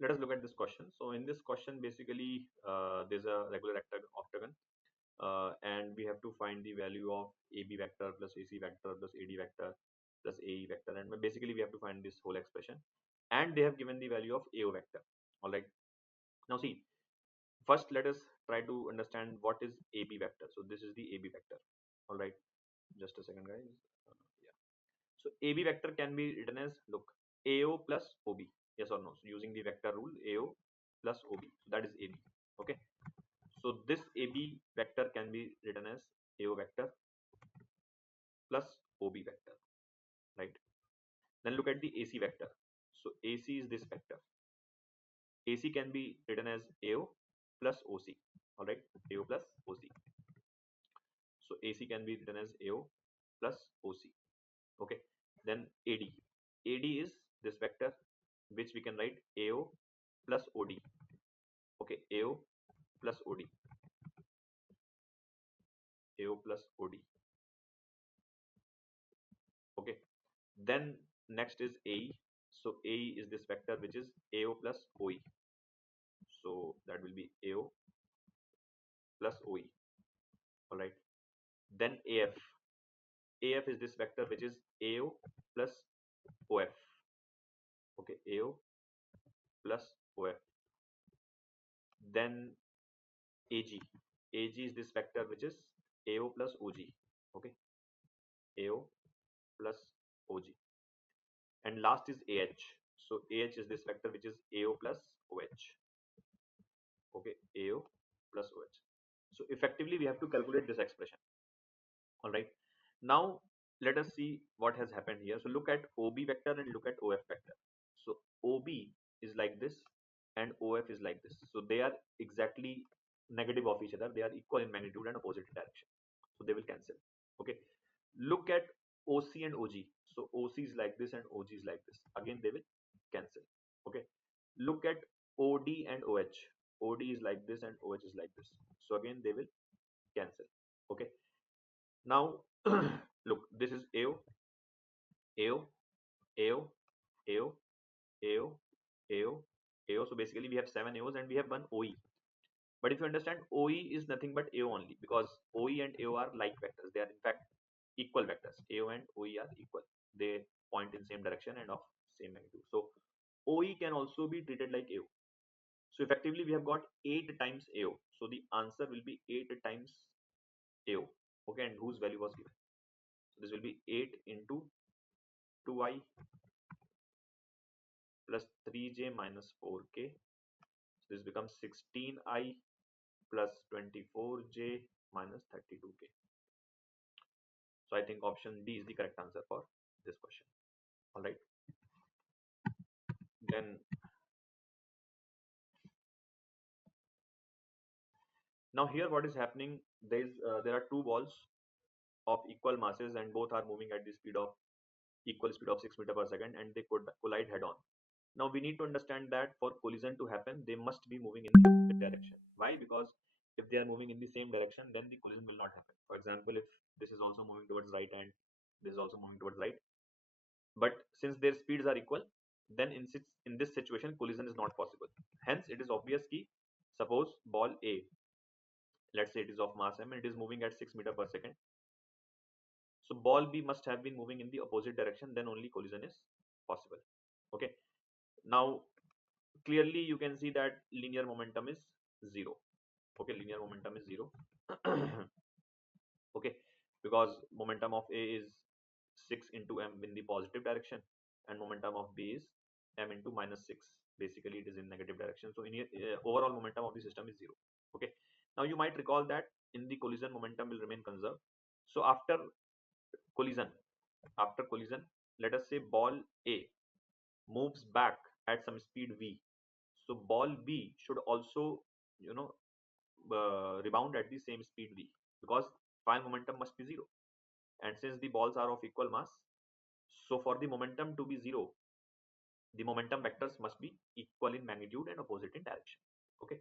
let us look at this question. So in this question, basically, there's a regular octagon, and we have to find the value of AB vector plus AC vector plus AD vector plus AE vector, and basically we have to find this whole expression. And they have given the value of AO vector. All right. Now see, first let us try to understand what is AB vector. So this is the AB vector. All right. Just a second, guys. Yeah. So AB vector can be written as, look, AO plus OB. Yes or no? So using the vector rule, AO plus OB. So that is AB. Okay. So this AB vector can be written as AO vector plus OB vector, right? Then look at the AC vector. So AC is this vector. AC can be written as AO plus OC. All right, AO plus OC. So AC can be written as AO plus OC. Okay. Then AD. AD is this vector which we can write AO plus OD. Okay, AO plus OD. AO plus OD. Okay. Then next is AE. So AE is this vector which is AO plus OE. So that will be AO plus OE. All right. Then AF. AF is this vector which is AO plus OF. Okay, AO plus OF. Then AG. AG is this vector which is AO plus OG. Okay, AO plus OG. And last is AH. So AH is this vector which is AO plus OH. Okay, AO plus OH. So effectively we have to calculate this expression. All right. Now let us see what has happened here. So look at OB vector and look at OF vector. So OB is like this and OF is like this. So they are exactly negative of each other. They are equal in magnitude and opposite in direction. So they will cancel. Okay. Look at OC and OG. So OC is like this and OG is like this. Again they will cancel. Okay. Look at OD and OH. OD is like this and OH is like this. So again they will cancel. Okay. Now look, this is AO, AO, AO, AO, AO, AO, AO. So basically we have 7 AOs and we have one OE. But if you understand, OE is nothing but AO only, because OE and AO are like vectors. They are in fact equal vectors. AO and OE are equal. They point in same direction and of same magnitude. So OE can also be treated like AO. So effectively we have got 8 times AO. So the answer will be 8 times AO. Okay, and whose value was given? So this will be 8 into 2i plus 3j minus 4k. So this becomes 16i plus 24j minus 32k. So I think option D is the correct answer for this question. All right. Then now here what is happening? There are two balls of equal masses and both are moving at the speed of equal speed of 6 meter per second, and they could collide head on. Now we need to understand that for collision to happen, they must be moving in the direction. Why? Because if they are moving in the same direction, then the collision will not happen. For example, if this is also moving towards right and this is also moving towards right, but since their speeds are equal, then in this situation collision is not possible. Hence it is obvious key, suppose ball A, let's say it is of mass m and it is moving at 6 meter per second. So ball B must have been moving in the opposite direction, then only collision is possible. Okay. Now clearly you can see that linear momentum is 0. Okay, linear momentum is 0. Okay, because momentum of A is 6 into m in the positive direction and momentum of B is m into minus 6. Basically it is in negative direction. So in overall momentum of the system is 0. Okay, now you might recall that in the collision momentum will remain conserved. So collision after collision, let us say ball A moves back at some speed v, so ball B should also, you know, rebound at the same speed v, because final momentum must be 0, and since the balls are of equal mass, so for the momentum to be 0, the momentum vectors must be equal in magnitude and opposite in direction. Okay,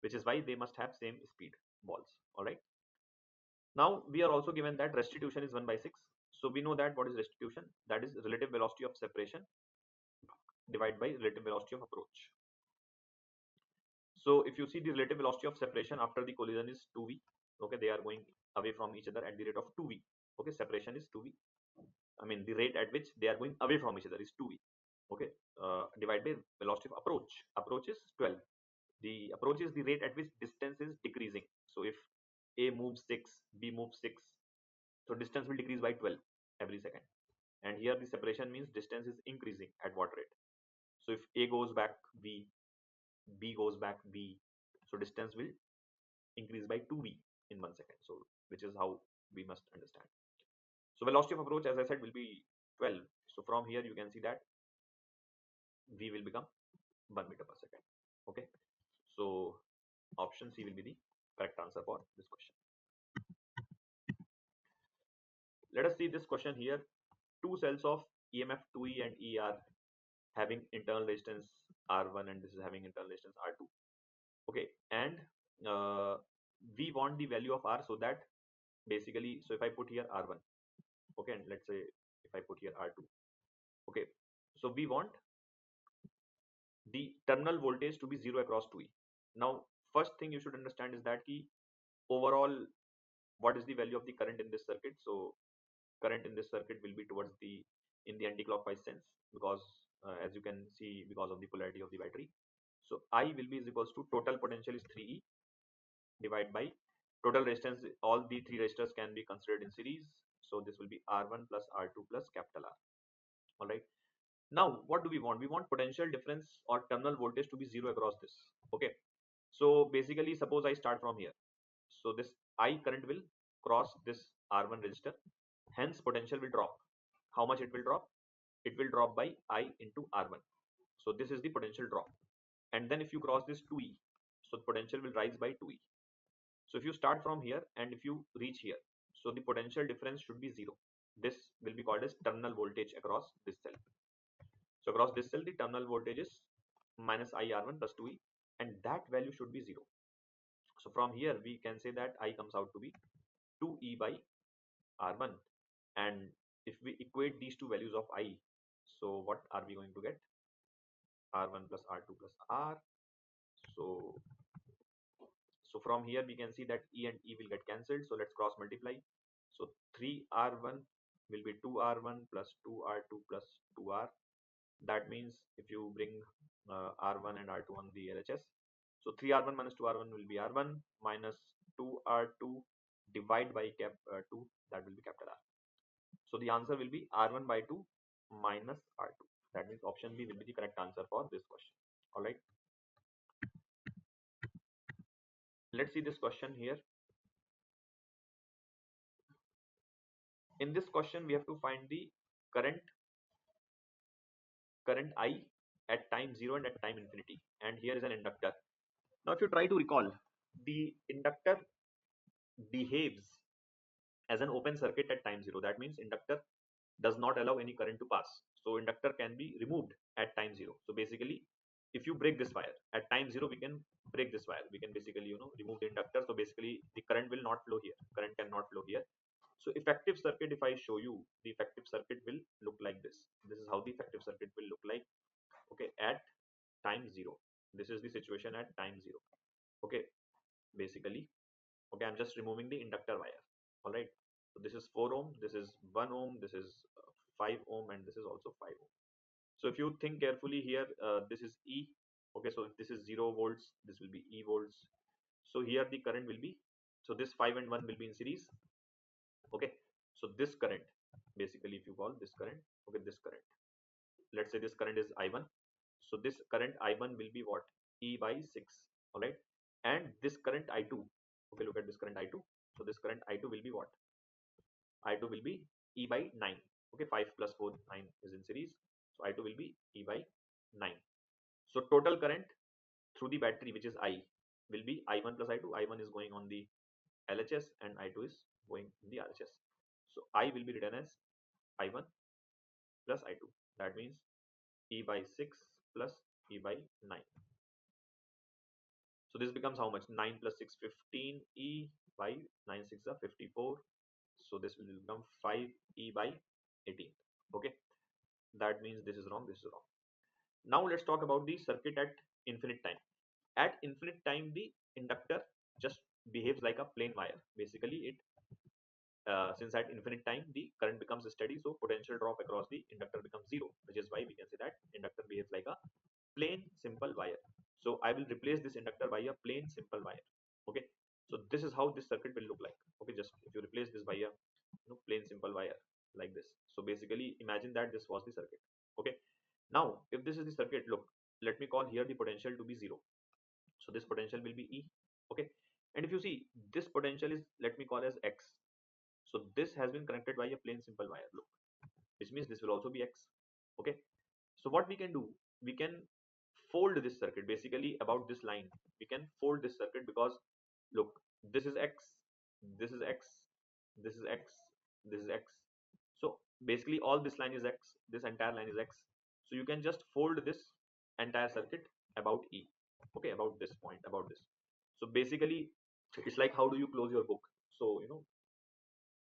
which is why they must have same speed balls. All right. Now we are also given that restitution is 1 by 6. So we know that what is restitution? That is relative velocity of separation divided by relative velocity of approach. So if you see the relative velocity of separation after the collision is 2v, okay, they are going away from each other at the rate of 2v, okay, separation is 2v, I mean the rate at which they are going away from each other is 2v, okay, divided by velocity of approach is 12. The approach is the rate at which distance is decreasing. So if A moves 6, B moves 6, so distance will decrease by 12 every second. And here the separation means distance is increasing at what rate? So if A goes back V, B goes back B, so distance will increase by 2v in 1 second. So which is how we must understand. So velocity of approach, as I said, will be 12. So from here you can see that V will become 1 meter per second. Okay. So option C will be the correct answer for this question. Let us see this question here. Two cells of EMF 2E and E are having internal resistance R1 and this is having internal resistance R2. Okay, and we want the value of R, so that basically, so if I put here R1, okay, and let's say if I put here R2, okay, so we want the terminal voltage to be 0 across 2E. Now, first thing you should understand is that key overall, what is the value of the current in this circuit? So current in this circuit will be towards the in the anti-clockwise sense, because as you can see, because of the polarity of the battery. So I will be is equals to total potential is 3E divided by total resistance. All the three resistors can be considered in series, so this will be R1 plus R2 plus capital R. All right, now what do we want? We want potential difference or terminal voltage to be 0 across this. Okay, so basically suppose I start from here, so this I current will cross this R1 resistor, hence potential will drop. How much it will drop? It will drop by I into R1. So this is the potential drop. And then if you cross this 2E, so the potential will rise by 2E. So if you start from here and if you reach here, so the potential difference should be 0. This will be called as terminal voltage across this cell. So across this cell, the terminal voltage is minus IR1 plus 2E, and that value should be 0. So from here, we can say that I comes out to be 2E by R1. And if we equate these two values of I, so what are we going to get? R1 plus R2 plus R. So So from here we can see that E and E will get cancelled. So let's cross multiply. So 3R1 will be 2R1 plus 2R2 plus 2R. That means if you bring R1 and R2 on the LHS, so 3R1 minus 2R1 will be R1 minus 2R2 divide by 2, that will be capital R. So the answer will be R1 by 2 minus R2. That means option B will be the correct answer for this question. All right. Let's see this question here. In this question, we have to find the current I at time 0 and at time infinity. And here is an inductor. Now, if you try to recall, the inductor behaves as an open circuit at time 0. That means inductor does not allow any current to pass. So inductor can be removed at time 0. So basically, if you break this wire at time 0, we can break this wire. We can basically, remove the inductor. So basically, the current will not flow here. Current cannot flow here. So effective circuit, if I show you, the effective circuit will look like this. This is how the effective circuit will look like. Okay, at time 0. This is the situation at time 0. Okay, basically, okay, I'm just removing the inductor wire. All right, so this is 4 ohm, this is 1 ohm, this is 5 ohm, and this is also 5 ohm. So if you think carefully here, this is E. Okay, so if this is 0 volts, this will be E volts. So here the current will be, so this 5 and 1 will be in series. Okay, so this current, basically if you call this current, okay, this current, let's say this current is I1. So this current I1 will be what? E by 6. All right, and this current I2, okay, look at this current I2. So this current I2 will be what? I2 will be E by 9. Okay, 5 plus 4, 9 is in series. So I2 will be E by 9. So total current through the battery, which is I, will be I1 plus I2. I1 is going on the LHS and I2 is going in the RHS. So I will be written as I1 plus I2. That means E by 6 plus E by 9. So this becomes how much? 9 plus 6, 15 E by 9 6 are 54. So this will become 5 E by 18. Okay, that means this is wrong, this is wrong. Now let's talk about the circuit at infinite time. At infinite time, the inductor just behaves like a plain wire. Basically, it since at infinite time the current becomes steady, so potential drop across the inductor becomes zero, which is why we can say that inductor behaves like a plain simple wire. So I will replace this inductor by a plain simple wire. Okay, so this is how this circuit will look like. Okay, just if you replace this by a plain simple wire like this, so basically imagine that this was the circuit. Okay, now if this is the circuit, look, let me call here the potential to be zero, so this potential will be E. Okay, and if you see, this potential is, let me call as X. So this has been connected by a plain simple wire, look, which means this will also be X. Okay, so what we can do, we can fold this circuit basically about this line. We can fold this circuit because look, this is X, this is X, this is X, this is X. So basically all this line is X, this entire line is X. So you can just fold this entire circuit about E. Okay, about this point, about this. So basically it's like, how do you close your book? So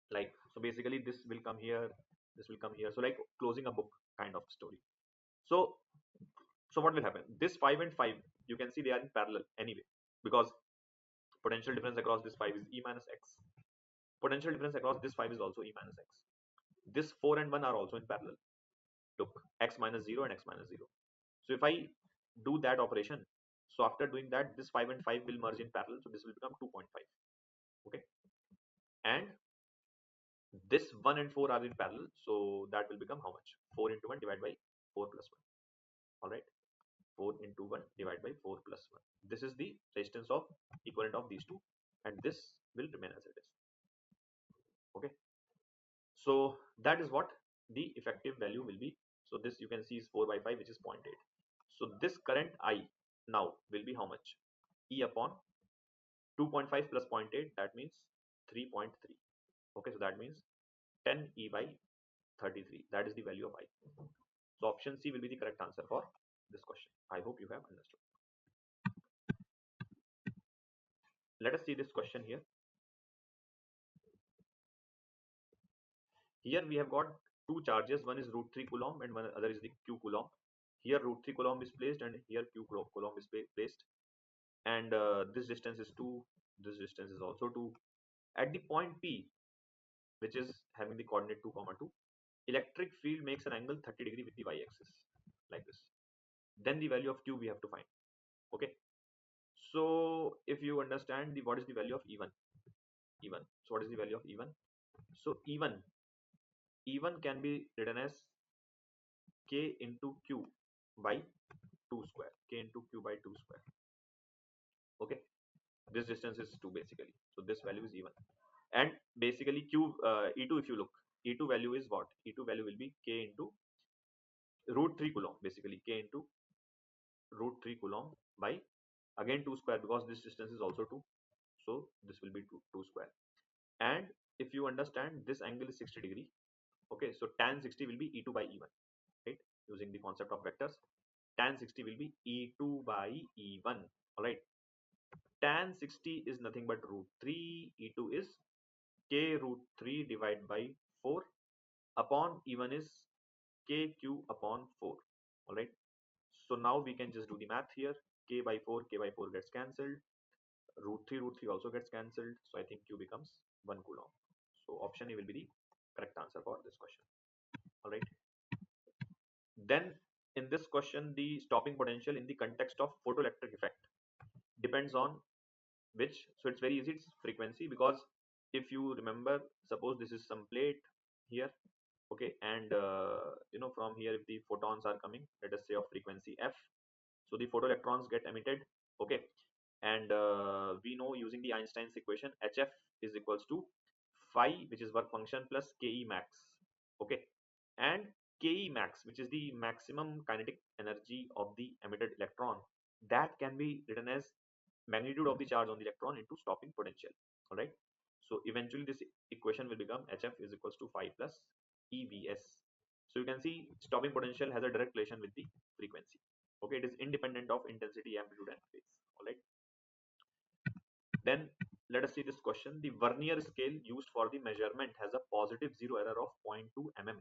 like, so basically this will come here, this will come here, so like closing a book kind of story. So so what will happen, this 5 and 5, you can see they are in parallel anyway, because potential difference across this 5 is E minus X, potential difference across this 5 is also E minus X. This 4 and 1 are also in parallel, look, X minus 0 and X minus 0. So if I do that operation, so after doing that, this 5 and 5 will merge in parallel, so this will become 2.5. Okay, and this 1 and 4 are in parallel, so that will become how much, 4 into 1 divided by 4 plus 1. All right, 4 into 1 divided by 4 plus 1. This is the resistance of equivalent of these two, and this will remain as it is. Okay, so that is what the effective value will be. So this you can see is 4 by 5, which is 0.8. So this current I now will be how much, E upon 2.5 plus 0.8, that means 3.3. Okay, so that means 10 E by 33, that is the value of I. So option C will be the correct answer for this question. I hope you have understood. Let us see this question here. Here we have got two charges, one is root 3 coulomb and one other is the Q coulomb. Here root 3 coulomb is placed and here Q coulomb is placed, and this distance is 2, this distance is also 2. At the point P, which is having the coordinate 2 comma 2, electric field makes an angle 30 degree with the y-axis like this. Then the value of Q we have to find. Okay, so if you understand the what is the value of E1, E1, so what is the value of E1? So E1 can be written as K into Q by 2 square, K into Q by 2 square. Okay, this distance is 2 basically, so this value is E1. And basically E2, if you look, E2 value is what, E2 value will be K into root 3 coulomb, basically K into root 3 coulomb by again 2 square, because this distance is also 2, so this will be 2 square. And if you understand, this angle is 60 degree. Okay, so tan 60 will be E2 by E1, right? Using the concept of vectors, tan 60 will be E2 by E1. All right, tan 60 is nothing but root 3, E2 is K root 3 divided by 4 upon E1 is KQ upon 4. All right, so now we can just do the math here. K by 4 gets cancelled, root 3 also gets cancelled, so I think Q becomes 1 coulomb. So option A will be the correct answer for this question. All right, then in this question, the stopping potential in the context of photoelectric effect depends on which, so it's very easy, it's frequency, because if you remember, suppose this is some plate here. Okay, and from here, if the photons are coming, let us say of frequency f, so the photoelectrons get emitted. Okay, and we know using the Einstein's equation, hf is equals to phi, which is work function, plus ke max. Okay, and ke max, which is the maximum kinetic energy of the emitted electron, that can be written as magnitude of the charge on the electron into stopping potential. All right, so eventually this equation will become hf is equals to phi plus evs. So you can see stopping potential has a direct relation with the frequency. Okay, it is independent of intensity, amplitude and phase. All right, then let us see this question. The vernier scale used for the measurement has a positive zero error of 0.2 mm.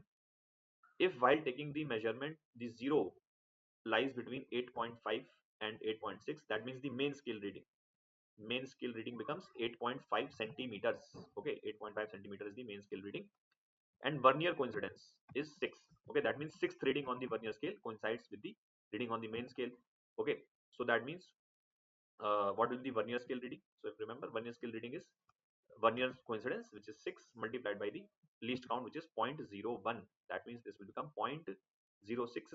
If while taking the measurement, the zero lies between 8.5 and 8.6, that means the main scale reading. Main scale reading becomes 8.5 centimeters. Okay, 8.5 centimeter is the main scale reading, and vernier coincidence is 6. Okay, that means sixth reading on the vernier scale coincides with the reading on the main scale. Okay, so that means what will be vernier scale reading? So if you remember, vernier scale reading is vernier coincidence, which is 6 multiplied by the least count, which is 0.01. That means this will become 0.06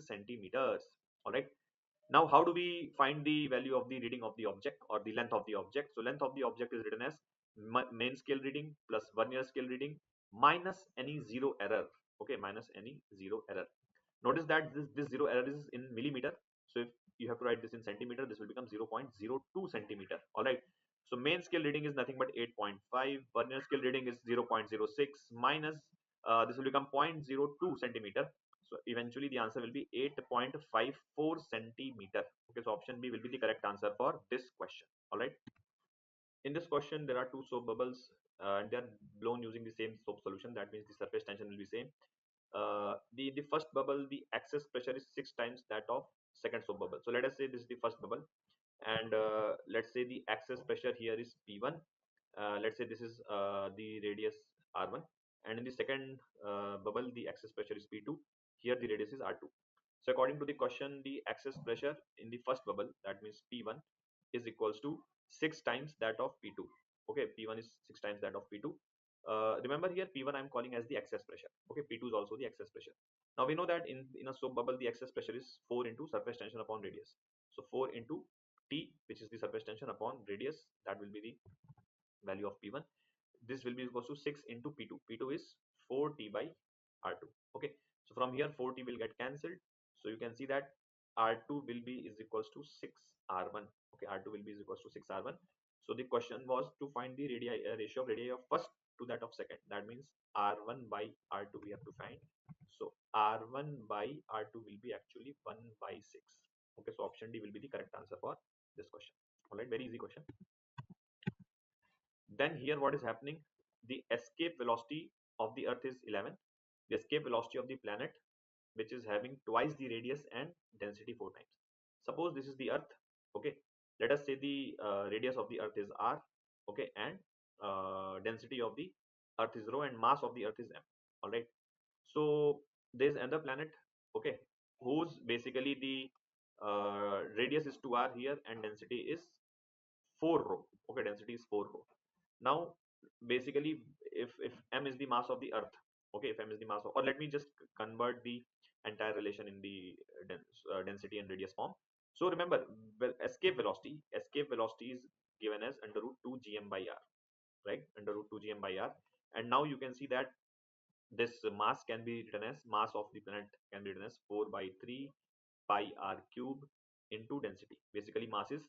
centimeters. All right. Now, how do we find the value of the reading of the object or the length of the object? So length of the object is written as main scale reading plus vernier scale reading minus any zero error. Okay, minus any zero error. Notice that this zero error is in millimeter. So if you have to write this in centimeter, this will become 0.02 centimeter. All right. So main scale reading is nothing but 8.5. Vernier scale reading is 0.06 minus this will become 0.02 centimeter. So eventually the answer will be 8.54 centimeter. Okay, so option B will be the correct answer for this question. All right. In this question, there are two soap bubbles and they are blown using the same soap solution. That means the surface tension will be same. The first bubble, the excess pressure is 6 times that of second soap bubble. So let us say this is the first bubble, and let's say the excess pressure here is P1. Let's say this is the radius R1, and in the second bubble the excess pressure is P2. Here the radius is R2. So according to the question, the excess pressure in the first bubble, that means P1, is equals to 6 times that of P2. Okay, P1 is 6 times that of P2. Remember here P1 I am calling as the excess pressure. Okay, P2 is also the excess pressure. Now we know that in a soap bubble the excess pressure is 4 into surface tension upon radius. So 4 into T, which is the surface tension upon radius, that will be the value of P1. This will be equals to 6 into P2. P2 is 4T by R2. Okay, so from here 4T will get cancelled. So you can see that R2 will be is equals to 6R1. Okay, R2 will be is equals to 6R1. So the question was to find the radii, ratio of radii of first to that of second. That means R1 by R2 we have to find. So R1 by R2 will be actually 1 by 6. Okay, so option D will be the correct answer for this question. All right, very easy question. Then here what is happening? The escape velocity of the Earth is 11. The escape velocity of the planet, which is having twice the radius and density 4 times. Suppose this is the Earth. Okay, let us say the radius of the Earth is r. Okay, and density of the Earth is rho and mass of the Earth is m. All right. So there is another planet. Okay, whose basically the radius is 2r here and density is 4 rho. Okay, density is 4 rho. Now basically if m is the mass of the Earth, okay, if m is the mass of, or let me just convert the entire relation in the density and radius form. So remember, well, escape velocity is given as under root 2 gm by r, right, under root 2 gm by r. And now you can see that this mass can be written as mass of the planet can be written as 4 by 3 pi r cube into density. Basically mass is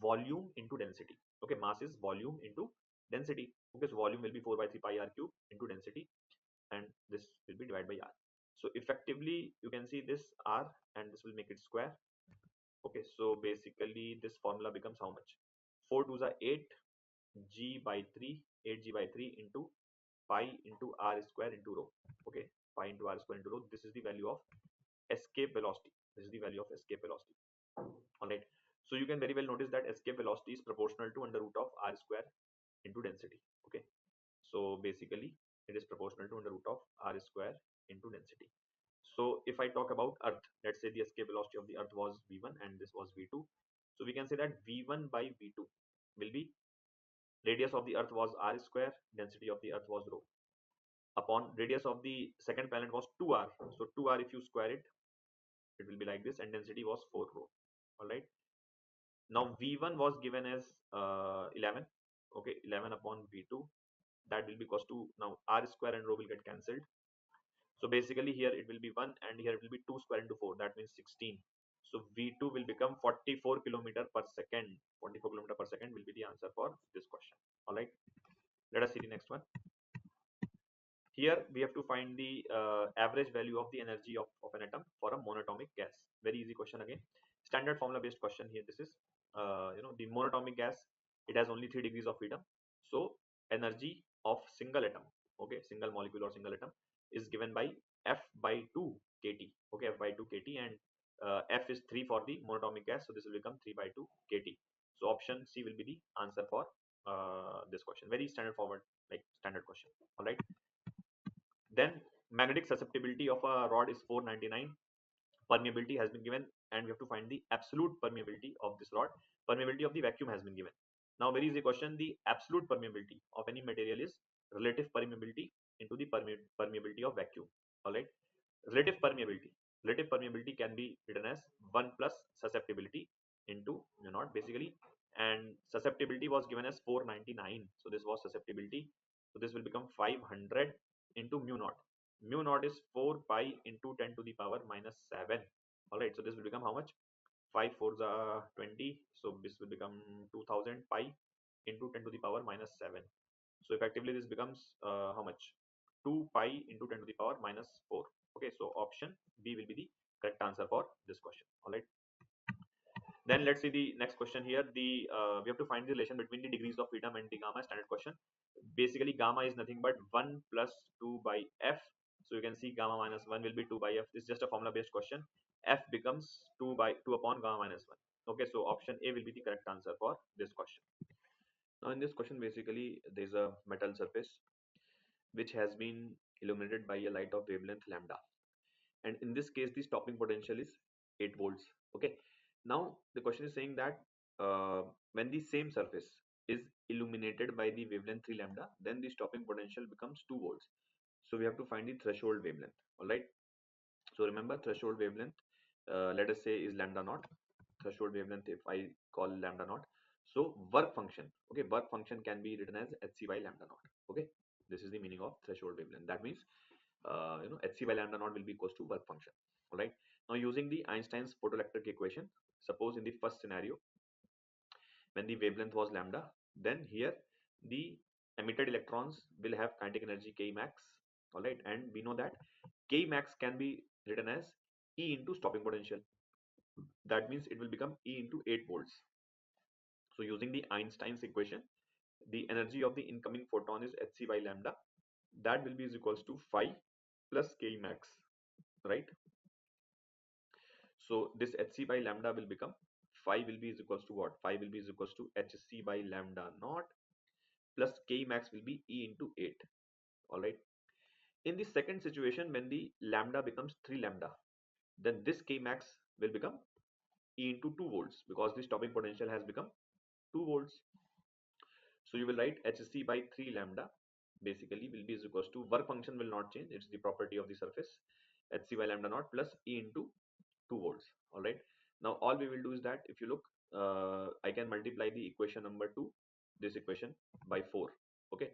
volume into density. Okay, mass is volume into density. Okay, so volume will be 4 by 3 pi r cube into density, and this will be divided by r. So effectively you can see this r and this will make it square. Okay, so basically this formula becomes how much? 4 2s are 8 g by 3, 8g by 3 into pi into r square into rho. Okay, pi into r square into rho. This is the value of escape velocity. This is the value of escape velocity. All right. So you can very well notice that escape velocity is proportional to under root of r square into density. Okay. So basically it is proportional to under root of r square into density. So if I talk about Earth, let's say the escape velocity of the Earth was v1 and this was v2. So we can say that v1 by v2 will be radius of the Earth was r square, density of the Earth was rho. Upon radius of the second planet was 2r. So 2r if you square it, it will be like this, and density was 4 rho. All right. Now v1 was given as 11. Okay, 11 upon v2, that will be equals to, now r square and rho will get cancelled. So basically here it will be 1 and here it will be 2 square into 4, that means 16. So v2 will become 44 kilometer per second. 44 kilometer per second will be the answer for this question. All right, let us see the next one. Here we have to find the average value of the energy of an atom for a monatomic gas. Very easy question again. Standard formula based question here. This is the monatomic gas. It has only 3 degrees of freedom. So energy of single atom, okay, single molecule or single atom, is given by F by 2 kT. Okay, F by 2 kT, and F is 3 for the monatomic gas, so this will become 3 by 2 kT. So option C will be the answer for this question. Very standard forward, like standard question. All right. Then magnetic susceptibility of a rod is 499. Permeability has been given, and we have to find the absolute permeability of this rod. Permeability of the vacuum has been given. Now very easy question. The absolute permeability of any material is relative permeability into the permeability of vacuum. All right. Relative permeability. Relative permeability can be written as 1 plus susceptibility into mu naught basically, and susceptibility was given as 499. So this was susceptibility. So this will become 500 into mu naught. Mu naught is 4 pi into 10 to the power minus 7. All right. So this will become how much? 5 4s are 20. So this will become 2000 pi into 10 to the power minus 7. So effectively this becomes how much? 2 pi into 10 to the power minus 4. Okay, so option B will be the correct answer for this question. All right. Then let's see the next question here. The we have to find the relation between the degrees of freedom and the gamma. Standard question. Basically, gamma is nothing but 1 plus 2 by f. So you can see gamma minus 1 will be 2 by f. This is just a formula based question. F becomes 2 by 2 upon gamma minus 1. Okay, so option A will be the correct answer for this question. Now in this question, basically there is a metal surface which has been illuminated by a light of wavelength lambda, and in this case the stopping potential is 8 volts. Okay, now the question is saying that when the same surface is illuminated by the wavelength 3 lambda, then the stopping potential becomes 2 volts. So we have to find the threshold wavelength. All right, so remember threshold wavelength, let us say is lambda naught. Threshold wavelength if I call lambda naught, so work function, okay, work function can be written as hc by lambda naught. Okay, this is the meaning of threshold wavelength. That means hc by lambda naught will be equals to work function. All right, now using the Einstein's photoelectric equation, suppose in the first scenario when the wavelength was lambda, then here the emitted electrons will have kinetic energy k max. All right, and we know that k max can be written as E into stopping potential. That means it will become E into 8 volts. So using the Einstein's equation, the energy of the incoming photon is hc by lambda. That will be is equals to phi plus k max, right? So this hc by lambda will become phi will be is equals to what? Phi will be is equals to hc by lambda naught plus k max will be E into 8. All right. In the second situation, when the lambda becomes 3 lambda, then this k max will become E into 2 volts because the stopping potential has become 2 volts. So you will write hc by 3 lambda basically will be is equals to work function will not change. It's the property of the surface, hc by lambda naught plus E into 2 volts. All right. Now all we will do is that if you look, I can multiply the equation number 2, this equation, by 4. Okay.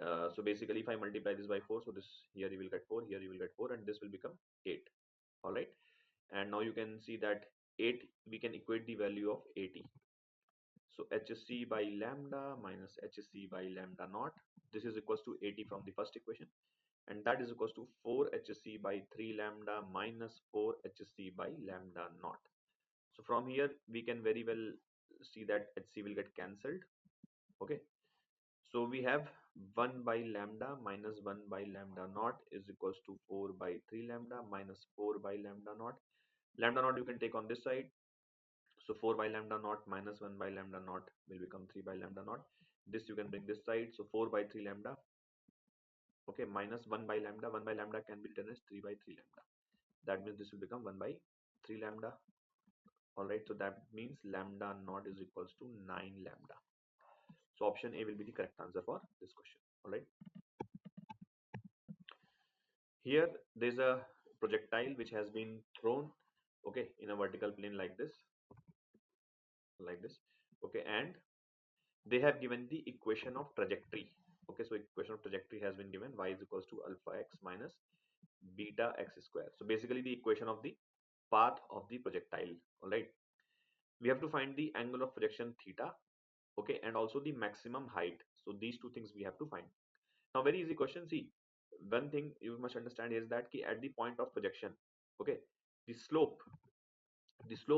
So basically if I multiply this by 4, so this here you will get 4, here you will get 4, and this will become 8. All right. And now you can see that 8 we can equate the value of 80. So hc by lambda minus hc by lambda naught, this is equals to 80 from the first equation, and that is equals to 4 hc by 3 lambda minus 4 hc by lambda naught. So from here we can very well see that hc will get cancelled. Okay, so we have 1 by lambda minus 1 by lambda naught is equals to 4 by 3 lambda minus 4 by lambda naught. Lambda naught you can take on this side. So 4 by lambda naught minus 1 by lambda naught will become 3 by lambda naught. This you can bring this side. So 4 by 3 lambda. Okay, minus 1 by lambda. 1 by lambda can be written as 3 by 3 lambda. That means this will become 1 by 3 lambda. Alright, so that means lambda naught is equals to 9 lambda. So option A will be the correct answer for this question. Alright. Here there's a projectile which has been thrown, okay, in a vertical plane like this. Okay, and they have given the equation of trajectory. Okay, so equation of trajectory has been given, y is equals to alpha x minus beta x square. So basically the equation of the path of the projectile. All right, we have to find the angle of projection theta, okay, and also the maximum height. So these two things we have to find. Now very easy question. See, one thing you must understand is that at the point of projection, okay, the slope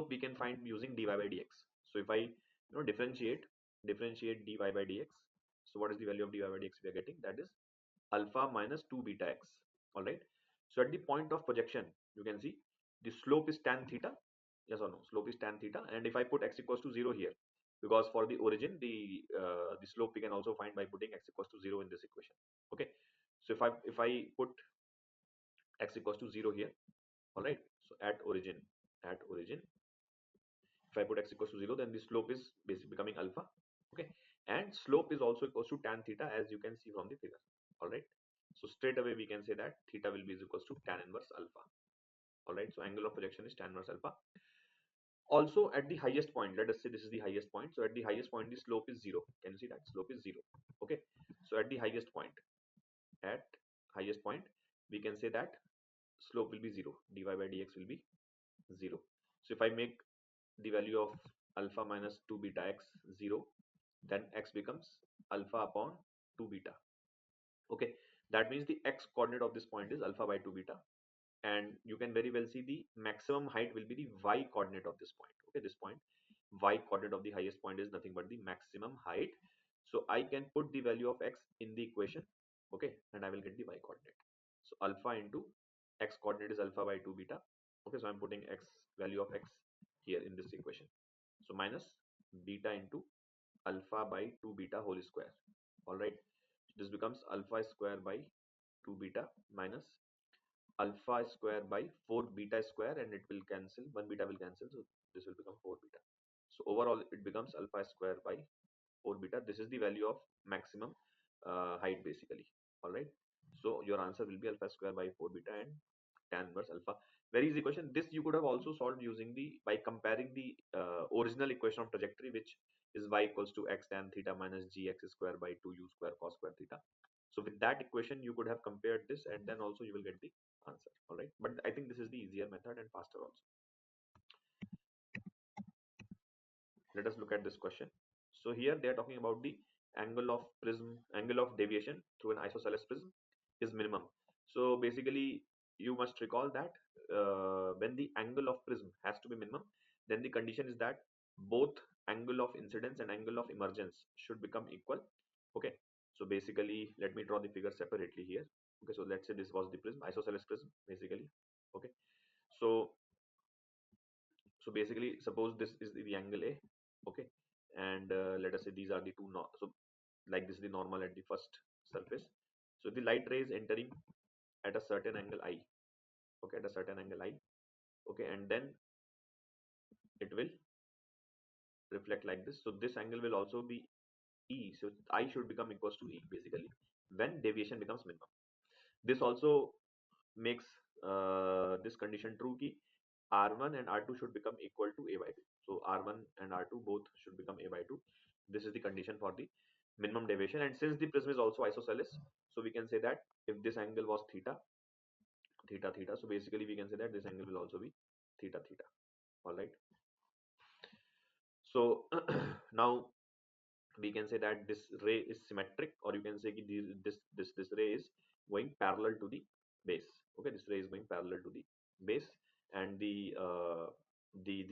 we can find using dy by dx. So if I differentiate dy by dx, so what is the value of dy by dx we are getting? That is alpha minus 2 beta x. All right, so at the point of projection you can see the slope is tan theta. Yes or no? Slope is tan theta. And if I put x equals to 0 here, because for the origin the slope we can also find by putting x equals to 0 in this equation. Okay, so if I put x equals to 0 here, all right, so at origin if I put x equals to 0, then the slope is basically becoming alpha. Okay, and slope is also equals to tan theta, as you can see from the figure. All right, so straight away we can say that theta will be is equals to tan inverse alpha. All right, so angle of projection is tan inverse alpha. Also at the highest point, let us say this is the highest point, so at the highest point the slope is 0. Can you see that slope is 0? Okay, so at the highest point we can say that slope will be 0, dy by dx will be 0. So if I make the value of alpha minus 2 beta x 0, then x becomes alpha upon 2 beta. Okay, that means the x coordinate of this point is alpha by 2 beta, and you can very well see the maximum height will be the y coordinate of this point. Okay, this point y coordinate of the highest point is nothing but the maximum height. So I can put the value of x in the equation. Okay, and I will get the y coordinate. So alpha into x coordinate is alpha by 2 beta. Okay, so I'm putting x value of x here in this equation. So minus beta into alpha by 2 beta whole square. All right, this becomes alpha square by 2 beta minus alpha square by 4 beta square, and it will cancel, 1 beta will cancel, so this will become 4 beta. So overall it becomes alpha square by 4 beta. This is the value of maximum height basically. All right, so your answer will be alpha square by 4 beta and tan inverse alpha. Very easy question. This you could have also solved using the by comparing the original equation of trajectory, which is y equals to x tan theta minus gx square by 2u square cos square theta. So with that equation you could have compared this, and then also you will get the answer. All right, but I think this is the easier method and faster also. Let us look at this question. So here they are talking about the angle of deviation through an isosceles prism is minimum. So basically you must recall that when the angle of prism has to be minimum, then the condition is that both angle of incidence and angle of emergence should become equal. Okay, so basically let me draw the figure separately here. Okay, so let's say this was the prism, isosceles prism basically. Okay, so basically suppose this is the angle A. Okay, and let us say these are the two so like this is the normal at the first surface. So the light ray is entering at a certain angle I. Okay, at a certain angle I. Okay, and then it will reflect like this. So this angle will also be E. So I should become equals to E basically when deviation becomes minimum. This also makes this condition true key R1 and R2 should become equal to A by 2. So R1 and R2 both should become A by 2. This is the condition for the minimum deviation. And since the prism is also isosceles, so we can say that if this angle was theta, theta, theta, so basically we can say that this angle will also be theta, theta. All right. So now we can say that this ray is symmetric, or you can say this ray is going parallel to the base. Okay, this ray is going parallel to the base, and the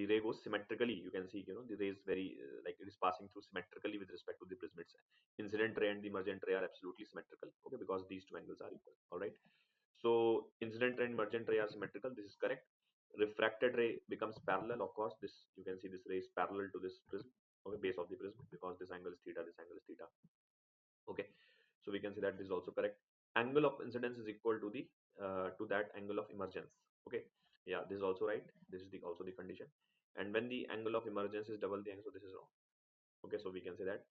ray goes symmetrically. You can see, the ray is very like it is passing through symmetrically with respect to the prism itself. Incident ray and the emergent ray are absolutely symmetrical. Okay, because these two angles are equal. All right, so incident ray and emergent ray are symmetrical. This is correct. Refracted ray becomes parallel. Of course, this you can see this ray is parallel to this prism. Okay, base of the prism, because this angle is theta, this angle is theta. Okay, so we can say that this is also correct. Angle of incidence is equal to the to that angle of emergence. Okay, yeah, this is also right. This is also the condition. And when the angle of emergence is double the angle, so this is wrong. Okay, so we can say that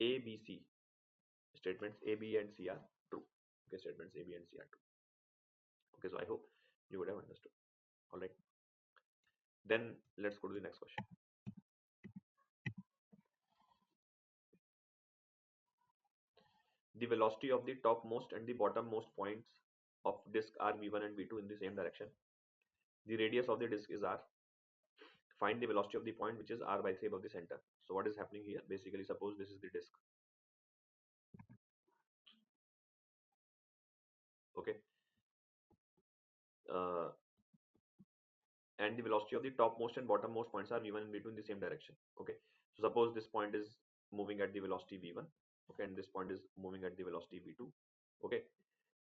A, B, C statements A, B, and C are true. Okay, statements A, B, and C are true. Okay, so I hope you would have understood. All right, then let's go to the next question. The velocity of the topmost and the bottommost points of disk are v1 and v2 in the same direction. The radius of the disk is r. Find the velocity of the point which is r by 3 above the center. So what is happening here? Basically, suppose this is the disk. Okay, uh, and the velocity of the topmost and bottommost points are v1 and v2 in the same direction. Okay, so suppose this point is moving at the velocity v1. Okay, and this point is moving at the velocity v2. Okay,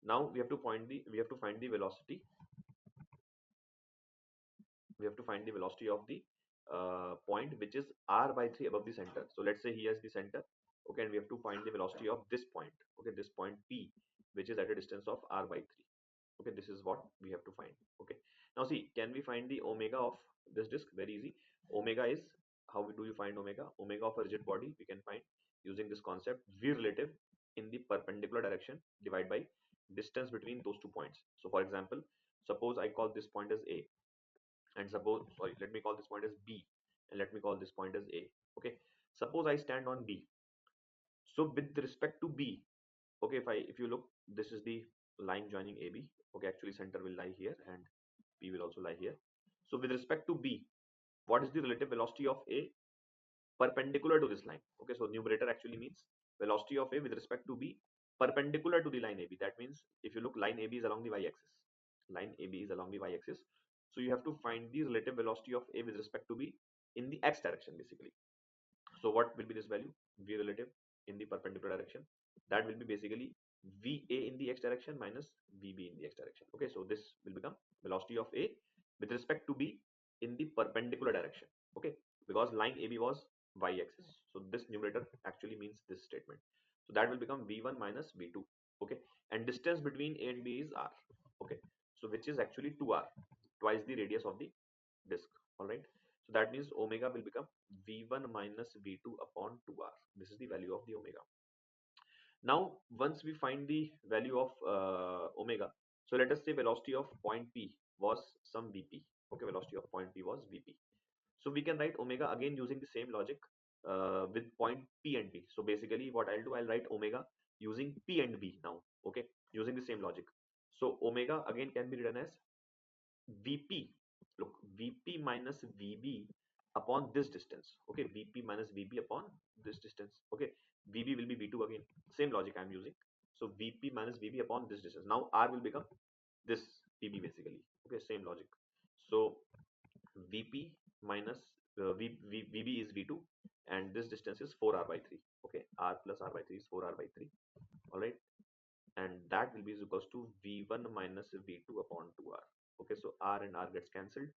now we have to find the velocity we have to find the velocity of the point which is r by 3 above the center. So let's say here is the center, okay, and we have to find the velocity of this point, okay, this point P, which is at a distance of r by 3. Okay, this is what we have to find. Okay, now see, can we find the omega of this disk? Very easy. Omega is, how do you find omega? Omega of a rigid body we can find using this concept, v relative in the perpendicular direction divided by distance between those 2 points. So for example, suppose I call this point as A, and suppose, sorry, let me call this point as B, and let me call this point as A. Okay, suppose I stand on B. So with respect to B, okay, if you look, this is the line joining AB. Okay, actually center will lie here and B will also lie here. So with respect to B, what is the relative velocity of A perpendicular to this line? Okay, so numerator actually means velocity of A with respect to B perpendicular to the line AB. That means if you look, line AB is along the y-axis. Line AB is along the y-axis. So you have to find the relative velocity of A with respect to B in the x direction basically. So what will be this value? V relative in the perpendicular direction. That will be basically VA in the x direction minus VB in the x direction. Okay, so this will become velocity of A with respect to B in the perpendicular direction. Okay, because line AB was y-axis. So this numerator actually means this statement. So that will become V1 minus V2. Okay, and distance between A and B is R. Okay, so which is actually 2R, twice the radius of the disk. All right. So that means omega will become V1 minus V2 upon 2R. This is the value of the omega. Now, once we find the value of omega, so let us say velocity of point P was some Vp. Okay, velocity of point P was Vp. So we can write omega again using the same logic with point P and B. So basically what I'll do, I'll write omega using P and B now. Okay, using the same logic. So omega again can be written as Vp, look, Vp minus Vb upon this distance. Okay, Vp minus Vb upon this distance. Okay, Vb will be V2 again. Same logic I'm using. So Vp minus Vb upon this distance. Now R will become this Pb basically. Okay, same logic. So Vp minus Vb is V2, and this distance is 4R by 3. Okay, R plus R by 3 is 4R by 3. All right, and that will be equals to V1 minus V2 upon 2R. Okay, so R and R gets cancelled.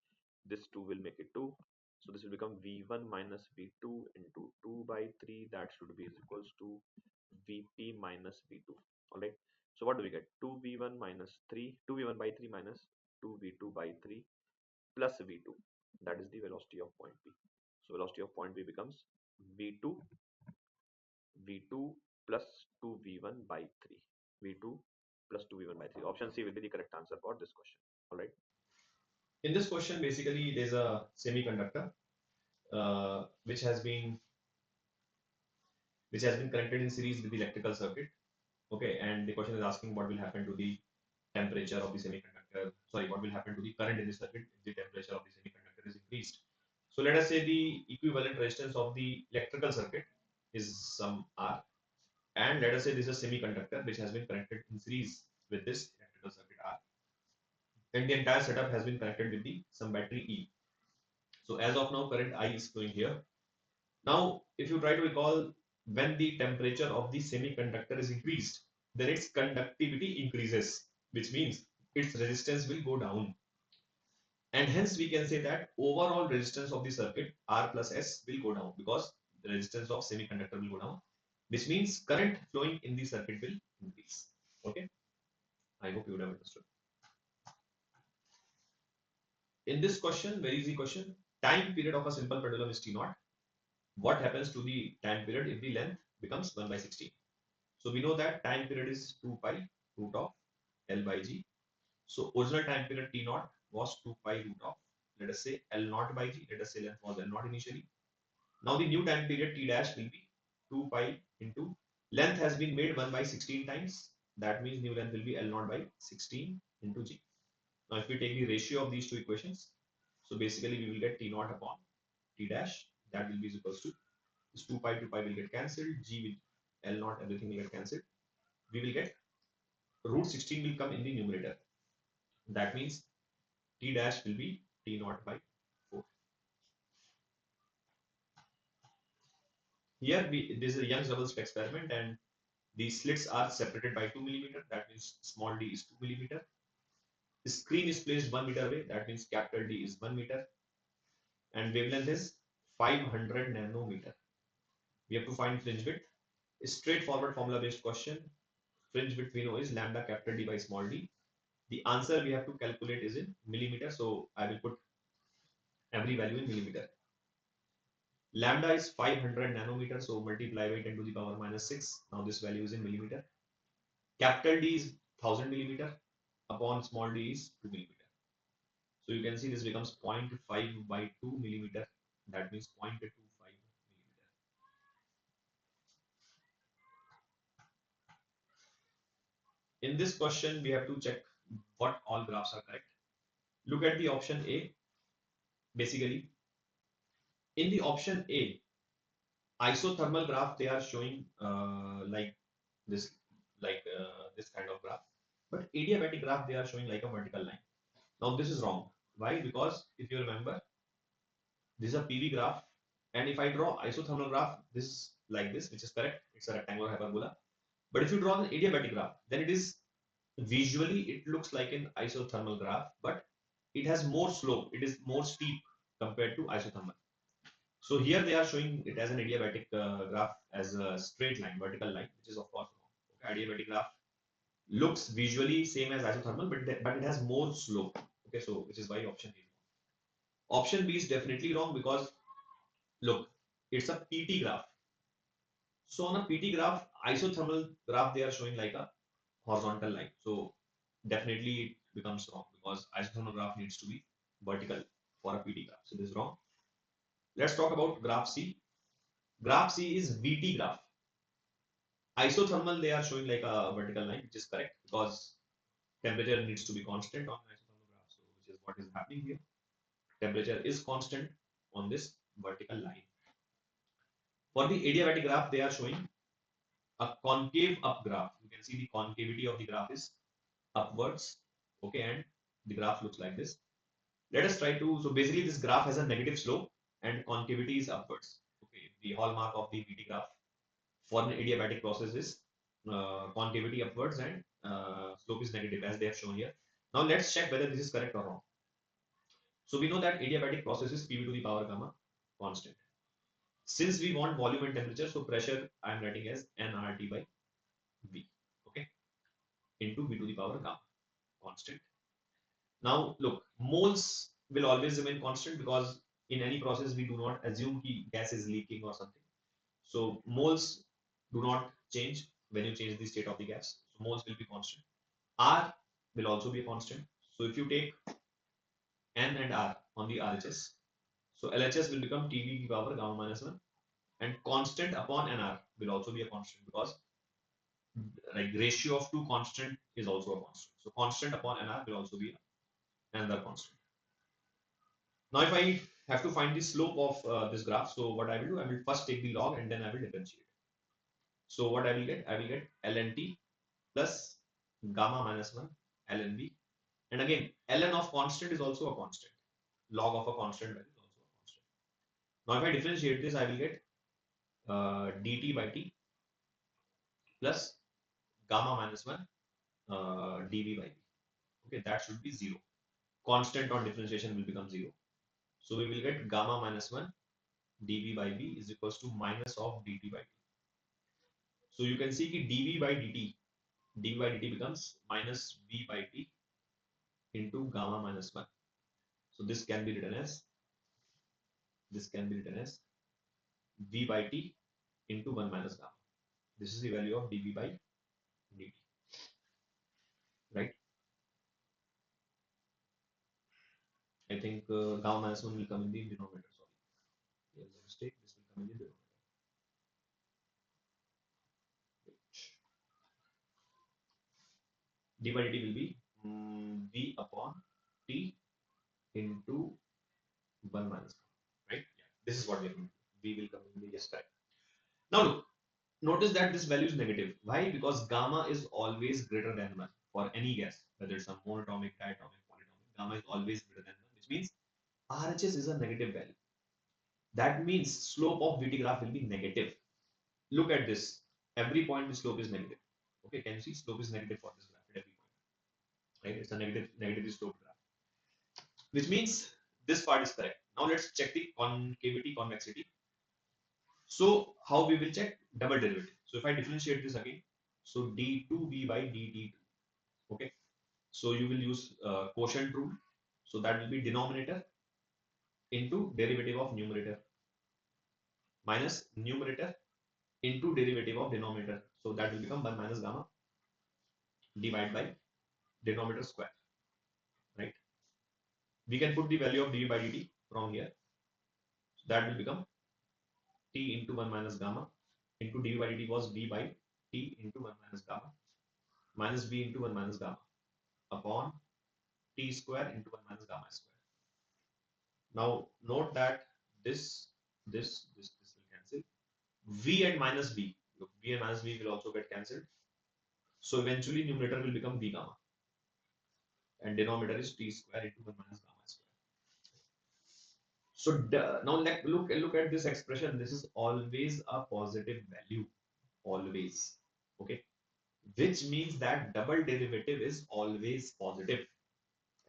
This 2 will make it 2. So this will become V1 minus V2 into 2 by 3. That should be equals to Vp minus V2. All right. So what do we get? 2V1 minus 3, 2V1 by 3 minus 2V2 by 3 plus V2. That is the velocity of point P. So velocity of point P becomes V2 V2 plus 2V1 by 3. V2 plus 2V1 by 3. Option C will be the correct answer for this question. All right. In this question, basically, there's a semiconductor which has been connected in series with the electrical circuit. Okay, and the question is asking what will happen to the temperature of the semiconductor. Sorry, what will happen to the current in the circuit if the temperature of the semiconductor is increased. So let us say the equivalent resistance of the electrical circuit is some R, and let us say this is a semiconductor which has been connected in series with this electrical circuit R, and the entire setup has been connected with the some battery E. So as of now, current I is flowing here. Now, if you try to recall, when the temperature of the semiconductor is increased, then its conductivity increases, which means its resistance will go down. And hence we can say that overall resistance of the circuit R plus S will go down because the resistance of semiconductor will go down, which means current flowing in the circuit will increase. Okay, I hope you would have understood. In this question, very easy question, time period of a simple pendulum is T naught. What happens to the time period if the length becomes 1 by 16? So we know that time period is 2 pi root of L by G. So original time period T naught was 2 pi root of, let us say, L naught by G. Let us say length was L naught initially. Now the new time period T dash will be 2 pi into length has been made 1 by 16 times. That means new length will be L naught by 16 into G. Now if we take the ratio of these two equations, so basically we will get T naught upon T dash, that will be equals to this 2 pi will get cancelled, G will L naught, everything will get cancelled. We will get root 16 will come in the numerator. That means T dash will be T naught by 4. Here this is a Young's double slit experiment, and the slits are separated by 2 millimeter. That means small d is 2 millimeter. Screen is placed 1 meter away. That means capital D is 1 meter, and wavelength is 500 nanometer. We have to find fringe width. Straightforward formula based question. Fringe width we know is lambda capital D by small d. The answer we have to calculate is in millimeter. So I will put every value in millimeter. Lambda is 500 nanometer. So multiply by 10 to the power minus 6. Now this value is in millimeter. Capital D is 1000 millimeter upon small d is 2 millimeter. So you can see this becomes 0.5 by 2 millimeter. That means 0.25 millimeter. In this question, we have to check what all graphs are correct. Look at the option A. Basically, in the option A, isothermal graph they are showing like this, this kind of graph. But adiabatic graph they are showing like a vertical line. Now this is wrong. Why? Because if you remember, this is a PV graph, and if I draw isothermal graph, this is like this, which is correct. It's a rectangular hyperbola. But if you draw an adiabatic graph, then it is visually it looks like an isothermal graph, but it has more slope. It is more steep compared to isothermal. So here they are showing it as an adiabatic graph as a straight line, vertical line, which is of course wrong. Okay, adiabatic graph looks visually same as isothermal, but it has more slope. Okay, so which is why option A is wrong. Option B is definitely wrong because look, it's a PT graph. So on a PT graph, isothermal graph they are showing like a horizontal line. So definitely it becomes wrong because isothermal graph needs to be vertical for a PT graph. So this is wrong. Let's talk about graph C. Graph C is VT graph. Isothermal they are showing like a vertical line, which is correct because temperature needs to be constant on isothermal graph. So which is what is happening here. Temperature is constant on this vertical line. For the adiabatic graph, they are showing a concave up graph. You can see the concavity of the graph is upwards. Okay, and the graph looks like this. Let us try to, so basically this graph has a negative slope and concavity is upwards. Okay, the hallmark of the VT graph for an adiabatic process is concavity upwards and slope is negative as they have shown here. Now let's check whether this is correct or wrong. So we know that adiabatic process is PV to the power gamma constant. Since we want volume and temperature, so pressure I am writing as nRT by V, okay, into V to the power gamma constant. Now look, moles will always remain constant because in any process we do not assume that gas is leaking or something. So moles do not change when you change the state of the gas. So moles will be constant. R will also be a constant. So if you take N and R on the RHS, so LHS will become TV to the power gamma minus 1, and constant upon NR will also be a constant because like ratio of two constant is also a constant. So constant upon NR will also be another constant. Now if I have to find the slope of this graph, so what I will do, I will first take the log and then I will differentiate. So what I will get ln plus gamma minus 1 ln b, and again ln of constant is also a constant. Log of a constant value is also a constant. Now if I differentiate this, I will get dt by t plus gamma minus 1 dv by b. Okay, that should be 0. Constant on differentiation will become 0. So we will get gamma minus 1 dv by b is equals to minus of dt by t. So you can see that dv by dt becomes minus v by t into gamma minus 1. So this can be written as v by t into 1 minus gamma. This is the value of dv by dt, right? I think gamma minus 1 will come in the denominator. Sorry, here's a mistake. This will come in the denominator. D by dt will be v upon t into 1 minus gamma, right? Yeah, this is what we are going to do. V will come in the yes, correct. Now look, notice that this value is negative. Why? Because gamma is always greater than 1 for any gas, whether it's a monatomic, diatomic, polyatomic. Gamma is always greater than 1, which means RHS is a negative value. That means slope of VT graph will be negative. Look at this. Every point the slope is negative. Okay, can you see slope is negative for this graph at every point? right? It's a negatively sloped graph, which means this part is correct. Now let's check the concavity, convexity. So how we will check? Double derivative. So if I differentiate this again, so d2v by dt2, okay? So you will use quotient rule. So that will be denominator into derivative of numerator minus numerator into derivative of denominator. So that will become 1 minus gamma divided by denominator square, right? We can put the value of dv by dt from here. So that will become t into 1 minus gamma into dv by dt was v by t into 1 minus gamma minus b into 1 minus gamma upon t square into 1 minus gamma square. Now note that this will cancel. V and minus b. Look, v and minus b will also get cancelled. So eventually numerator will become b gamma and denominator is t square into 1 minus gamma square. So now look at this expression. This is always a positive value, always. Okay, which means that double derivative is always positive,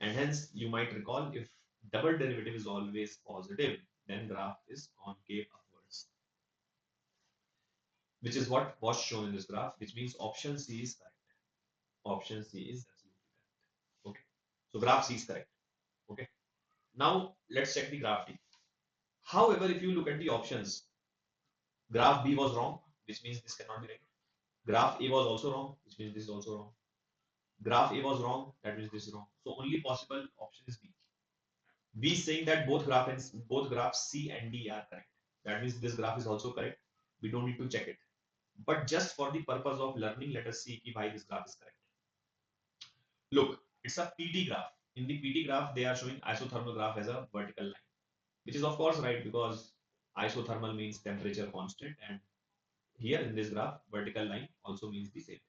and hence you might recall if double derivative is always positive, then graph is concave upwards, which is what was shown in this graph. Which means option C is correct. Option C is absolutely correct. Okay, so graph C is correct. Okay, now let's check the graph D. However, if you look at the options, graph B was wrong, which means this cannot be right. Graph A was also wrong, which means this is also wrong. Graph A was wrong, that means this is wrong. So only possible option is B. B is saying that both graphs C and D are correct. That means this graph is also correct. We don't need to check it. But just for the purpose of learning, let us see why this graph is correct. Look, it's a PT graph. In the PT graph, they are showing isothermal graph as a vertical line, which is of course right because isothermal means temperature constant, and here in this graph, vertical line also means the same thing.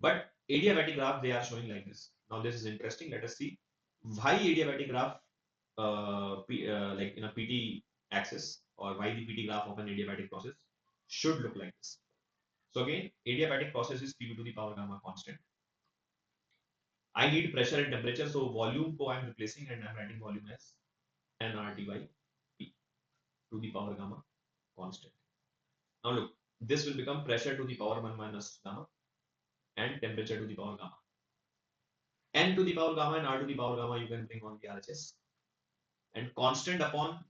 But adiabatic graph they are showing like this. Now this is interesting. Let us see why adiabatic graph like in a PT axis, or why the PT graph of an adiabatic process should look like this. So again, adiabatic process is Pv to the power gamma constant. I need pressure and temperature, so volume ko I'm replacing and I'm writing volume as nRT by P to the power gamma constant. Now look, this will become pressure to the power 1 minus gamma and temperature to the power gamma. N to the power gamma and R to the power gamma you can bring on the RHS. And constant upon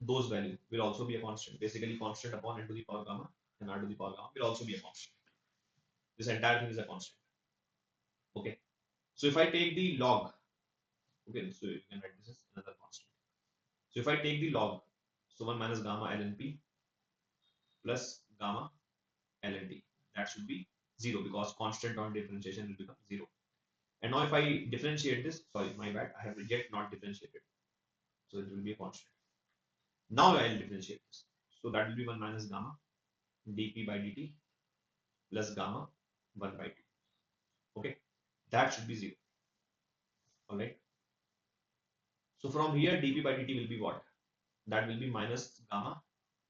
those values will also be a constant. Basically, constant upon N to the power gamma and R to the power gamma will also be a constant. This entire thing is a constant. Okay. So if I take the log, okay, so you can write this as another constant. So if I take the log, so 1 minus gamma ln p plus gamma ln t, that should be 0 because constant on differentiation will become 0. And now if I differentiate this, sorry, my bad, I have yet not differentiated. So it will be a constant. Now I will differentiate this. So that will be 1 minus gamma dp by dt plus gamma 1 by 2. Okay, that should be 0. All right. So from here, dp by dt will be what? That will be minus gamma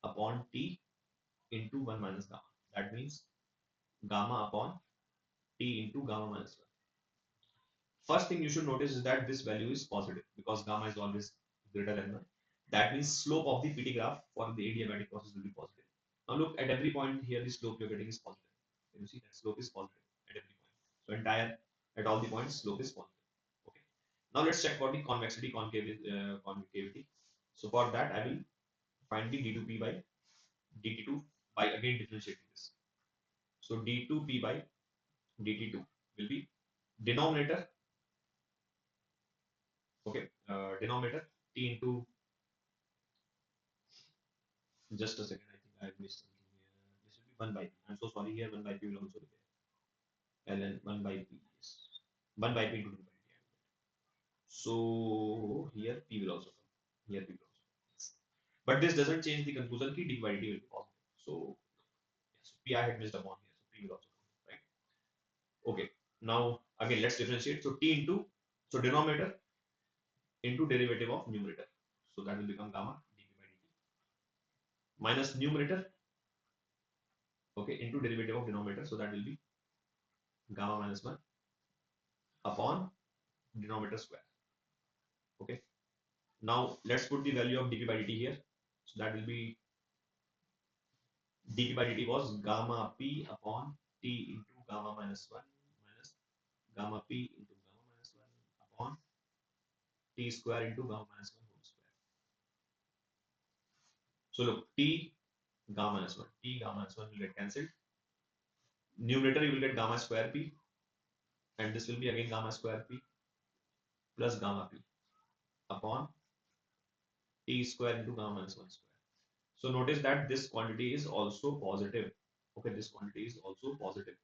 upon t into 1 minus gamma. That means gamma upon t into gamma minus 1. First thing you should notice is that this value is positive because gamma is always greater than 1. That means slope of the PT graph for the adiabatic process will be positive. Now look at every point here, the slope you're getting is positive. Can you see that slope is positive at every point? So at all the points, slope is positive. Okay. Now let's check for the convexity, concavity. So for that, I will find the d2p by dt2 by again differentiating this. So d2p by dt2 will be denominator. Okay, denominator t into, just a second, I think I missed something here. This will be 1 by p. I'm so sorry, here 1 by p will also be there. Ln 1 by p, yes. 1 by p into 2 by p. So here p will also come. Here p will also come. Yes. But this doesn't change the conclusion that d by dt will be positive. So, yes, p I had missed upon here. So p will also come, right? Okay. Now again let's differentiate. So t into, so denominator into derivative of numerator. So that will become gamma dp by dt minus numerator, okay, into derivative of denominator. So that will be gamma minus 1 upon denominator square. Okay. Now let's put the value of dp by dt here. So that will be dp by dt was gamma p upon t into gamma minus 1 minus gamma p into gamma minus 1 upon t square into gamma minus 1 whole square. So look, t gamma minus 1, t gamma minus 1 will get cancelled. Numerator you will get gamma square p, and this will be again gamma square p plus gamma p upon t square into gamma minus 1 square. So notice that this quantity is also positive. Okay, this quantity is also positive.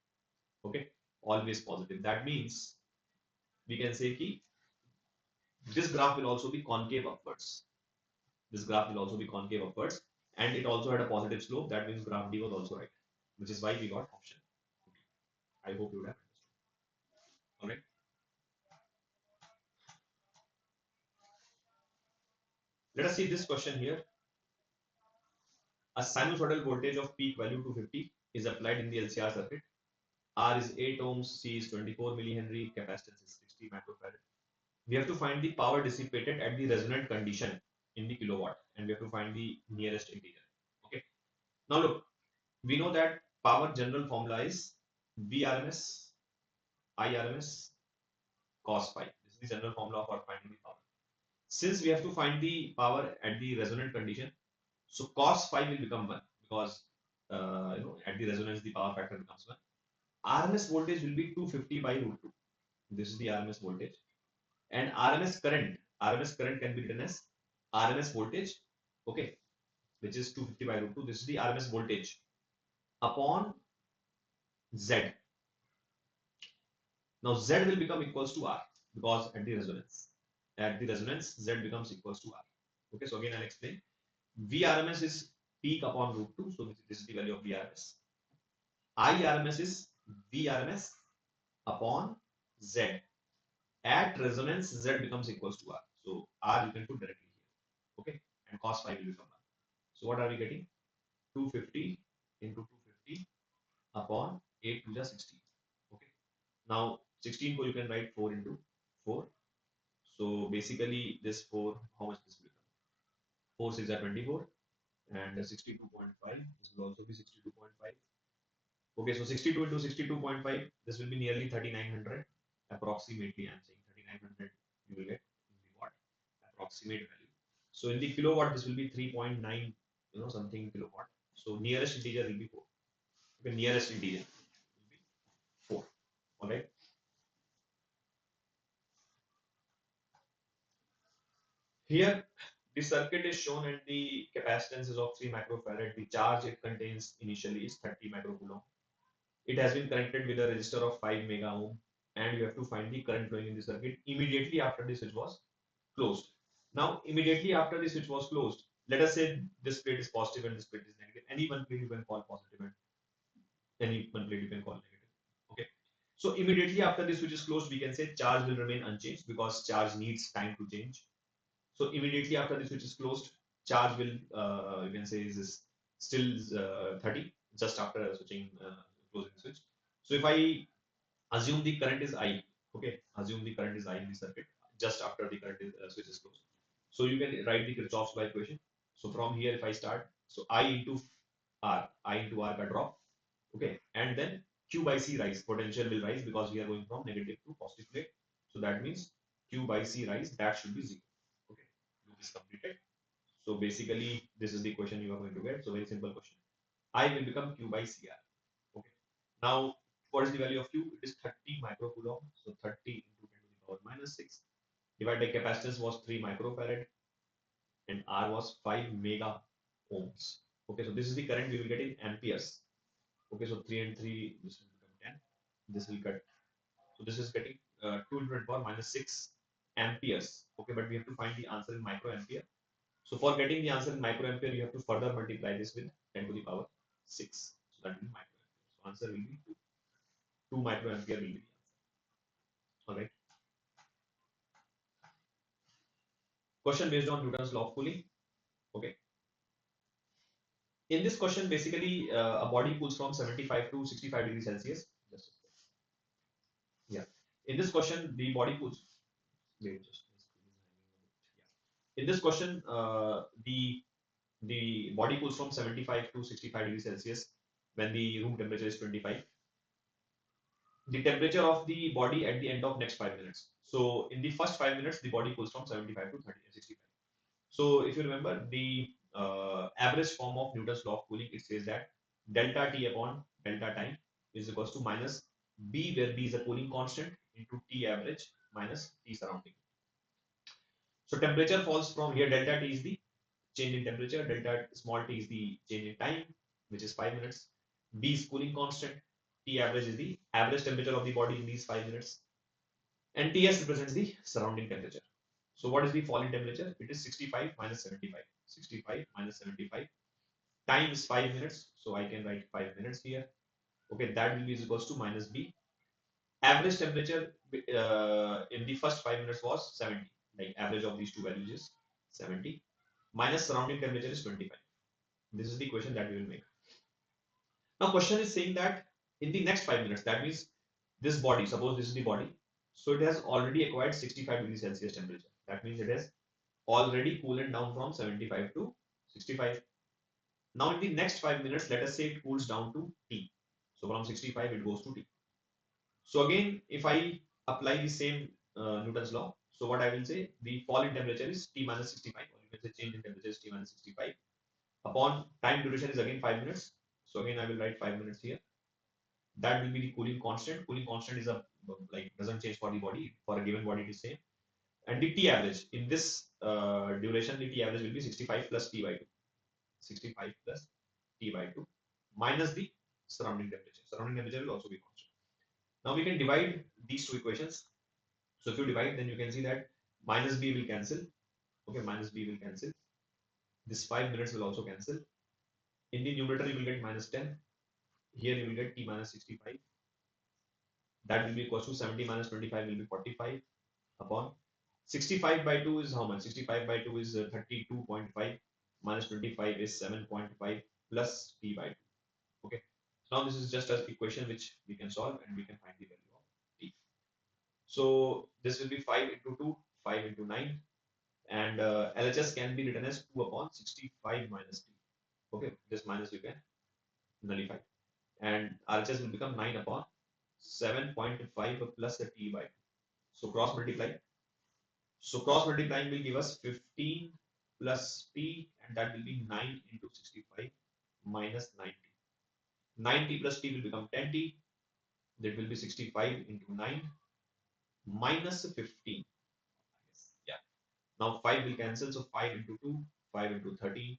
Okay, always positive. That means we can say ki this graph will also be concave upwards. This graph will also be concave upwards, and it also had a positive slope. That means graph D was also right, which is why we got option. I hope you would have understood. All right. Let us see this question here. A sinusoidal voltage of peak value 250 is applied in the LCR circuit. R is 8 ohms, C is 24 millihenry, capacitance is 60 microfarad. We have to find the power dissipated at the resonant condition in the kilowatt, and we have to find the nearest integer. Okay. Now look, we know that power general formula is VRMS IRMS cos phi. This is the general formula for finding the power. Since we have to find the power at the resonant condition, so cos phi will become 1 because at the resonance the power factor becomes 1. RMS voltage will be 250 by root 2. This is the RMS voltage. And RMS current can be written as RMS voltage, okay, which is 250 by root 2. This is the RMS voltage upon Z. Now Z will become equals to R because at the resonance, Z becomes equals to R. Okay, so again I'll explain. VRMS is peak upon root 2, so this is the value of VRMS. IRMS is VRMS upon Z. At resonance, Z becomes equals to R. So R you can put directly here. Okay, and cos phi will become 1. So what are we getting? 250 into 250 upon 8 to the 16. Okay. Now 16 you can write 4 into 4. So basically this 4, how much this will become? 4 6 are 24 and 62.5. This will also be 62.5. Okay, so 62 into 62.5, this will be nearly 3900. Approximately, I'm saying 3900 you will get in the watt, approximate value. So in the kilowatt, this will be 3.9, something kilowatt. So nearest integer will be 4. Okay, nearest integer will be 4. All right. Here, the circuit is shown and the capacitance is of 3 microfarad. The charge it contains initially is 30 microcoulomb. It has been connected with a resistor of 5 mega ohm, and you have to find the current flowing in the circuit immediately after the switch was closed. Now, immediately after the switch was closed, let us say this plate is positive and this plate is negative. Any one plate you can call positive and any one plate you can call negative. Okay. So immediately after the switch is closed, we can say charge will remain unchanged because charge needs time to change. So immediately after the switch is closed, charge will you can say is still 30 just after switching closing the switch. So if I assume the current is I, okay, assume the current is I in the circuit just after the current switch is closed. So you can write the Kirchhoff's law equation. So from here, if I start, so I into R का drop, okay, and then Q by C rise, potential will rise because we are going from negative to positive plate. So that means Q by C rise, that should be 0. Okay, loop is completed. So basically, this is the question you are going to get. So very simple question. I will become Q by CR. Okay. Now, what is the value of Q? It is 30 microcoulomb. So 30 into 10 to the power minus 6 divided by capacitance was 3 microfarad and R was 5 mega ohms. Okay, so this is the current we will get in amperes. Okay, so 3 and 3, this will become 10. This will cut. So this is getting 2 into 10 to the power minus 6 amperes. Okay, but we have to find the answer in microampere. So for getting the answer in microampere, you have to further multiply this with 10 to the power 6. So that will be microampere. So answer will be 2. 2 microampere will be the answer. All right. Question based on Newton's law of cooling. Okay. In this question, basically, a body cools from 75 to 65 degrees Celsius. Yeah. In this question, the body cools. Wait, just in this question, the body cools from 75 to 65 degrees Celsius when the room temperature is 25. The temperature of the body at the end of next 5 minutes. So in the first 5 minutes, the body cools from 75 to 65. So if you remember the average form of Newton's law of cooling, it says that delta T upon delta time is equals to minus B, where B is a cooling constant, into T average minus T surrounding. So temperature falls from here, delta T is the change in temperature, delta small t is the change in time, which is 5 minutes. B is cooling constant, T average is the average temperature of the body in these 5 minutes, and Ts represents the surrounding temperature. So what is the fall in temperature? It is 65 minus 75. 65 minus 75 times 5 minutes. So I can write 5 minutes here. Okay, that will be equals to minus B. Average temperature in the first 5 minutes was 70. Like average of these two values is 70. Minus surrounding temperature is 25. This is the equation that we will make. Now question is saying that in the next 5 minutes, that means this body, suppose this is the body, so it has already acquired 65 degrees Celsius temperature. That means it has already cooled down from 75 to 65. Now in the next 5 minutes, let us say it cools down to T. So from 65 it goes to T. So again, if I apply the same Newton's law, so what I will say, the fall in temperature is T minus 65, or you can say change in temperature is T minus 65. Upon time duration is again 5 minutes. So again I will write 5 minutes here. That will be the cooling constant. Cooling constant is a like doesn't change for the body. For a given body it is same. And the T average in this duration, the T average will be 65 plus T by 2. 65 plus T by 2 minus the surrounding temperature. Surrounding temperature will also be constant. Now we can divide these two equations. So if you divide, then you can see that minus B will cancel. Okay, minus B will cancel. This 5 minutes will also cancel. In the numerator, you will get minus 10. Here you will get T minus 65. That will be equal to 70 minus 25 will be 45 upon 65 by 2 is how much? 65 by 2 is 32.5 minus 25 is 7.5 plus T by 2. Okay. Now this is just an equation which we can solve and we can find the value of T. So this will be 5 into 2, 5 into 9, and LHS can be written as 2 upon 65 minus T. Okay, this minus you can nullify. And RHS will become 9 upon 7.5 plus the T by 2. So cross multiply. So cross multiplying will give us 15 plus T, and that will be 9 into 65 minus 90. 90 plus T will become 10T. That will be 65 into 9 minus 15. Yeah. Now 5 will cancel. So 5 into 2, 5 into 13, 5 into 3.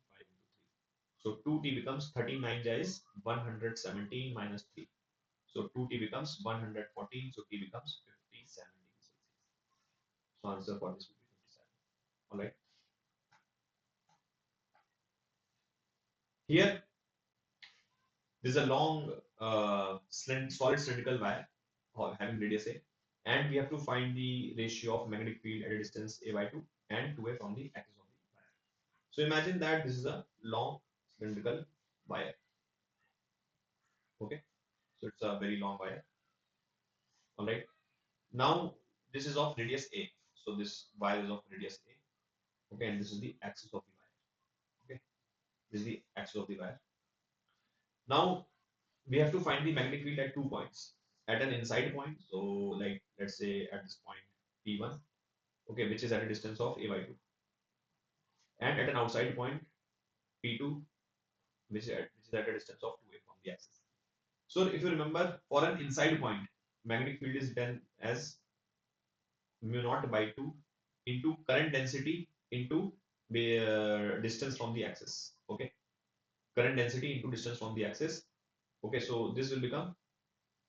So 2T becomes 39 is 117 minus 3. So 2T becomes 114. So T becomes 57 degrees Celsius. So answer for this will be 57. All right. Here, there's a long solid cylindrical wire having radius A, and we have to find the ratio of magnetic field at a distance A by 2 and 2A from the axis of the wire. So imagine that this is a long cylindrical wire. Okay, so it's a very long wire. All right. Now this is of radius A. So this wire is of radius A. Okay, and this is the axis of the wire. Okay, this is the axis of the wire. Now we have to find the magnetic field at 2 points. At an inside point, so like let's say at this point P1, okay, which is at a distance of A by 2, and at an outside point P2, which is at a distance of 2A from the axis. So if you remember, for an inside point, magnetic field is done as mu naught by 2 into current density into the distance from the axis. Okay, current density into distance from the axis. Okay, so this will become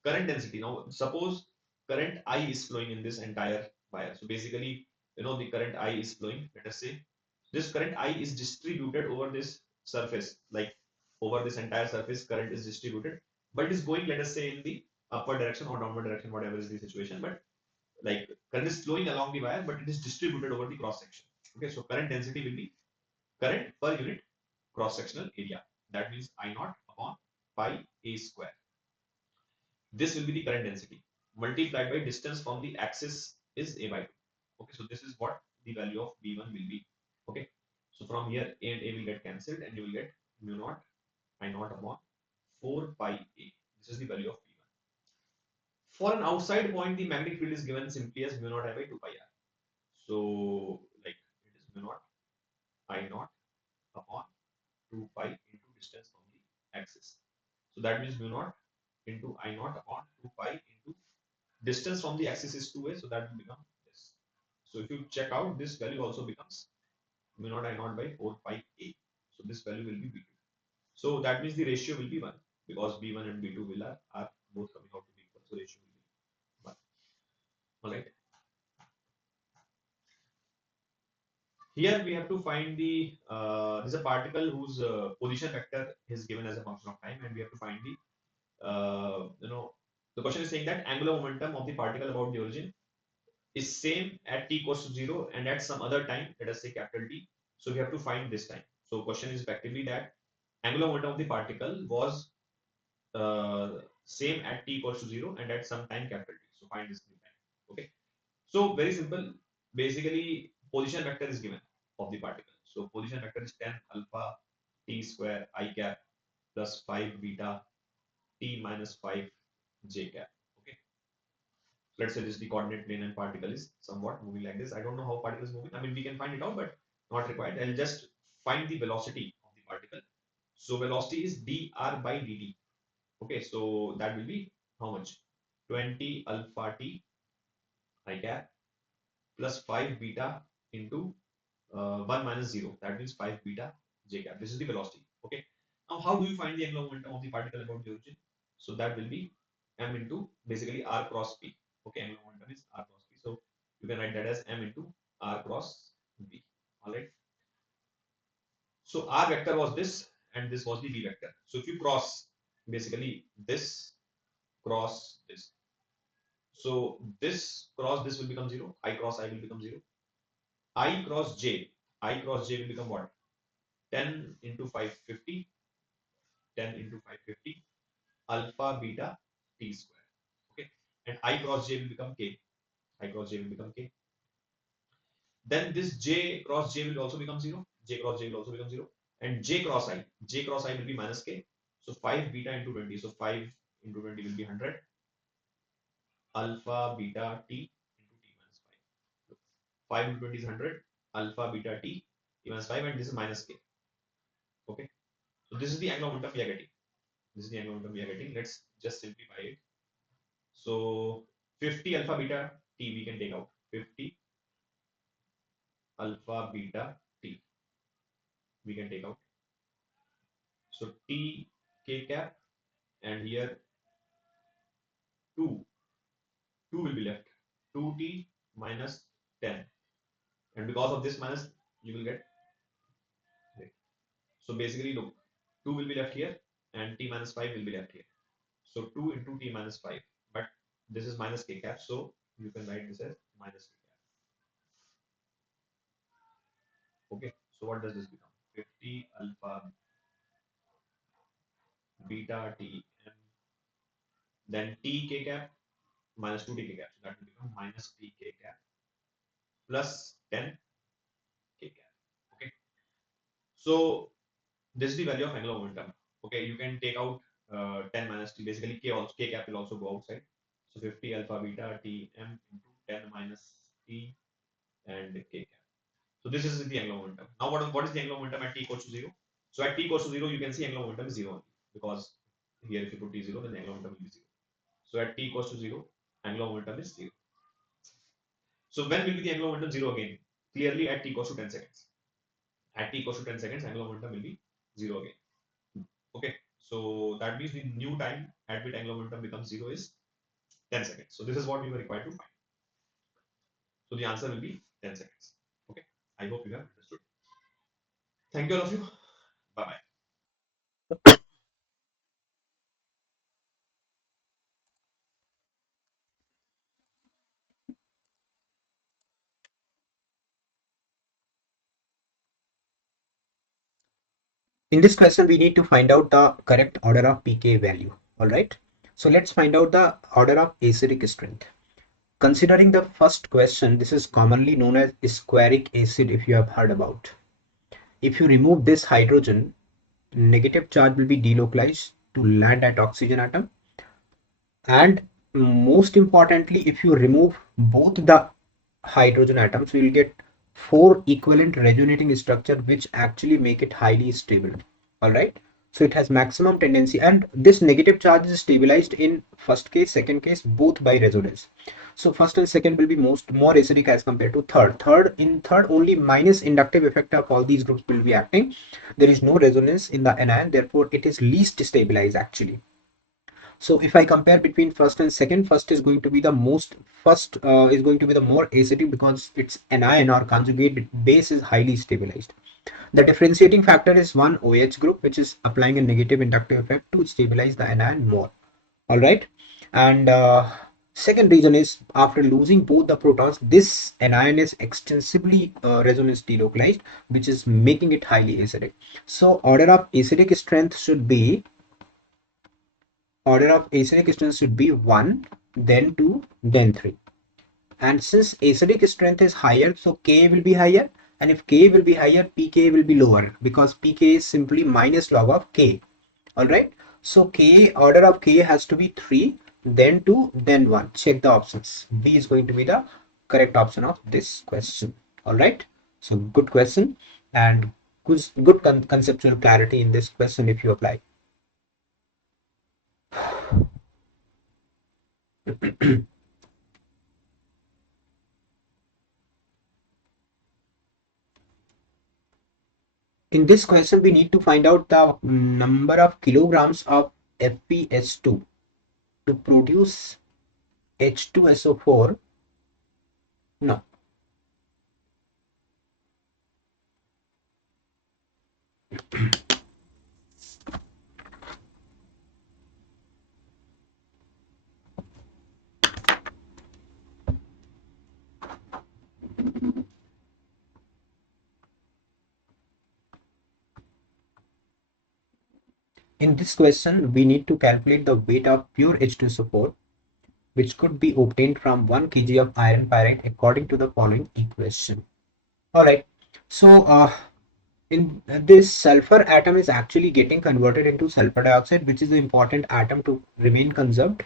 current density. Now suppose current I is flowing in this entire wire. So basically, the current I is flowing. Let us say this current I is distributed over this surface, like over this entire surface, current is distributed, but it is going, let us say, in the upward direction or downward direction, whatever is the situation. But like current is flowing along the wire, but it is distributed over the cross section. Okay, so current density will be current per unit cross sectional area. That means I naught upon pi a square. This will be the current density. multiplied by distance from the axis is a by 2. Okay, so this is what the value of b1 will be. Okay, so from here a and a will get cancelled and you will get mu naught I naught upon 4 pi a. This is the value of b1. For an outside point, the magnetic field is given simply as mu naught I by 2 pi r. So like it is mu naught I naught upon 2 pi into distance from the axis. So that means mu naught into I naught upon 2 pi into distance from the axis is 2a, so that will become this. So if you check out, this value also becomes mu naught I naught by 4 pi a. So this value will be b2. So that means the ratio will be 1 because b1 and b2 are both coming out to be equal. So ratio will be 1. All right. Here we have to find the this is a particle whose position vector is given as a function of time, and we have to find the the question is saying that angular momentum of the particle about the origin is same at t equals to 0 and at some other time, let us say capital T. So we have to find this time. So question is effectively that angular momentum of the particle was same at t equals to 0 and at some time capital T. So find this new time. Okay. So very simple. Basically, position vector is given of the particle. So position vector is 10 alpha t square I cap plus 5 beta t minus 5 j cap. Okay. Let's say this is the coordinate plane and particle is somewhat moving like this. I don't know how particle is moving. I mean, we can find it out, but not required. I'll just find the velocity of the particle. So velocity is dr by dt. Okay, so that will be how much? 20 alpha t I cap plus 5 beta into 1 minus 0. That means 5 beta j cap. This is the velocity. Okay. Now, how do you find the angular momentum of the particle about the origin? So that will be m into basically r cross p. Okay, angular momentum is r cross p. So you can write that as m into r cross b. All right. So r vector was this, and this was the b vector. So if you cross basically this cross this, so this cross this will become 0. I cross I will become 0. I cross j will become what? 10 into 550, 10 into 550 alpha beta t square. Okay, and I cross j will become k. I cross j will become k. Then this j cross j will also become 0. J cross j will also become 0. And j cross I will be minus k. So 5 beta into 20. So 5 into 20 will be 100 alpha beta t into t minus 5. 5 into 20 is 100 alpha beta t minus 5, and this is minus k. Okay, so this is the angular momentum we are getting. This is the angular momentum we are getting. Let's just simplify it. So 50 alpha beta t we can take out. 50 alpha beta t we can take out. So t k cap, and here 2 will be left. 2t minus 10, and because of this minus you will get. So basically look, 2 will be left here and t minus 5 will be left here. So 2 into t minus 5, but this is minus k cap, so you can write this as minus k cap. Okay, so what does this become? 50 alpha beta t m, then t k cap minus 2 t k cap, so that will become minus t k cap plus 10 k cap. Okay, so this is the value of angular momentum. Okay, you can take out 10 minus t, basically k cap will also go outside. So 50 alpha beta t m into 10 minus t and k cap. So this is the angular momentum. Now what is the angular momentum at t equals to 0? So at t equals to 0, you can see angular momentum is 0 only, because here if you put t 0, then the angular momentum will be 0. So at t equals to 0, angular momentum is 0. So when will be the angular momentum 0 again? Clearly at t equals to 10 seconds. At t equals to 10 seconds, angular momentum will be 0 again. Okay, so that means the new time at which angular momentum becomes 0 is 10 seconds. So this is what we were required to find. So the answer will be 10 seconds. Okay, I hope you have understood. Thank you all of you. Bye bye. In this question, we need to find out the correct order of pK value. All right. So let's find out the order of acidic strength. Considering the first question, this is commonly known as squaric acid if you have heard about. If you remove this hydrogen, negative charge will be delocalized to land at oxygen atom. And most importantly, if you remove both the hydrogen atoms, we will get four equivalent resonating structure which actually make it highly stable. All right. So it has maximum tendency, and this negative charge is stabilized in first case, second case, both by resonance. So first and second will be more acidic as compared to third. Third only minus inductive effect of all these groups will be acting. There is no resonance in the anion, therefore it is least stabilized actually. So if I compare between first and second, first is going to be the is going to be the more acidic because its anion or conjugate base is highly stabilized. The differentiating factor is one OH group, which is applying a negative inductive effect to stabilize the anion more. All right. And second reason is after losing both the protons, this anion is extensively resonance delocalized, which is making it highly acidic. So order of acidic strength should be 1, then 2, then 3. And since acidic strength is higher, so Ka will be higher. And if Ka will be higher, pK will be lower because pK is simply minus log of K. Alright. So order of K has to be 3, then 2, then 1. Check the options. B is going to be the correct option of this question. Alright. So good question and good conceptual clarity in this question if you apply. In this question, we need to find out the number of kilograms of FeS2 to produce H2SO4. No. In this question, we need to calculate the weight of pure H2SO4, which could be obtained from 1 kg of iron pyrite according to the following equation. Alright, so in this sulfur atom is actually getting converted into sulfur dioxide, which is the important atom to remain conserved.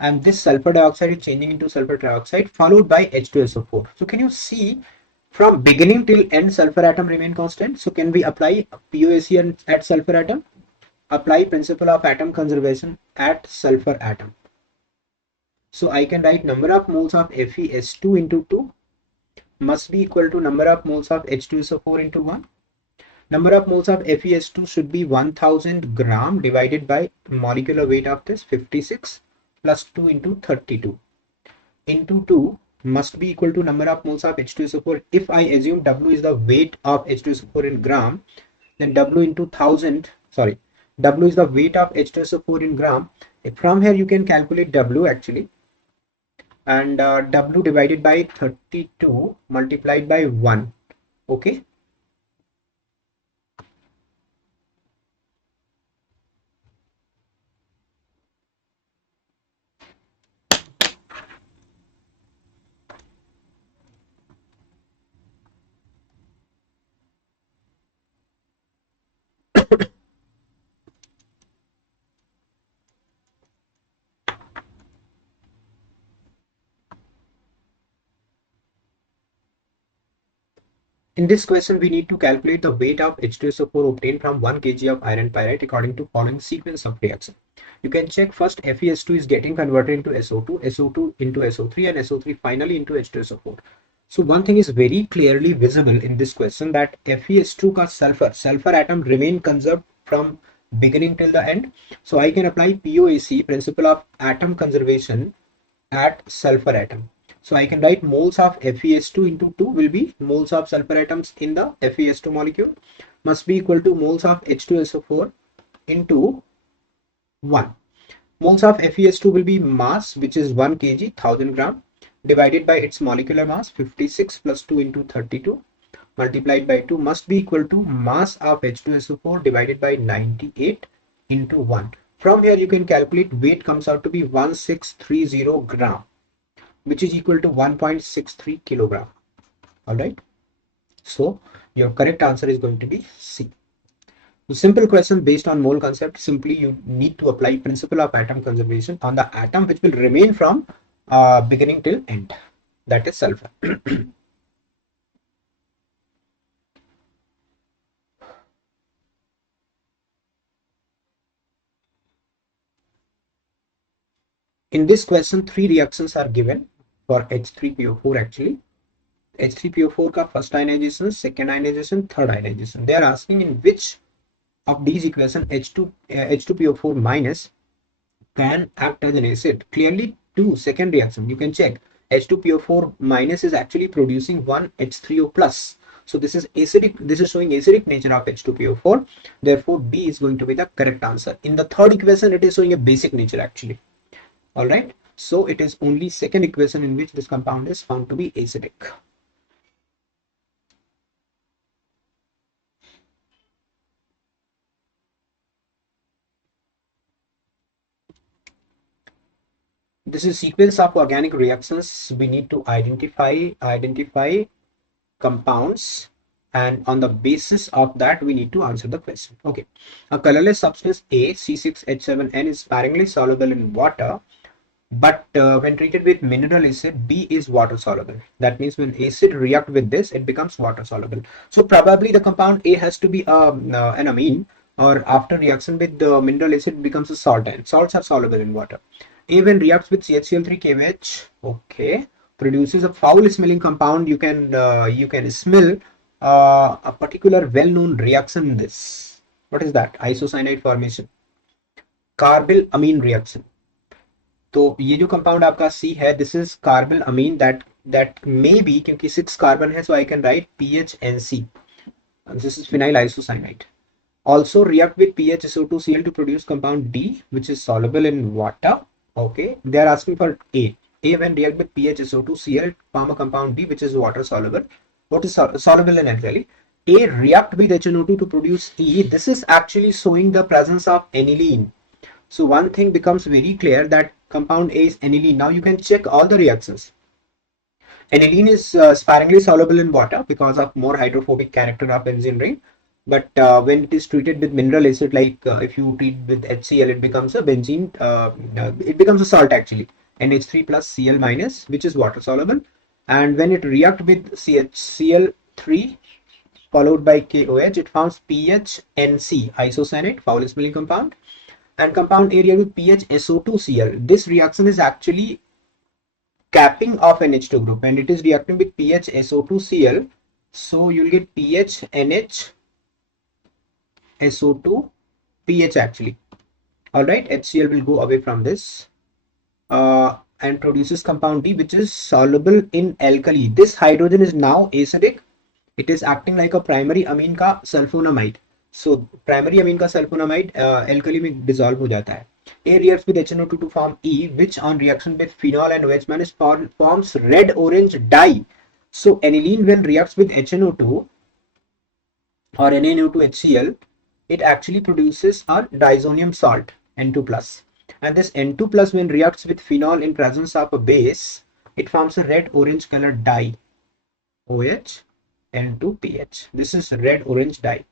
And this sulfur dioxide is changing into sulfur trioxide followed by H2SO4. So can you see from beginning till end sulfur atom remain constant? So can we apply POAC at sulfur atom? Apply principle of atom conservation at sulfur atom. So I can write number of moles of FeS2 into 2 must be equal to number of moles of H2SO4 into 1. Number of moles of FeS2 should be 1000 gram divided by molecular weight of this 56 plus 2 into 32 into 2 must be equal to number of moles of H2SO4. If I assume W is the weight of H2SO4 in gram, then W into 1000, sorry, W is the weight of H2SO4 in gram. From here you can calculate W actually, and W divided by 32 multiplied by 1. Okay. In this question, we need to calculate the weight of H2SO4 obtained from 1 kg of iron pyrite according to following sequence of reaction. You can check first FeS2 is getting converted into SO2, SO2 into SO3, and SO3 finally into H2SO4. So one thing is very clearly visible in this question that FeS2 का sulfur atom remain conserved from beginning till the end. So I can apply POAC, principle of atom conservation, at sulfur atom. So I can write moles of FeS2 into 2 will be moles of sulfur atoms in the FeS2 molecule must be equal to moles of H2SO4 into 1. Moles of FeS2 will be mass, which is 1 kg 1000 gram divided by its molecular mass 56 plus 2 into 32 multiplied by 2 must be equal to mass of H2SO4 divided by 98 into 1. From here you can calculate weight comes out to be 1630 gram, which is equal to 1.63 kilogram. All right. So your correct answer is going to be C. The simple question based on mole concept, simply you need to apply principle of atom conservation on the atom which will remain from beginning till end. That is sulfur. In this question, three reactions are given for H3PO4 actually. H3PO4 का first ionization, second ionization, third ionization. They are asking in which of these equation H2PO4 minus can act as an acid. Clearly, two second reaction. You can check. H2PO4 minus is actually producing one H3O plus. So this is acidic. This is showing acidic nature of H2PO4. Therefore, B is going to be the correct answer. In the third equation, it is showing a basic nature actually. All right. So it is only second equation in which this compound is found to be acidic. This is sequence of organic reactions. We need to identify compounds, and on the basis of that we need to answer the question. Okay, a colorless substance A, C6H7N, is sparingly soluble in water, but when treated with mineral acid, B is water soluble. That means when acid react with this, it becomes water soluble. So probably the compound A has to be an amine, or after reaction with the mineral acid it becomes a salt, and salts are soluble in water. A when reacts with CHCl3 KOH, okay, produces a foul smelling compound. You can smell a particular well-known reaction in this. What is that? Isocyanide formation, carbylamine reaction. तो ये जो compound आपका C है, this is carbon amine. That may be, क्योंकि 6 कार्बन है, so I can write PHNC. This is phenyl isocyanide. Also react with PHSO2Cl to produce compound D, which is soluble in water. Okay, they are asking for A. A when react with PHSO2Cl form a compound D, which is water soluble. What is soluble in alkali? A react with HNO2 to produce E. This is actually showing the presence of aniline. So one thing becomes very clear, that compound A is aniline. Now you can check all the reactions. Aniline is sparingly soluble in water because of more hydrophobic character of benzene ring. But when it is treated with mineral acid, like if you treat with HCl, it becomes a benzene. It becomes a salt actually, NH3 plus Cl minus, which is water soluble. And when it react with CHCl3 followed by KOH, it forms PHNC, isocyanate, foul smelling compound. And compound area with PHSO2Cl. This reaction is actually capping of NH2 group, and it is reacting with PHSO2Cl. So you'll get PHNH SO2 PH actually. All right, HCl will go away from this and produces compound D, which is soluble in alkali. This hydrogen is now acidic. It is acting like a primary amine का sulfonamide. So primary amine का sulfonamide alkali में dissolve हो जाता है. A reacts with HNO2 to form E, which on reaction with phenol and OH- forms red orange dye. So aniline when reacts with HNO2 or NaNO2HCl, it actually produces a diazonium salt, N2 plus. And this N2 plus when reacts with phenol in presence of a base, it forms a red orange colored dye, OH N2PH. This is red orange dye.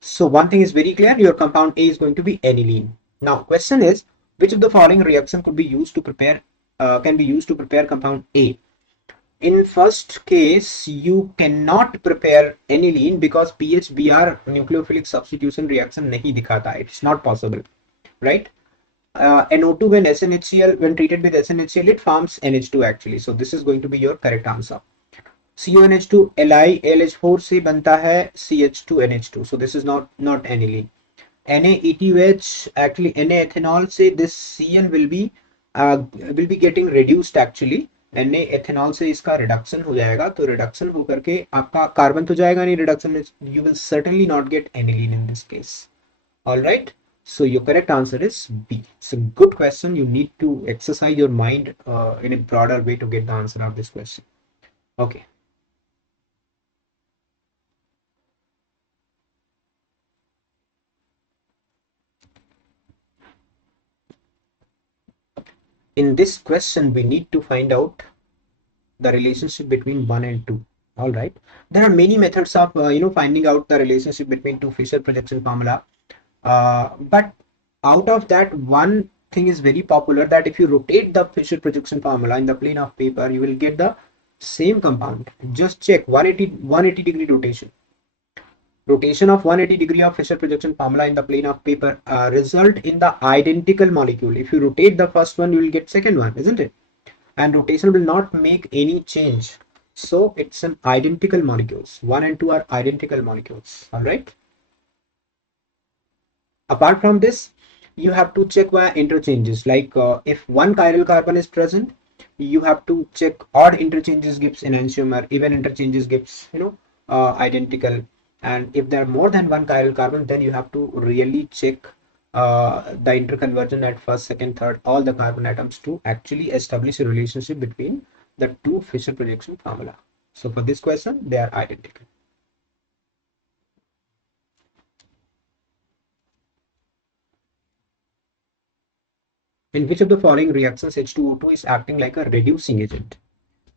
So one thing is very clear, your compound A is going to be aniline. Now question is, which of the following reaction could be used to prepare can be used to prepare compound A? In first case, you cannot prepare aniline because PHBr nucleophilic substitution reaction nahi dikhata hai. It's not possible, right? NO2 when SNHCl, when treated with SNHCl, it forms NH2 actually. So this is going to be your correct answer. CONH2 Li LH4 से बनता है CH2NH2. So this is not aniline. NaETOH, actually Na ethanol से this Cl will be getting reduced actually. Na ethanol से इसका reduction हो जाएगा, तो reduction हो करके आपका कार्बन तो जाएगा नहीं reduction में, you will certainly not get aniline in this case. All right. So your correct answer is B. It's a good question. You need to exercise your mind in a broader way to get the answer of this question. Okay. In this question, we need to find out the relationship between 1 and 2. All right. There are many methods of finding out the relationship between two Fisher projection formula. But out of that, one thing is very popular, that if you rotate the Fisher projection formula in the plane of paper, you will get the same compound. Just check 180 degree rotation. Rotation of 180 degree of Fisher projection formula in the plane of paper result in the identical molecule. If you rotate the first one, you will get second one, isn't it? And rotation will not make any change. So it's an identical molecules. 1 and 2 are identical molecules. All right. Apart from this, you have to check via interchanges. Like if one chiral carbon is present, you have to check odd interchanges gives enantiomer, even interchanges gives identical. And if there are more than one chiral carbon, then you have to really check the interconversion at first, second, third, all the carbon atoms to actually establish a relationship between the two Fisher projection formula. So for this question, they are identical. In which of the following reactions H2O2 is acting like a reducing agent?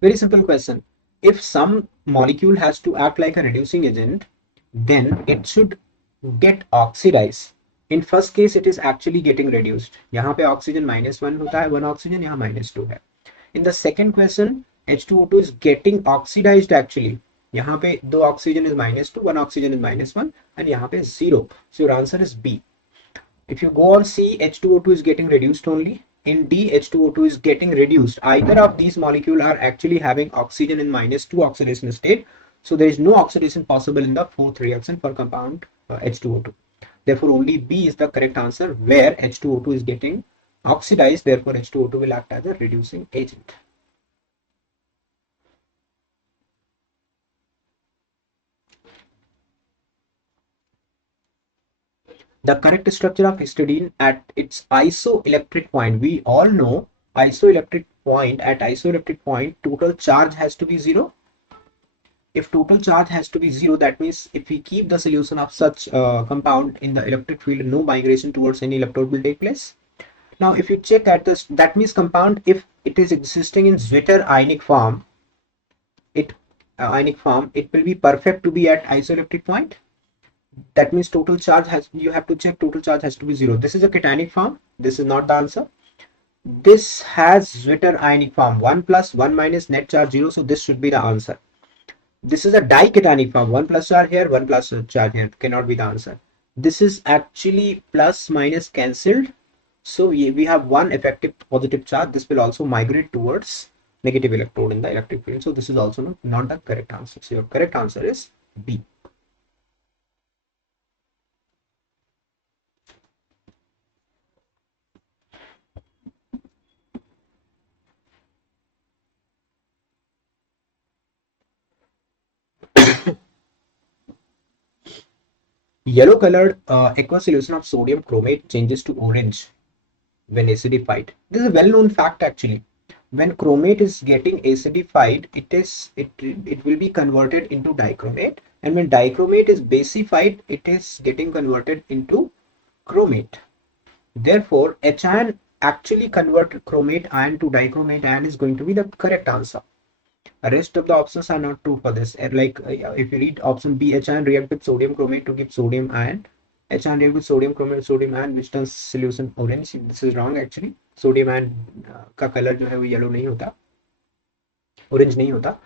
Very simple question. If some molecule has to act like a reducing agent, then it should get oxidized. In first case, it is actually getting reduced. यहाँ पे oxygen -1 होता है, 1 oxygen, यहाँ -2 है. In the second question, H2O2 is getting oxidized actually. यहाँ पे 2 oxygen is -2, 1 oxygen is -1, and यहाँ पे 0. So your answer is B. If you go on C, H2O2 is getting reduced only. In D, H2O2 is getting reduced. Either of these molecules are actually having oxygen in -2 oxidation state. So there is no oxidation possible in the fourth reaction for compound H2O2. Therefore, only B is the correct answer, where H2O2 is getting oxidized. Therefore, H2O2 will act as a reducing agent. The correct structure of histidine at its isoelectric point. We all know isoelectric point, at isoelectric point, total charge has to be 0. If total charge has to be 0, that means if we keep the solution of such compound in the electric field, no migration towards any electrode will take place. Now, if you check at this, that means compound, if it is existing in Zwitter ionic form, it will be perfect to be at isoelectric point. That means total charge has, you have to check total charge has to be 0. This is a cationic form. This is not the answer. This has Zwitter ionic form, 1 plus 1 minus net charge 0. So this should be the answer. This is a dicationic form, 1 plus charge here, 1 plus charge here. Cannot be the answer. This is actually plus minus cancelled. So we have one effective positive charge. This will also migrate towards negative electrode in the electric field. So this is also not the correct answer. So your correct answer is B. Yellow colored aqueous solution of sodium chromate changes to orange when acidified. This is a well known fact actually. When chromate is getting acidified, it will be converted into dichromate, and when dichromate is basified, it is getting converted into chromate. Therefore, H ion actually convert chromate ion to dichromate ion is going to be the correct answer. The rest of the options are not true for this. Like if you read option B, H ion react with sodium chromate to give sodium ion. H ion react with sodium chromate sodium ion which turns solution orange. This is wrong actually. Sodium ion का color जो है वो yellow नहीं होता, orange नहीं होता.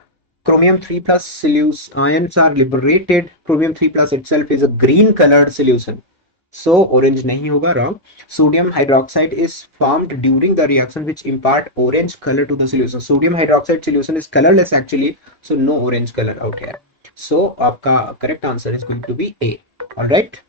Chromium 3 plus ions are liberated. Chromium 3 plus itself is a green colored solution. So orange nahi hoga, wrong. Sodium hydroxide is formed during the reaction which impart orange color to the solution. Sodium hydroxide solution is colorless actually, so no orange color out here. So आपका correct answer is going to be A. All right.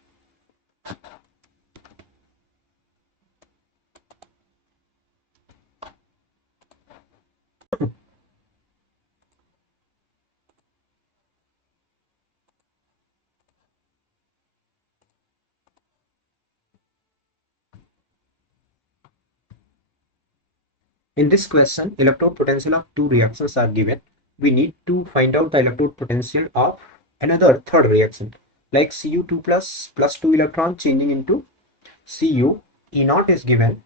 In this question, electrode potential of two reactions are given. We need to find out the electrode potential of another third reaction, like Cu2 plus 2 electron changing into Cu. E naught is given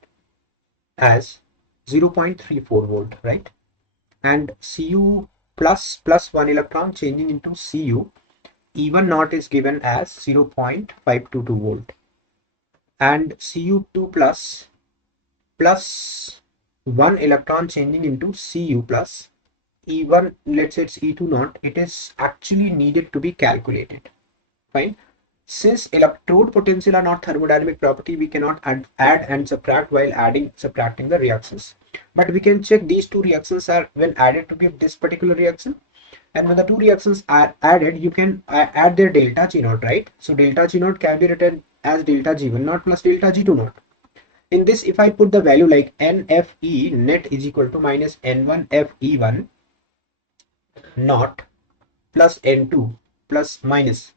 as 0.34 volt, right? And Cu plus 1 electron changing into Cu, E1 naught is given as 0.522 volt, and Cu2 plus 1 electron changing into Cu plus E1, let's say it's E2 naught, it is actually needed to be calculated. Fine. Since electrode potential are not thermodynamic property, we cannot add and subtract while subtracting the reactions. But we can check these two reactions are when added to give this particular reaction. And when the two reactions are added, you can add their delta G naught, right? So delta G naught can be written as delta G1 naught plus delta G2 naught. In this, if I put the value like NFE net is equal to minus N1FE1 naught plus N2 plus minus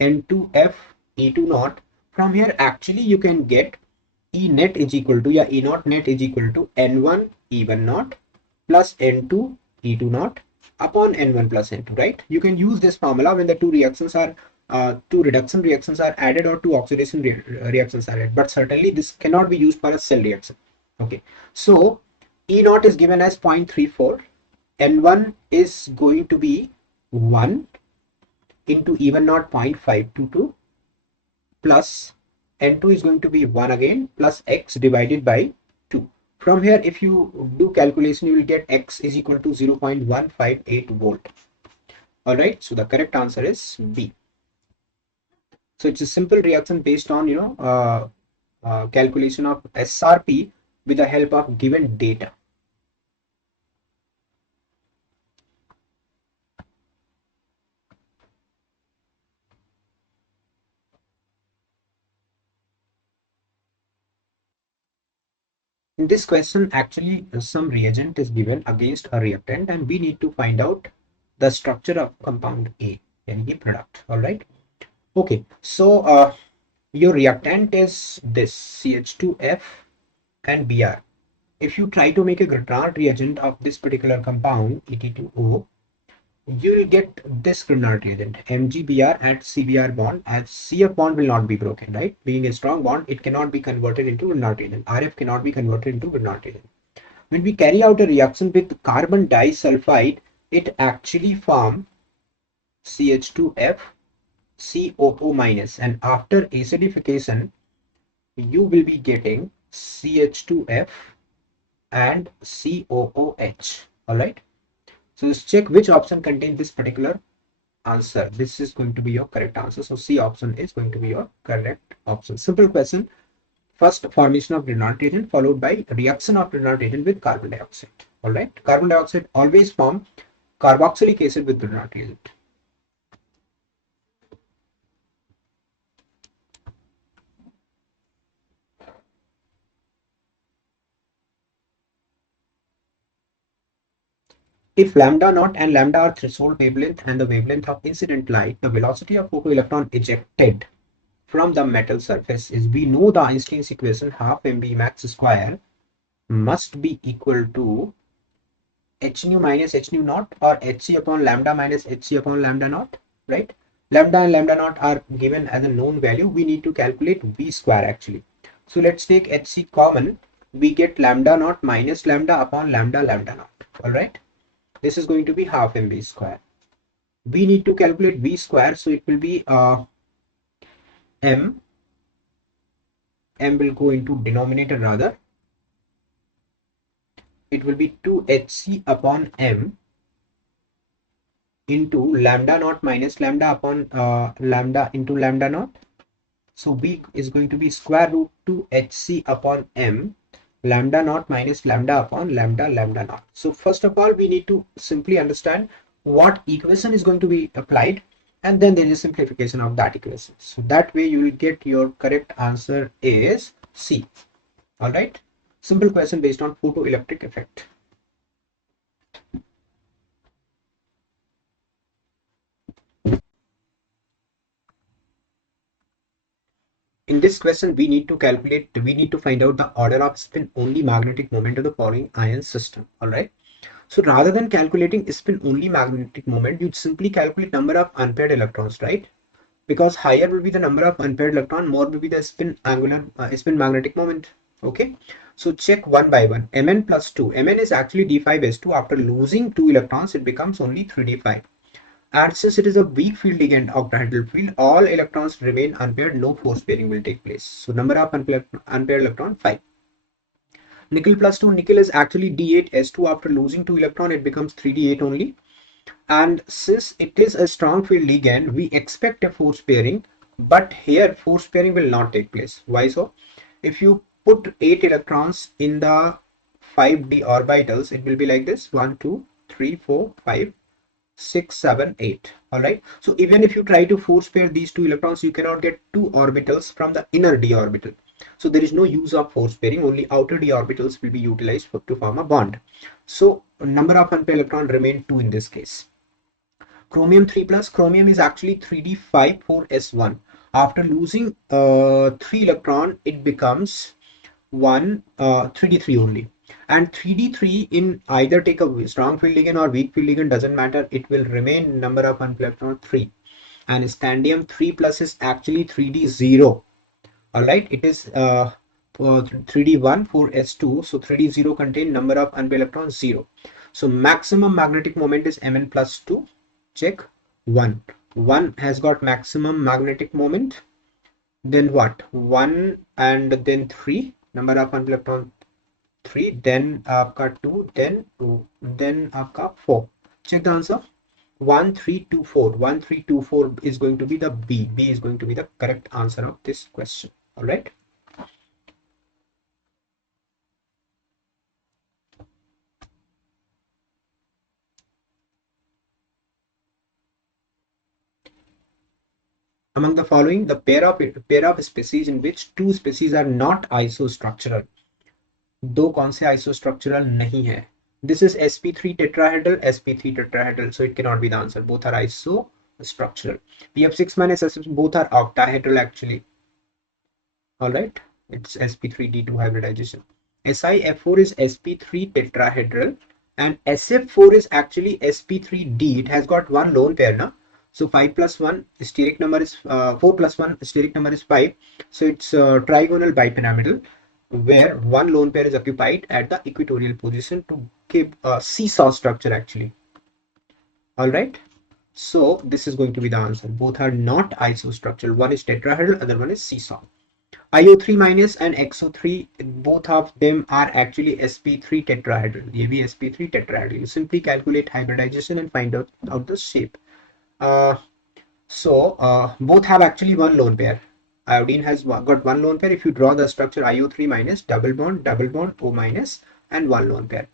N2F E2 naught, from here actually you can get E net is equal to, E naught net is equal to N1 E1 naught plus N2 E2 naught upon N1 plus N2, right? You can use this formula when the two reactions are two reduction reactions are added or two oxidation reactions are added, but certainly this cannot be used for a cell reaction. Okay, so E naught is given as 0.34, N1 is going to be 1 into E1 naught 0.522 plus N2 is going to be 1 again plus X divided by 2. From here, if you do calculation, you will get X is equal to 0.158 volt. All right, so the correct answer is B. So it's a simple reaction based on calculation of SRP with the help of given data. In this question, actually some reagent is given against a reactant and we need to find out the structure of compound A, any product. All right. Okay, so your reactant is this CH2F and Br. If you try to make a Grignard reagent of this particular compound Et2O, you will get this Grignard reagent MgBr at CBr bond, as CF bond will not be broken, right? Being a strong bond, it cannot be converted into Grignard reagent. RF cannot be converted into Grignard reagent. When we carry out a reaction with carbon disulfide, it actually forms CH2F COO minus, and after acidification you will be getting CH2F and COOH. All right, so let's check which option contains this particular answer. This is going to be your correct answer, so C option is going to be your correct option. Simple question. First, formation of Grignard reagent followed by reaction of Grignard reagent with carbon dioxide. All right, carbon dioxide always form carboxylic acid with Grignard reagent. If lambda naught and lambda are threshold wavelength and the wavelength of incident light, the velocity of photoelectron ejected from the metal surface is, we know the Einstein's equation, half mv max square must be equal to h nu minus h nu naught or hc upon lambda minus hc upon lambda naught, right? Lambda and lambda naught are given as a known value. We need to calculate v square actually. So let's take hc common. We get lambda naught minus lambda upon lambda lambda naught. All right. This is going to be half mv square. We need to calculate v square, so it will be m will go into denominator rather. It will be 2hc upon m into lambda naught minus lambda upon lambda into lambda naught. So v is going to be square root 2hc upon m lambda naught minus lambda upon lambda lambda naught. So first of all, we need to simply understand what equation is going to be applied, and then there is a simplification of that equation. So that way you will get your correct answer is C. All right, simple question based on photoelectric effect. In this question, we need to find out the order of spin only magnetic moment of the following ion system. All right. So rather than calculating spin only magnetic moment, you simply calculate number of unpaired electrons, right? Because higher will be the number of unpaired electron, more will be the spin magnetic moment. Okay, so check one by one. Mn plus 2. Mn is actually d5s2. After losing 2 electrons, it becomes only 3d5. And since it is a weak field ligand octahedral field, all electrons remain unpaired. No force pairing will take place. So number of unpaired electron 5. Nickel plus 2. Nickel is actually d8s2. After losing 2 electron, it becomes 3d8 only. And since it is a strong field ligand, we expect a force pairing, but here force pairing will not take place. Why so? If you put 8 electrons in the 5d orbitals, it will be like this: 1, 2, 3, 4, 5, 6, 7, 8. All right. So even if you try to force pair these two electrons, you cannot get two orbitals from the inner d orbital. So there is no use of force pairing. Only outer d orbitals will be utilized to form a bond. So number of unpaired electrons remain 2 in this case. Chromium 3 plus. Chromium is actually 3d5 4s1. After losing 3 electron, it becomes 3d3 only. And 3d3 in either take a strong field ligand or weak field ligand, doesn't matter. It will remain number of unpaired electron 3. And scandium 3 plus is actually 3d0. All right, it is 3d1 4s2. So 3d0 contain number of unpaired electrons 0. So maximum magnetic moment is Mn plus 2. Check 1. 1 has got maximum magnetic moment. Then what? 1 and then 3. Number of unpaired electron 3. Then आपका 2. Then आपका 4. Check the answer. 1 3 2 4. 1 3 2 4 is going to be the B. B is going to be the correct answer of this question. All right. Among the following, the pair of species in which two species are not isostructural. दो कौन से isostructural नहीं है? This is sp3 tetrahedral, sp3 tetrahedral, so it cannot be the answer. Both are isostructural. pf6 minus sf, both are octahedral actually. All right, it's sp3d2 hybridization. SiF4 is sp3 tetrahedral, and SF4 is actually sp3d. It has got one lone pair now. So 5 plus 1 steric number is 4 plus 1 steric number is 5. So it's trigonal bipyramidal, where one lone pair is occupied at the equatorial position to give a seesaw structure actually. All right. So this is going to be the answer. Both are not isostructural. One is tetrahedral, other one is seesaw. IO3 minus and XO3, both of them are actually sp3 tetrahedral. ये भी sp3 tetrahedral. You simply calculate hybridization and find out the shape. Both have actually one lone pair. Iodine has got one lone pair. If you draw the structure IO3 minus, double bond, O minus, and one lone pair.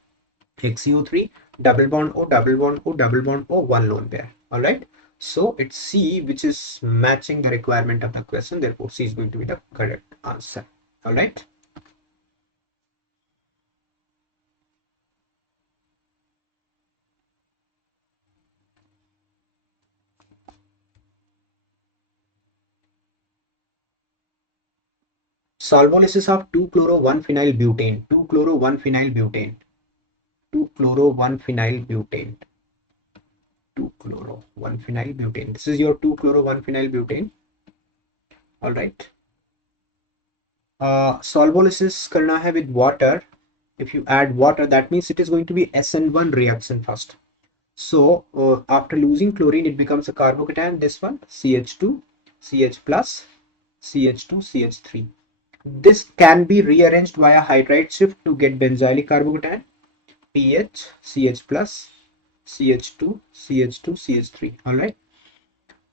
XCO3, double bond O, double bond O, double bond O, one lone pair. All right. So it's C which is matching the requirement of the question. Therefore, C is going to be the correct answer. All right. Solvolysis of 2-chloro-1-phenyl butane. 2-chloro-1-phenyl butane. 2-chloro-1-phenyl butane. 2-chloro-1-phenyl butane. This is your 2-chloro-1-phenyl butane. All right. Solvolysis करना है with water. If you add water, that means it is going to be SN1 reaction first. So after losing chlorine, it becomes a carbocation. This one, CH2, CH plus, CH2, CH3. This can be rearranged via hydride shift to get benzylic carbocation. PH, CH plus, CH2, CH2, CH3. All right.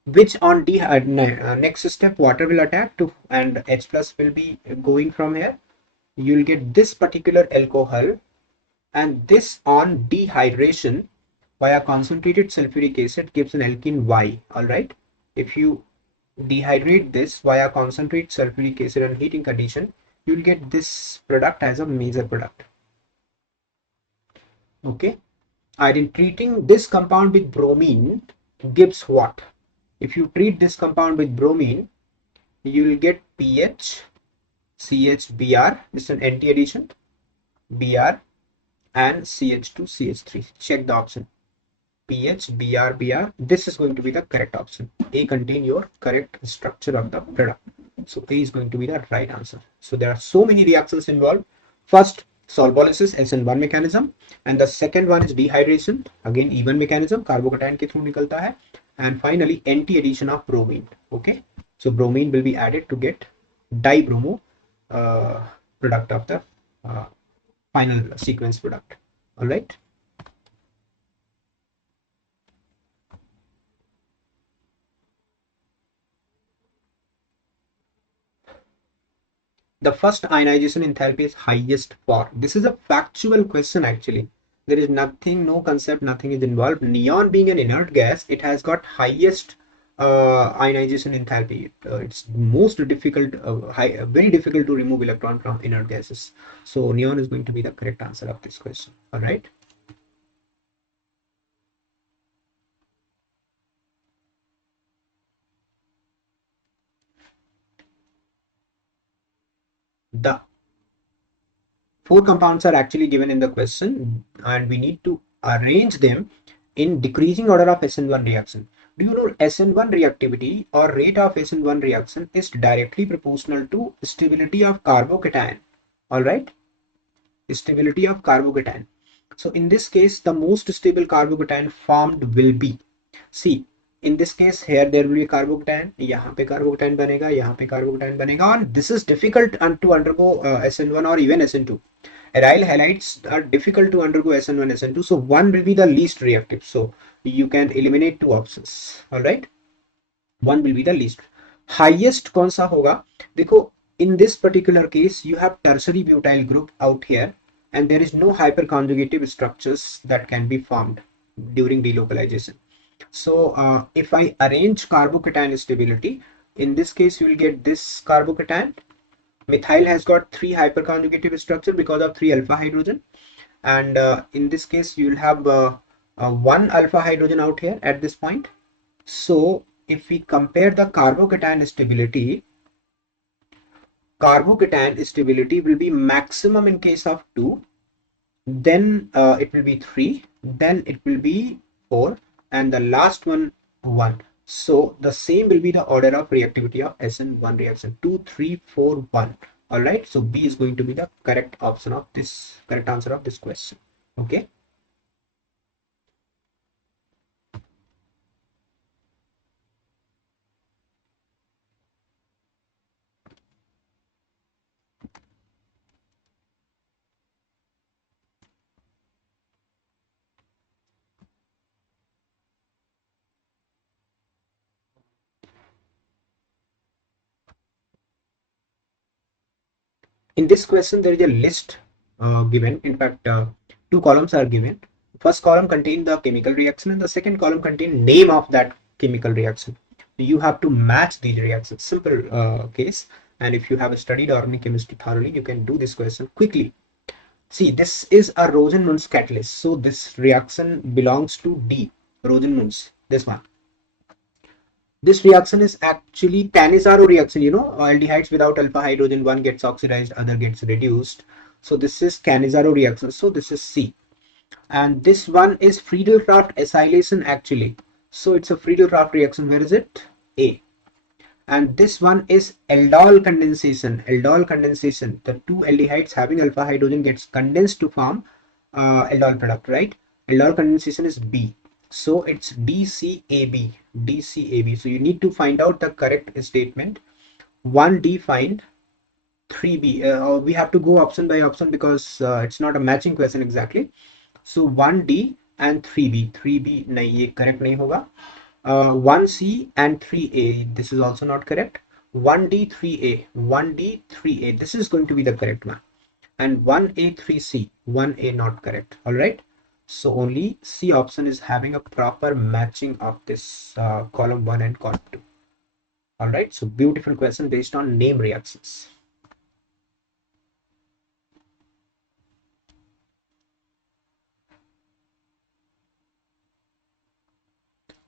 Which on D next step water will attack to, and H plus will be going from here. You will get this particular alcohol, and this on dehydration via concentrated sulfuric acid gives an alkene Y. All right. If you dehydrate this via concentrated sulfuric acid and heating condition, you will get this product as a major product. Okay. And in treating this compound with bromine gives what? If you treat this compound with bromine, you will get pH, CHBr, this is an anti-addition, Br, and CH2, CH3. Check the option. pH, Br, Br. This is going to be the correct option. A contain your correct structure of the product. So A is going to be the right answer. So there are so many reactions involved. First, solvolysis, SN1 mechanism, and the second one is dehydration, again even mechanism, carbocation के through निकलता है, and finally anti-addition of bromine. Okay, so bromine will be added to get dibromo product of the uh, final sequence product. All right. The first ionization enthalpy is highest for. This is a factual question actually. There is nothing, no concept, nothing is involved. Neon being an inert gas, it has got highest ionization enthalpy. It's most difficult, very difficult to remove electron from inert gases. So neon is going to be the correct answer of this question. All right. The four compounds are actually given in the question, and we need to arrange them in decreasing order of SN1 reaction. Do you know SN1 reactivity or rate of SN1 reaction is directly proportional to stability of carbocation? All right, stability of carbocation. So in this case, the most stable carbocation formed will be, see, in this case here there will be carbocation, यहाँ पे carbocation बनेगा, यहाँ पे carbocation बनेगा, and this is difficult to undergo SN1 or even SN2. Aryl halides are difficult to undergo SN1, SN2, so one will be the least reactive. So you can eliminate two options. All right, one will be the least. Highest कौन सा होगा? देखो, in this particular case you have tertiary butyl group out here, and there is no hyperconjugative structures that can be formed during delocalization. So if I arrange carbocation stability, in this case you will get this carbocation. Methyl has got three hyperconjugative structure because of three alpha hydrogen, and in this case you will have one alpha hydrogen out here at this point. So if we compare the carbocation stability will be maximum in case of 2, then it will be 3, then it will be 4, and the last one 1. So the same will be the order of reactivity of SN1 reaction, 2, 3, 4, 1. All right, so B is going to be the correct option of this, correct answer of this question. Okay. In this question there is a list given. In fact, two columns are given. First column contain the chemical reaction and the second column contain name of that chemical reaction. You have to match these reactions. Simple case, and if you have studied organic chemistry thoroughly, you can do this question quickly. See, this is a Rosenmund's catalyst, so this reaction belongs to D, Rosenmund's, this one. This reaction is actually Cannizzaro reaction. You know, aldehydes without alpha hydrogen, one gets oxidized, other gets reduced. So this is Cannizzaro reaction. So this is C. And this one is Friedel-Crafts acylation actually. So it's a Friedel-Crafts reaction. Where is it? A. And this one is aldol condensation. Aldol condensation. The two aldehydes having alpha hydrogen gets condensed to form aldol product, right? Aldol condensation is B. So it's DCAB. DCAB. So you need to find out the correct statement. 1D find, 3B. We have to go option by option because it's not a matching question exactly. So 1D and 3B. 3B नहीं, ये correct नहीं होगा. 1C and 3A. This is also not correct. 1D, 3A. 1D, 3A. This is going to be the correct one. And 1A, 3C. 1A not correct. All right. So only C option is having a proper matching of this column 1 and column 2. All right. So beautiful question based on name reactions.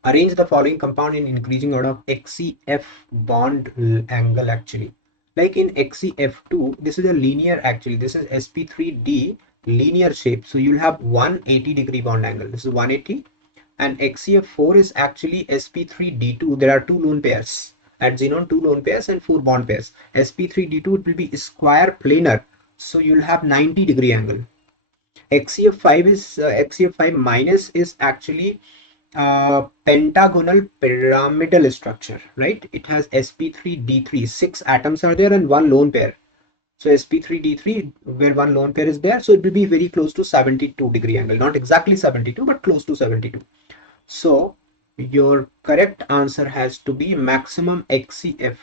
Arrange the following compound in increasing order of XCF bond angle actually. Like in XCF2, this is a linear actually. This is sp3d linear shape. So you'll have 180-degree bond angle. This is 180. And XCF4 is actually sp3d2. There are two lone pairs. At xenon, 2 lone pairs and 4 bond pairs. sp3d2, it will be square planar, so you'll have 90-degree angle. XCF5 minus is actually pentagonal pyramidal structure, right? It has sp3d3, 6 atoms are there and 1 lone pair. So sp3d3, where 1 lone pair is there, so it will be very close to 72-degree angle, not exactly 72 but close to 72. So your correct answer has to be maximum XCF2.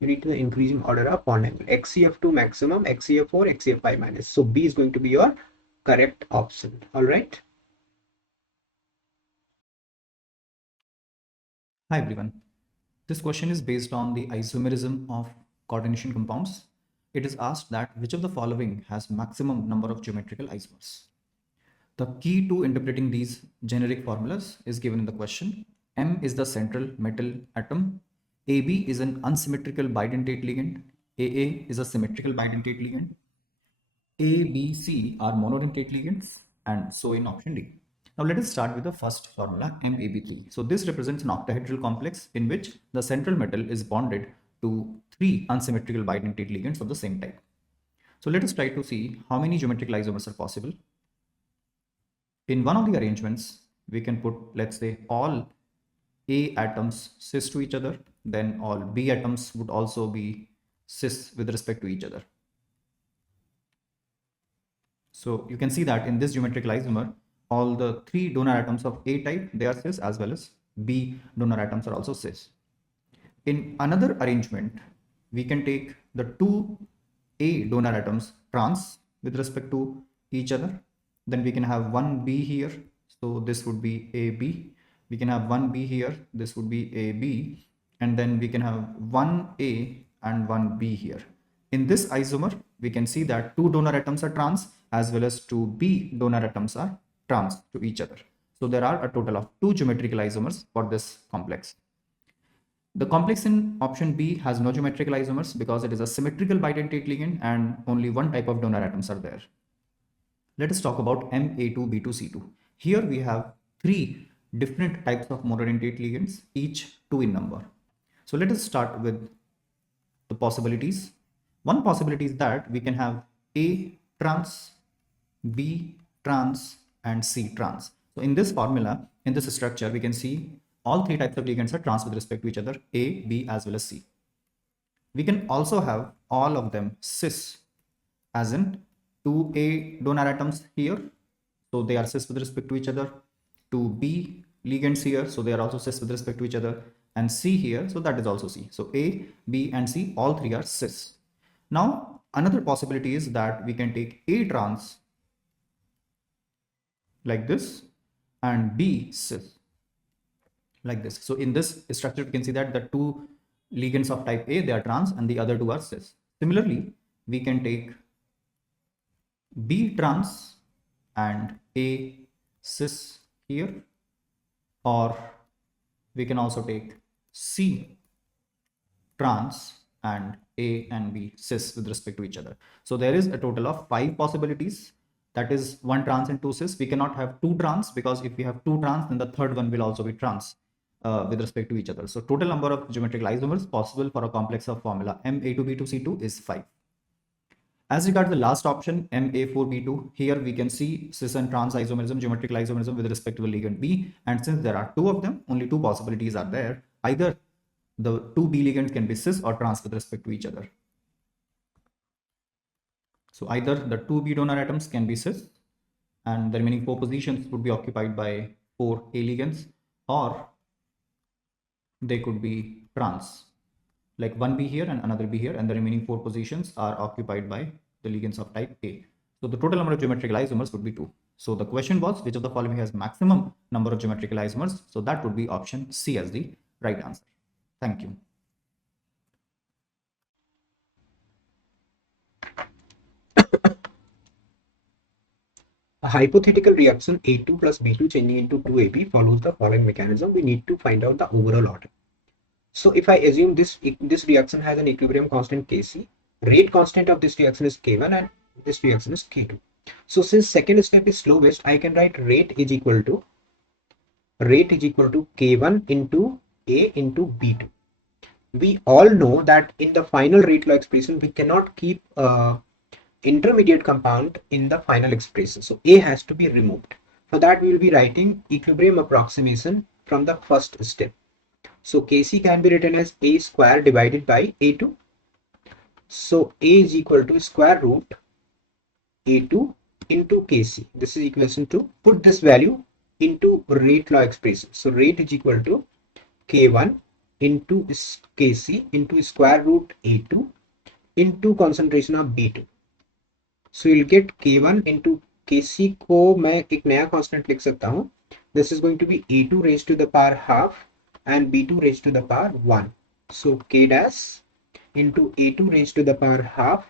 You need to increasing order of bond angle. XCF2 maximum, XCF4, XCF5 minus. So B is going to be your correct option. All right. Hi everyone. This question is based on the isomerism of coordination compounds. It is asked that which of the following has maximum number of geometrical isomers. The key to interpreting these generic formulas is given in the question. M is the central metal atom. AB is an unsymmetrical bidentate ligand. AA is a symmetrical bidentate ligand. A, B, C are monodentate ligands, and so in option D. Now let us start with the first formula, MAB3. So this represents an octahedral complex in which the central metal is bonded to 3 unsymmetrical bidentate ligands of the same type. So let us try to see how many geometrical isomers are possible. In one of the arrangements, we can put, let's say, all A atoms cis to each other, then all B atoms would also be cis with respect to each other. So you can see that in this geometrical isomer, all the 3 donor atoms of A type, they are cis, as well as B donor atoms are also cis. In another arrangement, we can take the 2 A donor atoms trans with respect to each other. Then we can have 1 B here. So this would be AB. We can have 1 B here. This would be AB. And then we can have 1 A and 1 B here. In this isomer, we can see that 2 donor atoms are trans as well as 2 B donor atoms are trans to each other. So there are a total of 2 geometrical isomers for this complex. The complex in option B has no geometrical isomers because it is a symmetrical bidentate ligand and only one type of donor atoms are there. Let us talk about Ma2B2C2. Here we have 3 different types of monodentate ligands, each 2 in number. So let us start with the possibilities. One possibility is that we can have A trans, B trans, and C trans. So in this formula, in this structure, we can see all 3 types of ligands are trans with respect to each other, A, B, as well as C. We can also have all of them cis, as in 2 A donor atoms here, so they are cis with respect to each other, 2 B ligands here, so they are also cis with respect to each other, and C here, so that is also C. So A, B, and C, all 3 are cis. Now, another possibility is that we can take A trans like this and B cis like this. So in this structure, we can see that the 2 ligands of type A, they are trans and the other 2 are cis. Similarly, we can take B trans and A cis here, or we can also take C trans and A and B cis with respect to each other. So there is a total of 5 possibilities. That is 1 trans and 2 cis. We cannot have 2 trans because if we have 2 trans, then the third one will also be trans with respect to each other. So total number of geometrical isomers possible for a complex of formula Ma2B2C2 is 5. As regards the last option, Ma4B2, here we can see cis and trans isomerism, geometrical isomerism with respect to the ligand B. And since there are 2 of them, only 2 possibilities are there. Either the 2 B ligands can be cis or trans with respect to each other. So either the 2 B donor atoms can be cis and the remaining 4 positions would be occupied by 4 A ligands, or they could be trans, like 1 B here and another B here, and the remaining 4 positions are occupied by the ligands of type A. So the total number of geometrical isomers would be 2. So the question was, which of the following has maximum number of geometrical isomers? So that would be option C as the right answer. Thank you. A hypothetical reaction A2 plus B2 changing into 2AB follows the following mechanism. We need to find out the overall order. So if I assume this reaction has an equilibrium constant Kc, rate constant of this reaction is K1 and this reaction is K2. So since second step is slowest, I can write rate is equal to K1 into A into B2. we all know that in the final rate law expression, we cannot keep intermediate compound in the final expression. So A has to be removed. For that, we will be writing equilibrium approximation from the first step. So Kc can be written as A square divided by A2. So A is equal to square root A2 into Kc. This is equation to put this value into rate law expression. So rate is equal to K1 into Kc into square root A2 into concentration of B2. So you'll get K1 into Kc को मैं एक नया constant लिख सकता हूँ. This is going to be A2 raised to the power half and B2 raised to the power 1. So K dash into A2 raised to the power half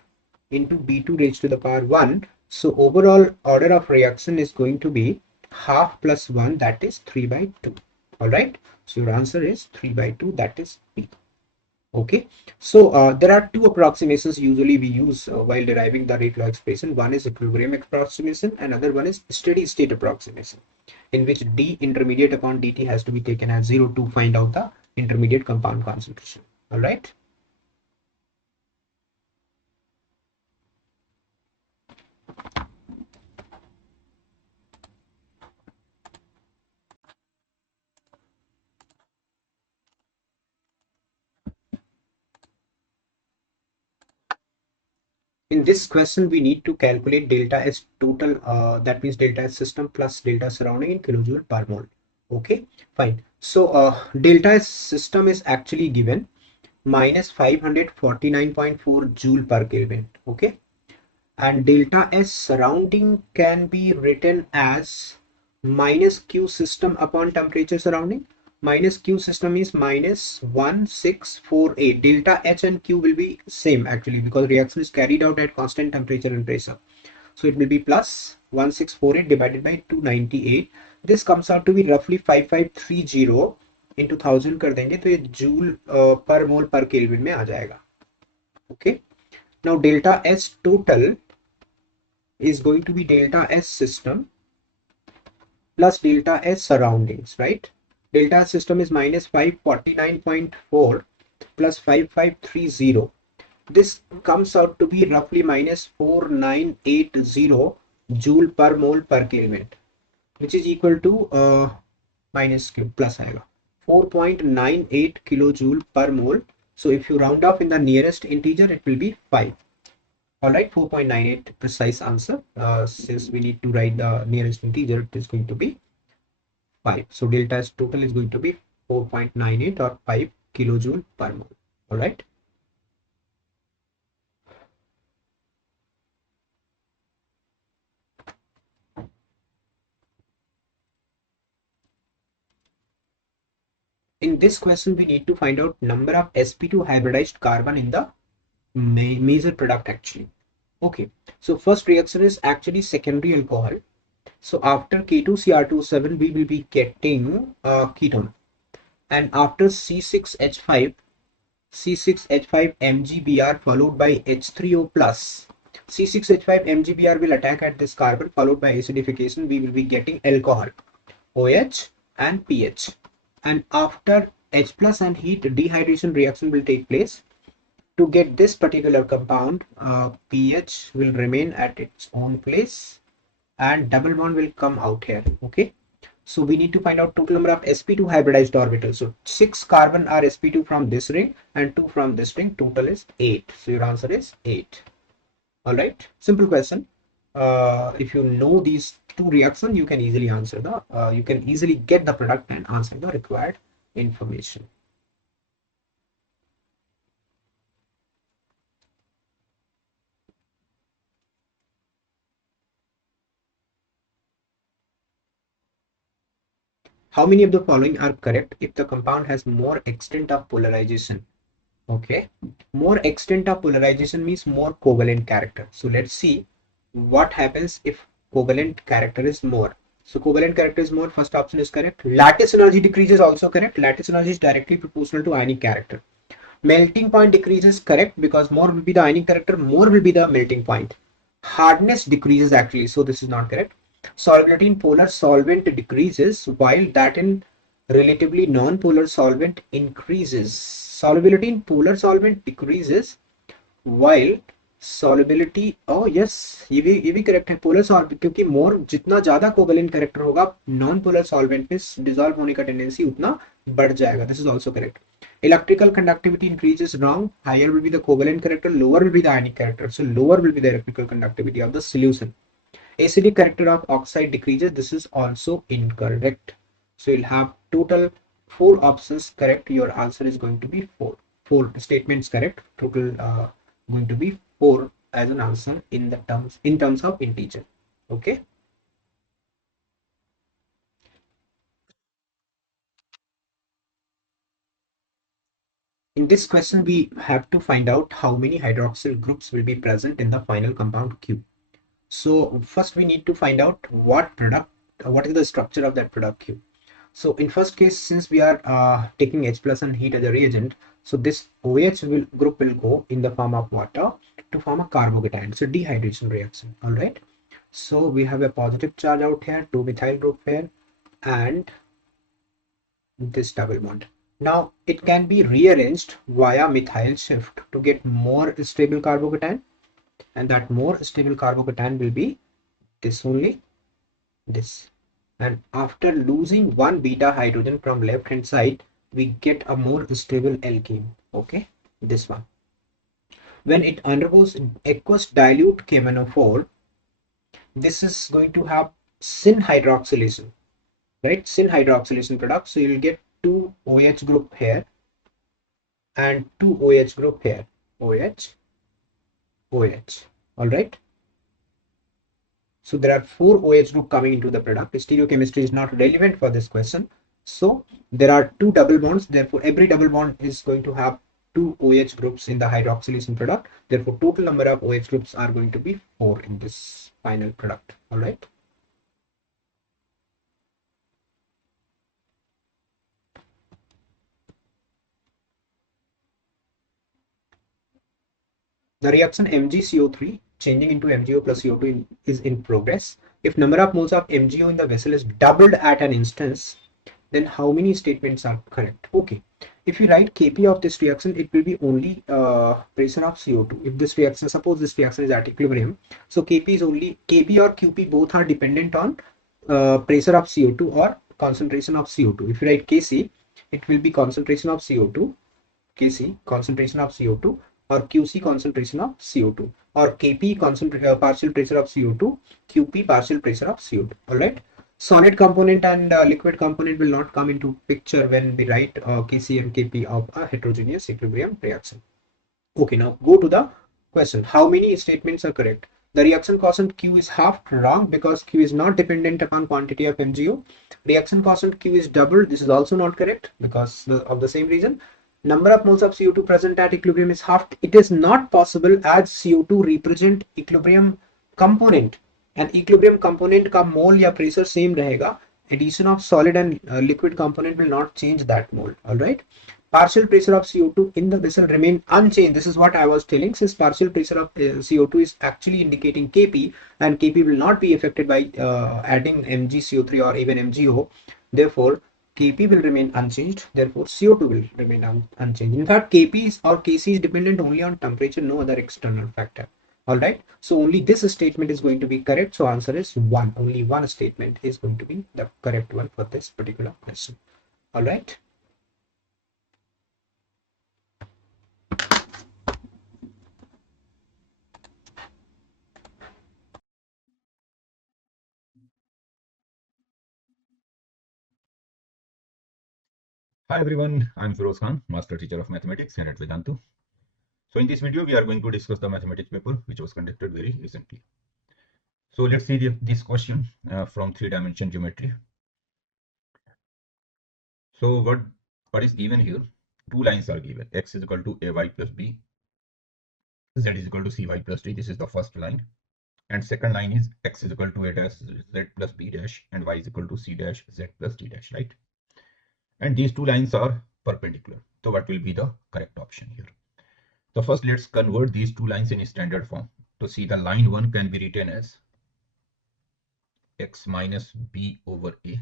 into B2 raised to the power 1. So overall order of reaction is going to be half plus 1, that is 3 by 2. Alright, so your answer is 3 by 2, that is B. Okay, so there are two approximations usually we use while deriving the rate law expression. One is equilibrium approximation, another one is steady state approximation, in which d intermediate upon dt has to be taken as 0 to find out the intermediate compound concentration. All right. In this question, we need to calculate delta S total, that means delta S system plus delta surrounding in kilojoule per mole. Okay, fine. So delta S system is actually given minus 549.4 joule per Kelvin. Okay, and delta S surrounding can be written as minus Q system upon temperature surrounding. Minus Q system is minus 1648. Delta H and Q will be same actually, because reaction is carried out at constant temperature and pressure. So it will be plus 1648 divided by 298. This comes out to be roughly 5530 into 1000 कर देंगे तो ये joule पर मोल पर kelvin में आ जाएगा. Okay. Now delta S total is going to be delta S system plus delta S surroundings, right? Delta S system is minus 549.4 plus 5530. This comes out to be roughly minus 4980 joule per mole per Kelvin, which is equal to minus Q plus आएगा 4.98 kilojoule per mole. So if you round off in the nearest integer, it will be 5. Alright, 4.98 precise answer. Since we need to write the nearest integer, it is going to be 5. So delta S total is going to be 4.98 or 5 kilojoule per mole. Alright. In this question, we need to find out number of sp2 hybridized carbon in the major product actually. Okay, so first reaction is actually secondary alcohol. So after K2Cr27, we will be getting ketone, and after C6H5 MgBr followed by H3O plus. C6H5 MgBr will attack at this carbon followed by acidification. We will be getting alcohol, OH and pH, and after H plus and heat, dehydration reaction will take place. To get this particular compound, pH will remain at its own place and double bond will come out here. Okay, so we need to find out total number of sp2 hybridized orbitals. So 6 carbon are sp2 from this ring and 2 from this ring. Total is 8. So your answer is 8. All right, simple question. If you know these two reactions, you can easily answer you can easily get the product and answer the required information. How many of the following are correct if the compound has more extent of polarization? Okay, more extent of polarization means more covalent character. So let's see what happens if covalent character is more. So covalent character is more, first option is correct. Lattice energy decreases also correct. Lattice energy is directly proportional to ionic character. Melting point decreases correct, because more will be the ionic character, more will be the melting point. Hardness decreases actually, so this is not correct. Solubility in polar solvent decreases, while that in relatively non-polar solvent increases. solubility in polar solvent decreases while solubility, oh yes, ये भी correct है, polar solvent, क्योंकि मोर जितना ज्यादा covalent character होगा non polar solvent में dissolve होने का टेंडेंसी उतना बढ़ जाएगा. This is also correct. Electrical conductivity increases wrong. Higher will be the covalent character, lower will be the ionic character. So lower will be the electrical conductivity of the solution. Acidic character of oxide decreases. This is also incorrect. So you'll have total 4 options correct. Your answer is going to be 4. 4 statements correct. Total going to be 4 as an answer in terms of integer. Okay. In this question, we have to find out how many hydroxyl groups will be present in the final compound Q. So first we need to find out what is the structure of that product Q. So in first case, since we are taking H plus and heat as a reagent, so this OH group will go in the form of water to form a carbocation. It's a dehydration reaction. All right. So we have a positive charge out here, 2-methyl group here, and this double bond. Now it can be rearranged via methyl shift to get more stable carbocation, and that more stable carbocation will be this only, this. And after losing one beta hydrogen from left hand side, we get a more stable alkene. Okay, this one. When it undergoes aqueous dilute KMnO4, this is going to have syn hydroxylation, right? Syn hydroxylation product. So you'll get two OH group here and two OH group here. OH, OH. All right. So there are 4 OH group coming into the product. Stereochemistry is not relevant for this question. So there are 2 double bonds. Therefore, every double bond is going to have 2 OH groups in the hydroxylation product. Therefore, total number of OH groups are going to be 4 in this final product. All right. The reaction MgCO3 changing into MgO plus CO2 is in progress. If number of moles of MgO in the vessel is doubled at an instance, then how many statements are correct? Okay. If you write Kp of this reaction, it will be only pressure of CO2. If this reaction, suppose this reaction is at equilibrium, so Kp is only, Kp or Qp both are dependent on pressure of CO2 or concentration of CO2. If you write Kc, it will be concentration of CO2, Kc concentration of CO2, or Qc concentration of CO2, or Kp partial pressure of CO2, Qp partial pressure of CO2. All right. Solid component and liquid component will not come into picture when we write Kc and Kp of a heterogeneous equilibrium reaction. Okay, now go to the question. How many statements are correct? The reaction constant Q is half wrong because Q is not dependent upon quantity of MgO. Reaction constant Q is doubled. This is also not correct because of the same reason. Number of moles of CO2 present at equilibrium is half. It is not possible as CO2 represent equilibrium component, and equilibrium component का mole या pressure same रहेगा. Addition of solid and liquid component will not change that mole. All right. Partial pressure of CO2 in the vessel remain unchanged. This is what I was telling. Since partial pressure of CO2 is actually indicating Kp, and Kp will not be affected by adding MgCO3 or even MgO. Therefore, Kp will remain unchanged. Therefore, CO2 will remain unchanged. In fact, Kp is or Kc is dependent only on temperature, no other external factor. All right. So only this statement is going to be correct. So answer is 1. Only one statement is going to be the correct one for this particular question. All right. Hi everyone, I'm Firoz Khan, Master Teacher of Mathematics and at Vedantu. So in this video, we are going to discuss the mathematics paper which was conducted very recently. So let's see this question from 3-dimension geometry. So what is given here? Two lines are given. X is equal to ay plus b, z is equal to cy plus d. This is the first line. And second line is x is equal to a dash z plus b dash and y is equal to c dash z plus d dash, right? And these two lines are perpendicular. So what will be the correct option here? So first let's convert these two lines in standard form. To see the line 1 can be written as x minus b over a,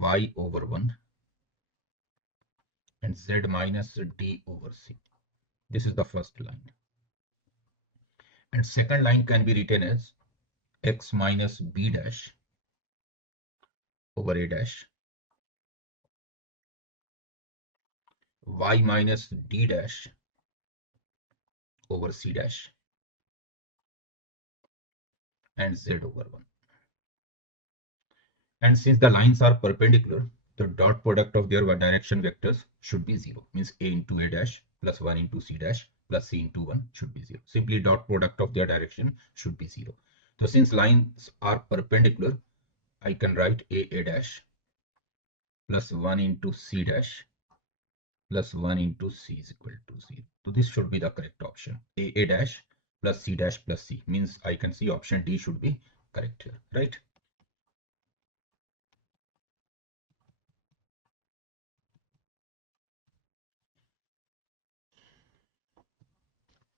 y over 1 and z minus d over c. This is the first line. And second line can be written as x minus b dash over a dash, y minus d dash over c dash, and z over 1. And since the lines are perpendicular, the dot product of their direction vectors should be 0. Means a into a dash plus 1 into c dash plus c into 1 should be 0. Simply dot product of their direction should be 0. So since lines are perpendicular, I can write a dash plus 1 into c dash plus 1 into c is equal to 0. So this should be the correct option. A dash plus c dash plus c means I can see option D should be correct here, right?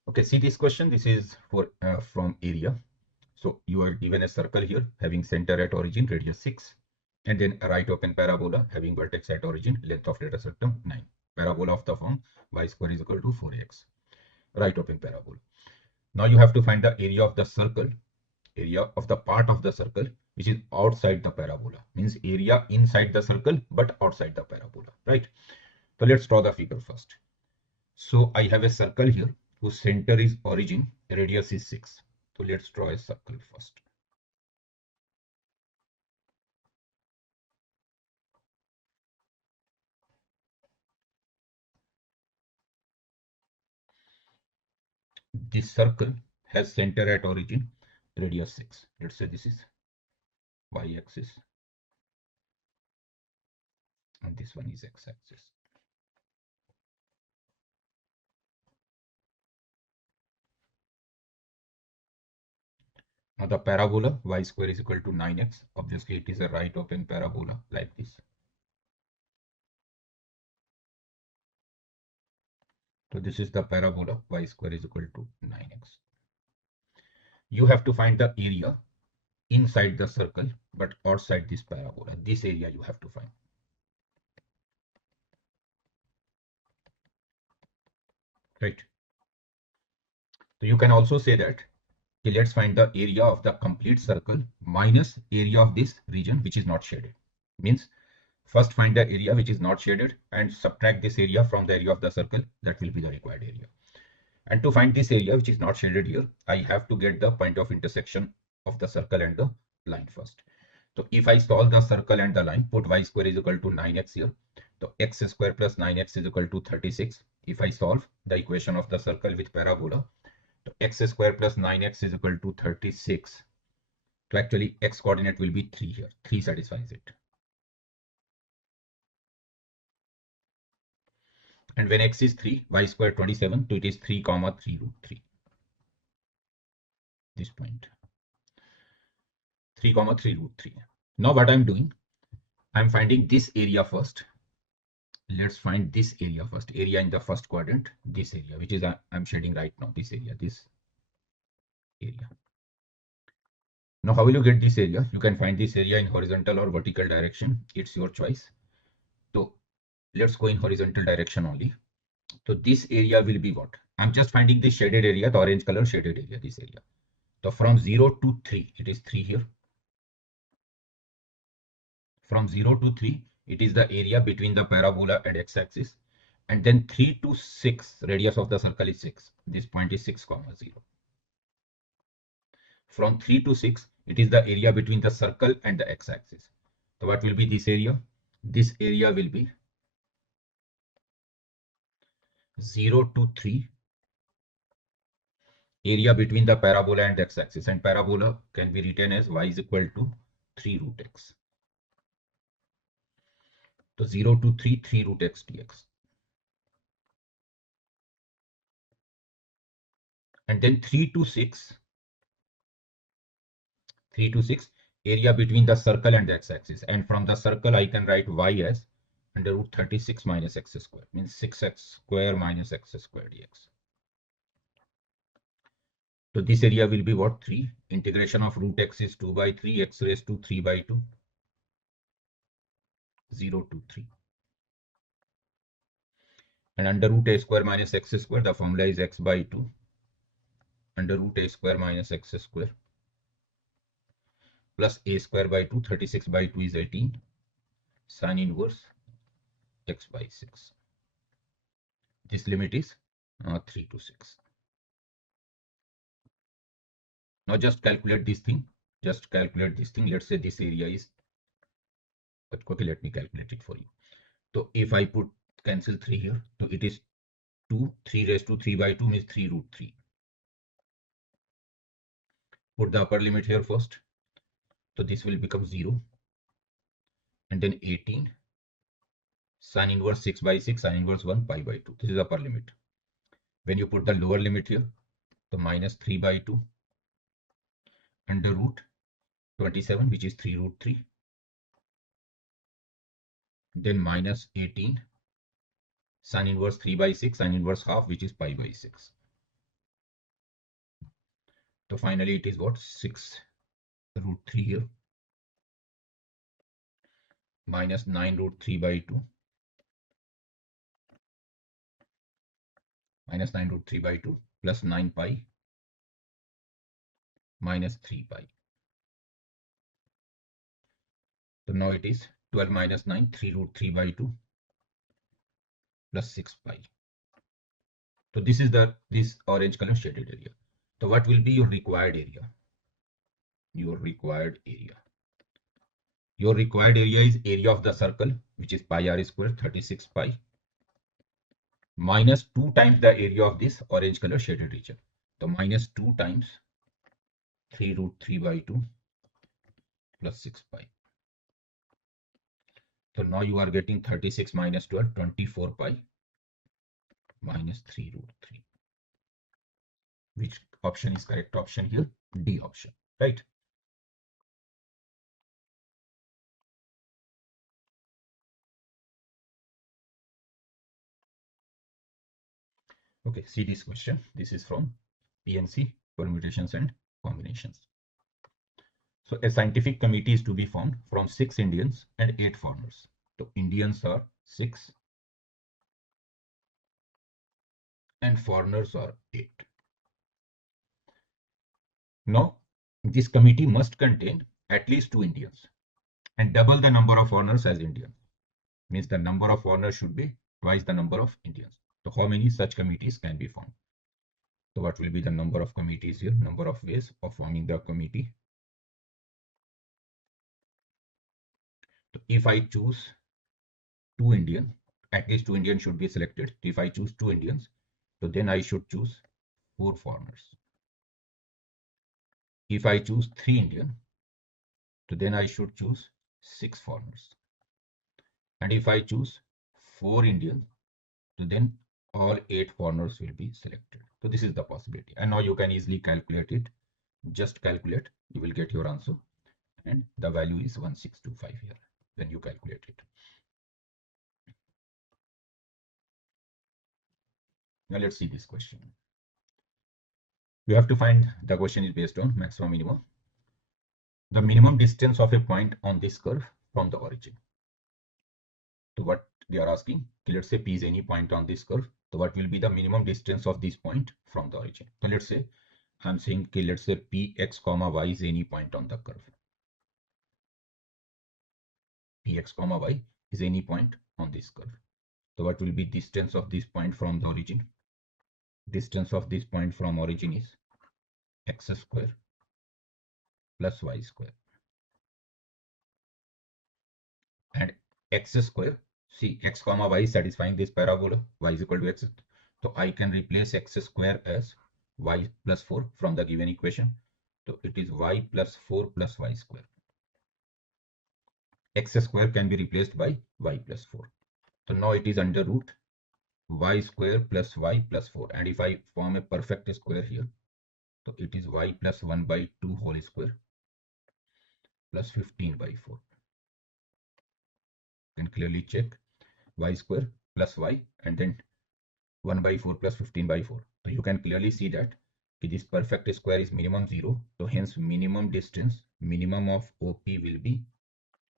Okay, see this question. This is for from area. So you are given a circle here having center at origin, radius 6, and then a right open parabola having vertex at origin, length of let us assume 9. Parabola of the form y square is equal to 4x. Right open parabola. Now you have to find the area of the circle, area of the part of the circle which is outside the parabola. Means area inside the circle but outside the parabola, right? So let's draw the figure first. So I have a circle here whose center is origin, radius is 6. So let's draw a circle first. This circle has center at origin, radius 6. Let's say this is y-axis and this one is x-axis. Now the parabola y square is equal to 9x. Obviously it is a right open parabola like this. So this is the parabola y square is equal to 9x. You have to find the area inside the circle but outside this parabola. This area you have to find. Right. So you can also say that, okay, let's find the area of the complete circle minus area of this region which is not shaded. Means first find the area which is not shaded and subtract this area from the area of the circle. That will be the required area. And to find this area which is not shaded here, I have to get the point of intersection of the circle and the line first. So if I solve the circle and the line, put y square is equal to 9x here. So x square plus 9x is equal to 36. If I solve the equation of the circle with parabola, so x square plus 9x is equal to 36. So actually x coordinate will be 3 here. 3 satisfies it. And when x is 3, y square 27, so it is 3 comma 3 root 3. This point. 3 comma 3 root 3. Now what I'm doing, I'm finding this area first. Let's find this area first. Area in the first quadrant, this area, which is I'm shading right now, this area, this area. Now how will you get this area? You can find this area in horizontal or vertical direction. It's your choice. So let's go in horizontal direction only. So this area will be what? I'm just finding this shaded area, the orange color shaded area, this area. So from 0 to 3, it is 3 here. From 0 to 3, it is the area between the parabola and x-axis. And then 3 to 6, radius of the circle is 6. This point is 6 comma 0. From 3 to 6, it is the area between the circle and the x-axis. So what will be this area? This area will be 0 to 3, area between the parabola and x-axis, and parabola can be written as y is equal to 3 root x. So 0 to 3, 3 root x dx. And then 3 to 6, area between the circle and the x-axis. And from the circle, I can write y as under root 36 minus x square, means 6x square minus x square dx. So this area will be what? 3. Integration of root x is 2 by 3, x raised to 3 by 2, 0 to 3. And under root a square minus x square, the formula is x by 2. Under root a square minus x square plus a square by 2, 36 by 2 is 18, sin inverse x by 6. This limit is 3 to 6. Now just calculate this thing. Just calculate this thing. Let's say this area is, okay, let me calculate it for you. So if I put cancel 3 here, so it is 2, 3 raised to 3 by 2 means 3 root 3. Put the upper limit here first. So this will become 0. And then 18 sin inverse 6 by 6, sin inverse 1 pi by 2. This is upper limit. When you put the lower limit here, so minus 3 by 2 under root 27, which is 3 root 3. Then minus 18 sin inverse 3 by 6, sin inverse half, which is pi by 6. So finally it is what? 6 root 3 here minus 9 root 3 by 2 minus 9 root 3 by 2 plus 9 pi minus 3 pi. So now it is 12 minus 9, 3 root 3 by 2 plus 6 pi. So this is this orange color shaded area. So what will be your required area? Your required area. Your required area is area of the circle, which is pi r square, 36 pi, minus 2 times the area of this orange color shaded region. So minus 2 times 3 root 3 by 2 plus 6 pi. So now you are getting 36 minus 12, 24 pi minus 3 root 3. Which option is correct option here? D option, right? Okay, see this question. This is from PNC, permutations and combinations. So a scientific committee is to be formed from 6 Indians and 8 foreigners. So Indians are 6 and foreigners are 8. Now, this committee must contain at least 2 Indians and double the number of foreigners as Indians. Means the number of foreigners should be twice the number of Indians. So how many such committees can be formed? So what will be the number of committees here? Number of ways of forming the committee. So if I choose 2 Indian, at least 2 Indians should be selected. If I choose 2 Indians, so then I should choose 4 foreigners. If I choose 3 Indian, so then I should choose 6 foreigners. And if I choose 4 Indian, so then all 8 foreigners will be selected. So this is the possibility. And now you can easily calculate it. Just calculate, you will get your answer. And the value is 1625 here when you calculate it. Now let's see this question. We have to find, the question is based on maximum minimum. The minimum distance of a point on this curve from the origin. So what they are asking, let's say P is any point on this curve. So what will be the minimum distance of this point from the origin? So let's say I'm saying, let's say Px comma y is any point on the curve. Px comma y is any point on this curve. So what will be distance of this point from the origin? Distance of this point from origin is x square plus y square. And x square, see x comma y is satisfying this parabola, y is equal to x. So I can replace x square as y plus 4 from the given equation. So it is y plus 4 plus y square. X square can be replaced by y plus 4. So now it is under root y square plus y plus 4. And if I form a perfect square here, so it is y plus 1 by 2 whole square plus 15 by 4. You can clearly check y square plus y and then 1 by 4 plus 15 by 4. So you can clearly see that this perfect square is minimum 0. So hence minimum distance, minimum of OP will be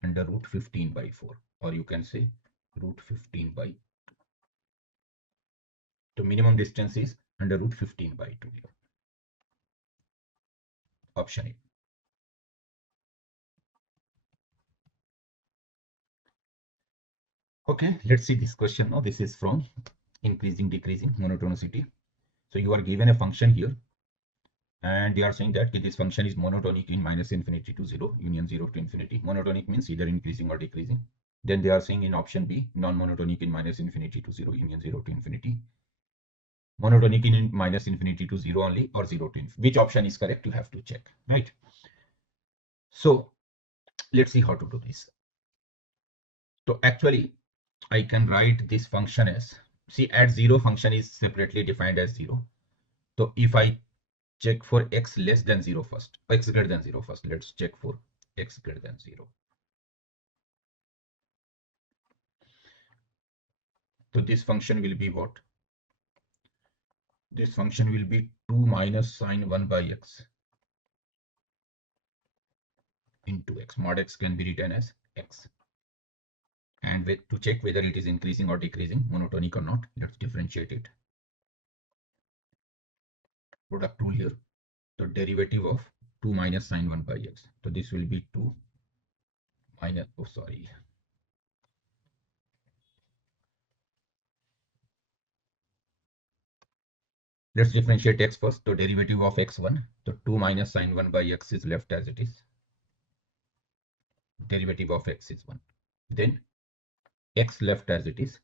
under root 15 by 4, or you can say root 15 by The minimum distance is under root 15 by 2 here. Option A. Okay, let's see this question now. This is from increasing, decreasing monotonicity. So you are given a function here, and they are saying that this function is monotonic in minus infinity to 0, union 0 to infinity. Monotonic means either increasing or decreasing. Then they are saying in option B, non-monotonic in minus infinity to 0, union 0 to infinity. Monotonic in minus infinity to 0 only, or 0 to infinity. Which option is correct? You have to check, right? So let's see how to do this. So actually, I can write this function as, see, at 0 function is separately defined as 0. So if I check for x less than 0 first, x greater than 0 first, let's check for x greater than 0. So this function will be what? This function will be 2 minus sine 1 by x into x. Mod x can be written as x. And to check whether it is increasing or decreasing, monotonic or not, let's differentiate it. Product rule here. The derivative of 2 minus sine 1 by x. So this will be 2 minus, oh sorry. Let's differentiate x first. The derivative of x1. So 2 minus sine 1 by x is left as it is. Derivative of x is 1. Then x left as it is.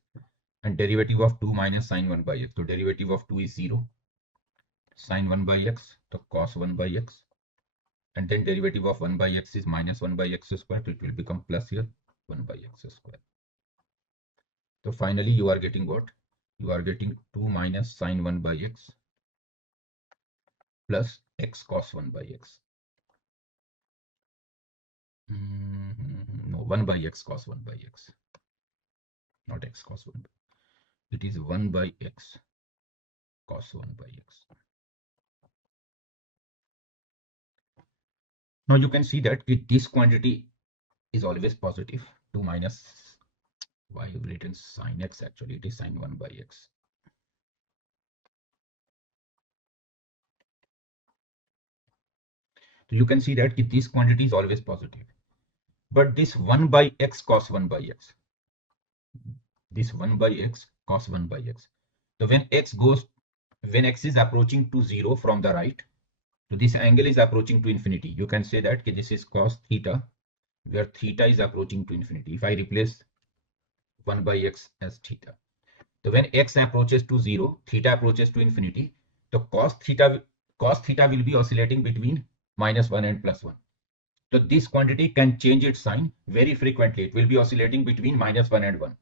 And derivative of 2 minus sine 1 by x. So derivative of 2 is 0. Sine 1 by x, so cos 1 by x. And then derivative of 1 by x is minus 1 by x square. So it will become plus here 1 by x square. So finally you are getting what? You are getting 2 minus sine 1 by x plus x cos 1 by x. No, 1 by x cos 1 by x. Not x cos 1. It is 1 by x cos 1 by x. Now you can see that this quantity is always positive. 2 minus, why have written sine x, actually it is sine 1 by x. So you can see that this quantity is always positive. But this 1 by x cos 1 by x, this 1 by x cos 1 by x. So when x is approaching to 0 from the right, so this angle is approaching to infinity. You can say that this is cos theta, where theta is approaching to infinity. If I replace 1 by x as theta. So when x approaches to 0, theta approaches to infinity, so cos theta will be oscillating between minus 1 and plus 1. So this quantity can change its sign very frequently. It will be oscillating between minus 1 and 1.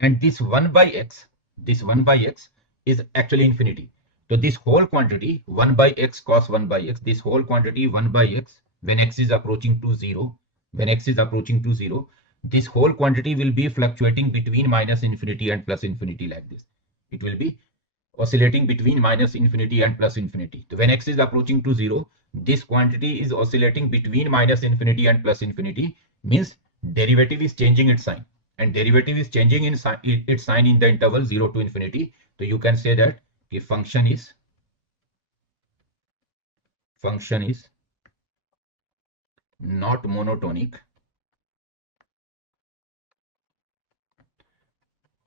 And this 1 by x is actually infinity. So this whole quantity 1 by x cos 1 by x, this whole quantity 1 by x, when x is approaching to 0, this whole quantity will be fluctuating between minus infinity and plus infinity like this. It will be oscillating between minus infinity and plus infinity. So when x is approaching to 0, this quantity is oscillating between minus infinity and plus infinity, means derivative is changing its sign, and derivative is changing its sign in the interval 0 to infinity. So you can say that the function is not monotonic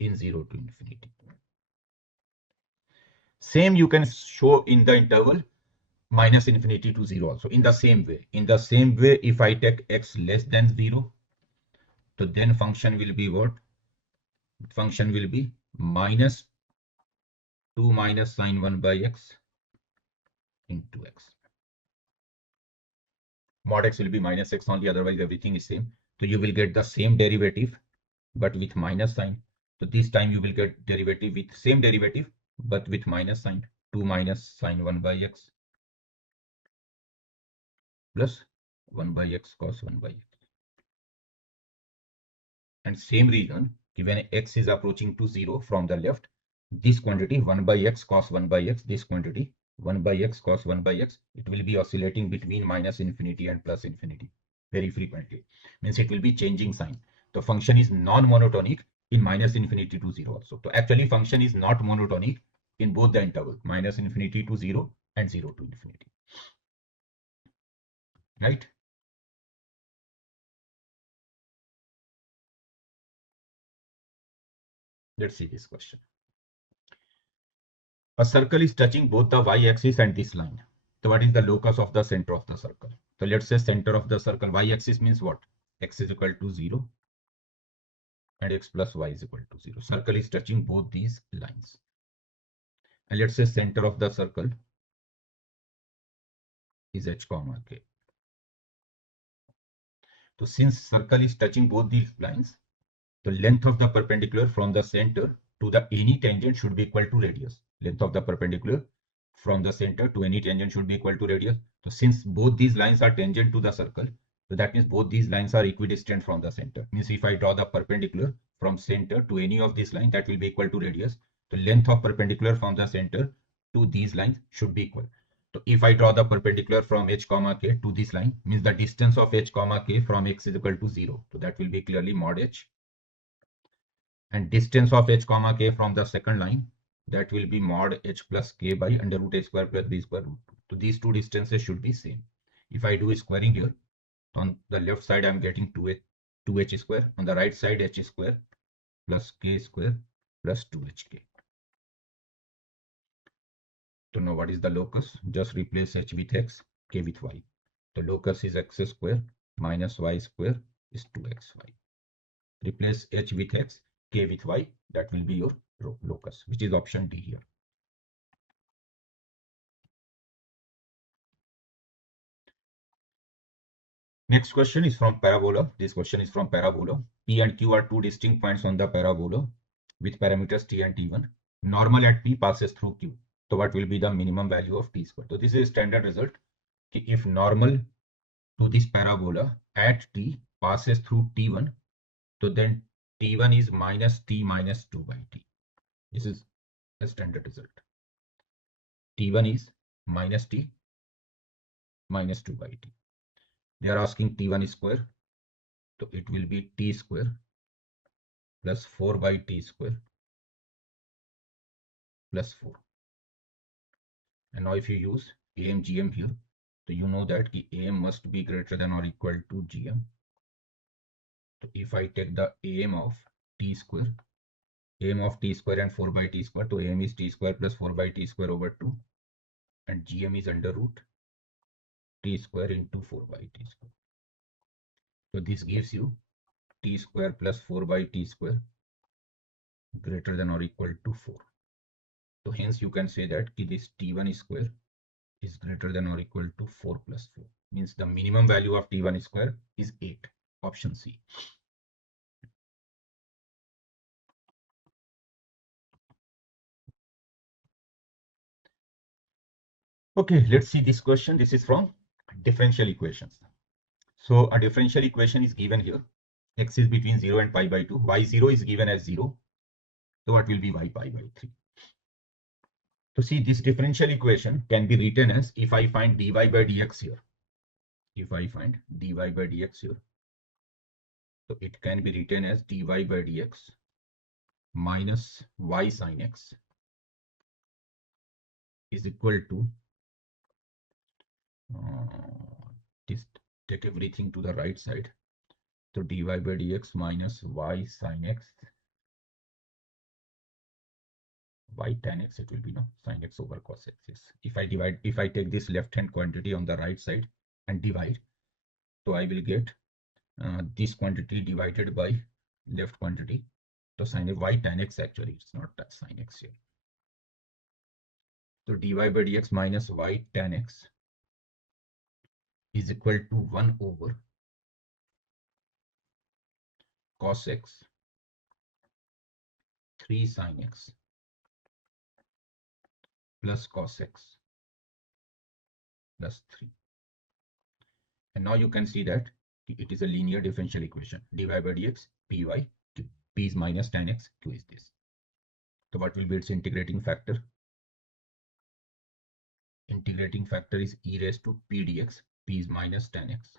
in 0 to infinity. Same you can show in the interval minus infinity to 0 also. In the same way, if I take x less than 0, so then function will be what? Function will be minus 2 minus sine 1 by x into x. Mod x will be minus x only, otherwise everything is same. So you will get the same derivative but with minus sign. So this time you will get derivative with same derivative but with minus sign. 2 minus sine 1 by x plus 1 by x cos 1 by x. And same reason, when x is approaching to 0 from the left, this quantity 1 by x cos 1 by x, this quantity 1 by x cos 1 by x, it will be oscillating between minus infinity and plus infinity very frequently. Means it will be changing sign. The function is non-monotonic in minus infinity to 0 also. So actually function is not monotonic in both the intervals, minus infinity to 0 and 0 to infinity. Right? Let's see this question. A circle is touching both the y-axis and this line. So what is the locus of the center of the circle? So let's say center of the circle, y-axis means what? X is equal to 0 and x plus y is equal to 0. Circle is touching both these lines. And let's say center of the circle is h comma k. So since circle is touching both these lines, the length of the perpendicular from the center to the any tangent should be equal to radius. Length of the perpendicular from the center to any tangent should be equal to radius. So since both these lines are tangent to the circle, so that means both these lines are equidistant from the center. Means if I draw the perpendicular from center to any of these lines, that will be equal to radius. The length of perpendicular from the center to these lines should be equal. So if I draw the perpendicular from h comma k to this line, means the distance of h comma k from x is equal to 0. So that will be clearly mod h. And distance of h comma k from the second line, that will be mod h plus k by under root a square plus b square root 2. So these two distances should be same. If I do squaring here, on the left side I'm getting 2h square, on the right side h square plus k square plus 2hk. To know what is the locus, just replace h with x, k with y. The locus is x square minus y square is 2xy. Replace h with x, k with y, that will be your locus, which is option D here. Next question is from parabola. This question is from parabola. P and Q are two distinct points on the parabola with parameters t and t1. Normal at P passes through Q. So what will be the minimum value of t square? So this is standard result. If normal to this parabola at t passes through t1, so then t1 is minus t minus 2 by t. This is a standard result. T1 is minus t minus 2 by t. They are asking t1 square. So it will be t square plus 4 by t square plus 4. And now if you use AM GM here, so you know that AM must be greater than or equal to GM. So if I take the AM of t square, AM of t square and 4 by t square, so AM is t square plus 4 by t square over 2 and GM is under root t square into 4 by t square. So this gives you t square plus 4 by t square greater than or equal to 4. So hence you can say that this t1 square is greater than or equal to 4 plus 4. Means the minimum value of t1 square is 8. Option C. Okay, let's see this question. This is from differential equations. So a differential equation is given here. X is between 0 and pi by 2. Y0 is given as 0. So what will be y pi by 3? So see, this differential equation can be written as, if I find dy by dx here. If I find dy by dx here, so it can be written as dy by dx minus y sin x is equal to this, take everything to the right side. So dy by dx minus y sin x, y tan x, it will be no sin x over cos x. If I take this left hand quantity on the right side and divide, so I will get this quantity divided by left quantity. So sin y tan x, actually it's not that sin x here. So dy by dx minus y tan x is equal to 1 over cos x 3 sin x plus cos x plus 3. And now you can see that it is a linear differential equation. Dy by dx py q. P is minus tan x, q is this. So what will be its integrating factor? Integrating factor is e raised to p dx. P is minus tan x.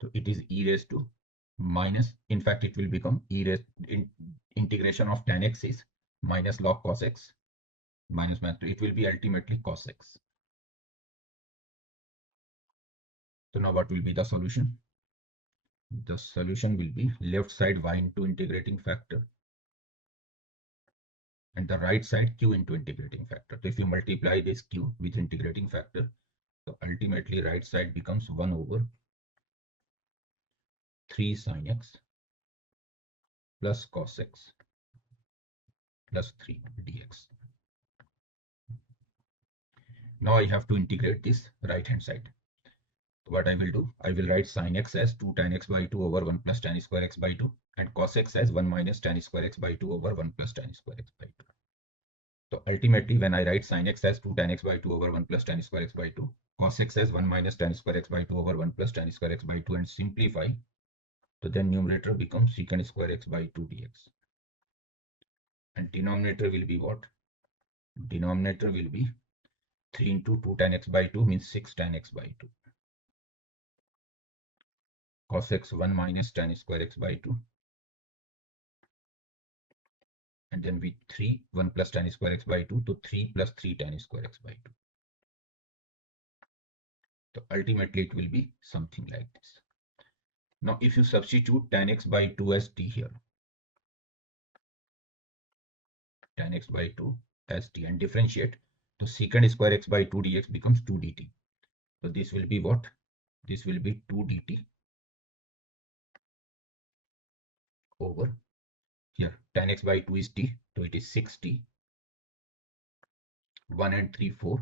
So it is e raised to minus, in fact it will become e raised, integration of tan x is minus log cos x minus math 2, it will be ultimately cos x. So now what will be the solution? The solution will be left side y into integrating factor and the right side q into integrating factor. So if you multiply this q with integrating factor, so ultimately right side becomes 1 over 3 sin x plus cos x plus 3 dx. Now I have to integrate this right hand side. What I will do, I will write sin x as 2 tan x by 2 over 1 plus tan square x by 2 and cos x as 1 minus tan square x by 2 over 1 plus tan square x by 2. So ultimately when I write sin x as 2 tan x by 2 over 1 plus tan square x by 2, cos x as 1 minus tan square x by 2 over 1 plus tan square x by 2 and simplify, so then numerator becomes secant square x by 2 dx. And denominator will be what? Denominator will be 3 into 2 tan x by 2 means 6 tan x by 2. Cos x 1 minus tan square x by 2. And then with 3, 1 plus tan square x by 2 to 3 plus 3 tan square x by 2. So ultimately it will be something like this. Now if you substitute tan x by 2 as t here, tan x by 2 as t and differentiate, so secant square x by 2 dx becomes 2 dt. So this will be what? This will be 2 dt over here. Tan x by 2 is t, so it is 6t. 1 and 3, 4.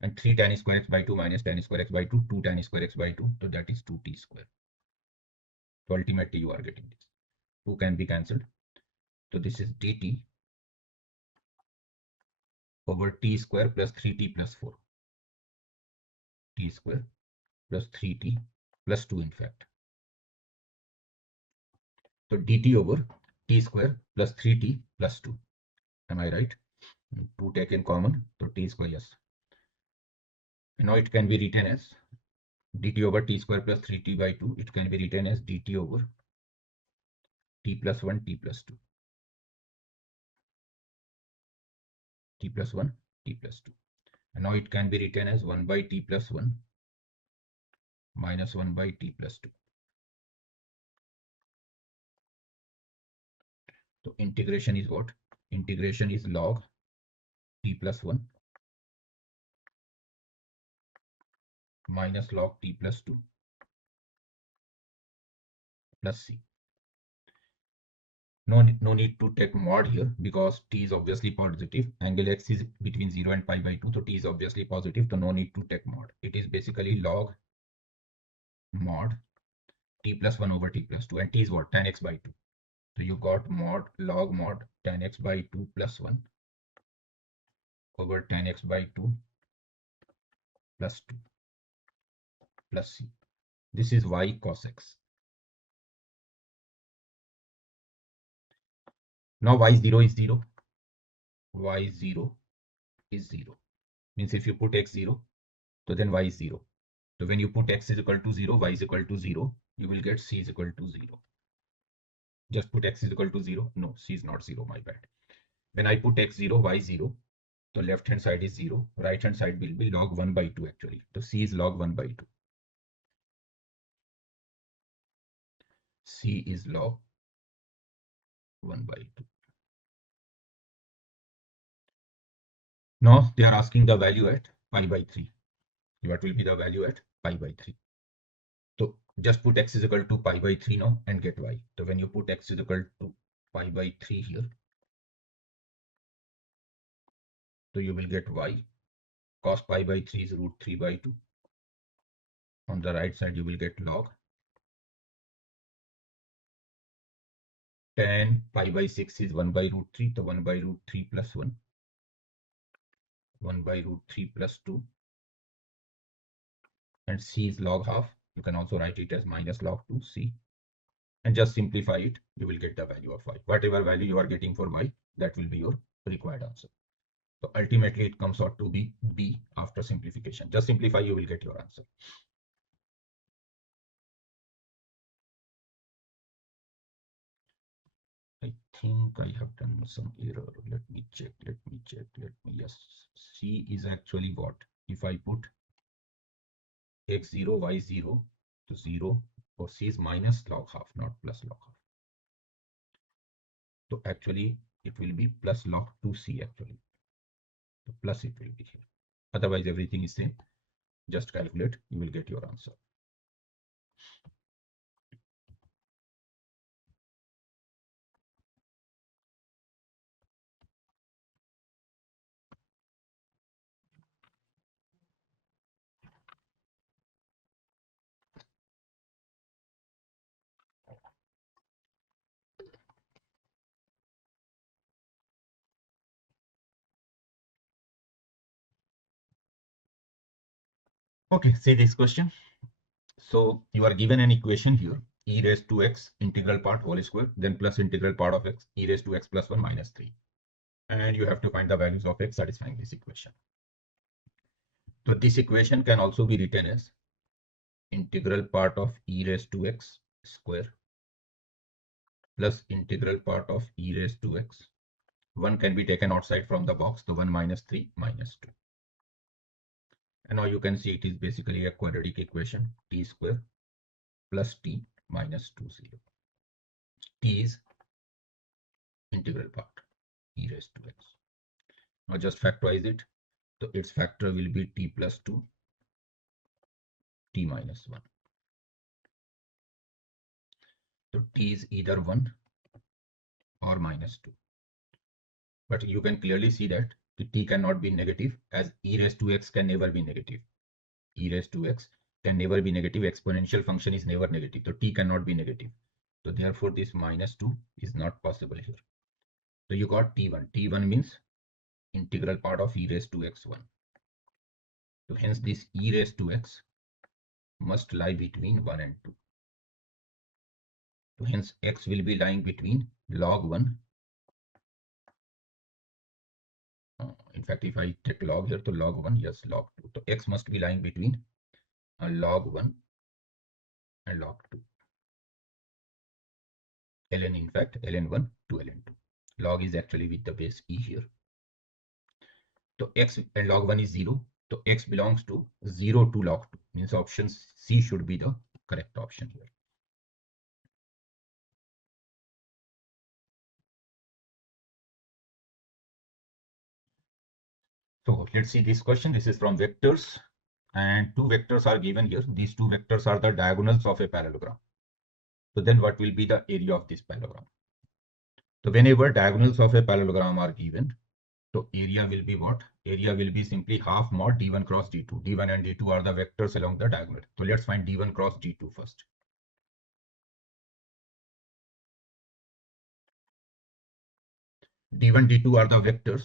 And 3 tan square x by 2 minus tan square x by 2, 2 tan square x by 2, so that is 2t square. So ultimately you are getting this. 2 can be cancelled. So this is dt over t square plus 3t plus 4. T square plus 3t plus 2 in fact. So dt over t square plus 3t plus 2. Am I right? 2 taken common, so t square, yes. Now it can be written as dt over t square plus 3t by 2. It can be written as dt over t plus 1 t plus 2. T plus 1 t plus 2. And now it can be written as 1 by t plus 1 minus 1 by t plus 2. So integration is what? Integration is log t plus 1 minus log t plus 2 plus c. No need to take mod here because t is obviously positive. Angle x is between 0 and pi by 2, so t is obviously positive, so no need to take mod. It is basically log mod t plus 1 over t plus 2, and t is what? Tan x by 2. So you got mod log mod tan x by 2 plus 1 over tan x by 2 plus 2 plus c. This is y cos x. Now y0 is 0. Y0 is 0. Means if you put x0, so then y is 0. So when you put x is equal to 0, y is equal to 0, you will get c is equal to 0. Just put x is equal to 0. No, c is not 0, my bad. When I put x0, y0, so left hand side is 0, right hand side will be log 1 by 2 actually. So c is log 1 by 2. C is log 1 by 2. Now they are asking the value at pi by 3. What will be the value at pi by 3? So just put x is equal to pi by 3 now and get y. So when you put x is equal to pi by 3 here, so you will get y. Cos pi by 3 is root 3 by 2. On the right side you will get log. Tan pi by 6 is 1 by root 3. So 1 by root 3 plus 1. 1 by root 3 plus 2. And c is log half. You can also write it as minus log 2 c. And just simplify it. You will get the value of y. Whatever value you are getting for y, that will be your required answer. So ultimately it comes out to be B after simplification. Just simplify, you will get your answer. I think I have done some error. Let me check. Yes, C is actually what? If I put x0, y0 to 0, or C is minus log half, not plus log half. So actually it will be plus log 2C actually. So plus it will be here. Otherwise everything is same. Just calculate, you will get your answer. Okay, see this question. So you are given an equation here, e raised to x integral part whole square, then plus integral part of x, e raised to x plus 1 minus 3. And you have to find the values of x satisfying this equation. So this equation can also be written as integral part of e raised to x square plus integral part of e raised to x. 1 can be taken outside from the box, so 1 minus 3 minus 2. And now you can see it is basically a quadratic equation, t square plus t minus 2 0. T is integral part, e raised to x. Now just factorize it. So its factor will be t plus 2, t minus 1. So t is either 1 or minus 2. But you can clearly see that the t cannot be negative, as e raised to x can never be negative. E raised to x can never be negative. Exponential function is never negative. So t cannot be negative. So therefore this minus 2 is not possible here. So you got t1. T1 means integral part of e raised to x1. So hence this e raised to x must lie between 1 and 2. So hence x will be lying between log 1. In fact, if I take log here, to log 1, yes, log 2. So x must be lying between log 1 and log 2. ln, in fact, ln1 to ln2. Log is actually with the base e here. So x and log 1 is 0. So x belongs to 0 to log 2. Means option C should be the correct option here. So let's see this question. This is from vectors, and two vectors are given here. These two vectors are the diagonals of a parallelogram. So then what will be the area of this parallelogram? So whenever diagonals of a parallelogram are given, so area will be what? Area will be simply half mod d1 cross d2. d1 and d2 are the vectors along the diagonal. So let's find d1 cross d2 first. d1, d2 are the vectors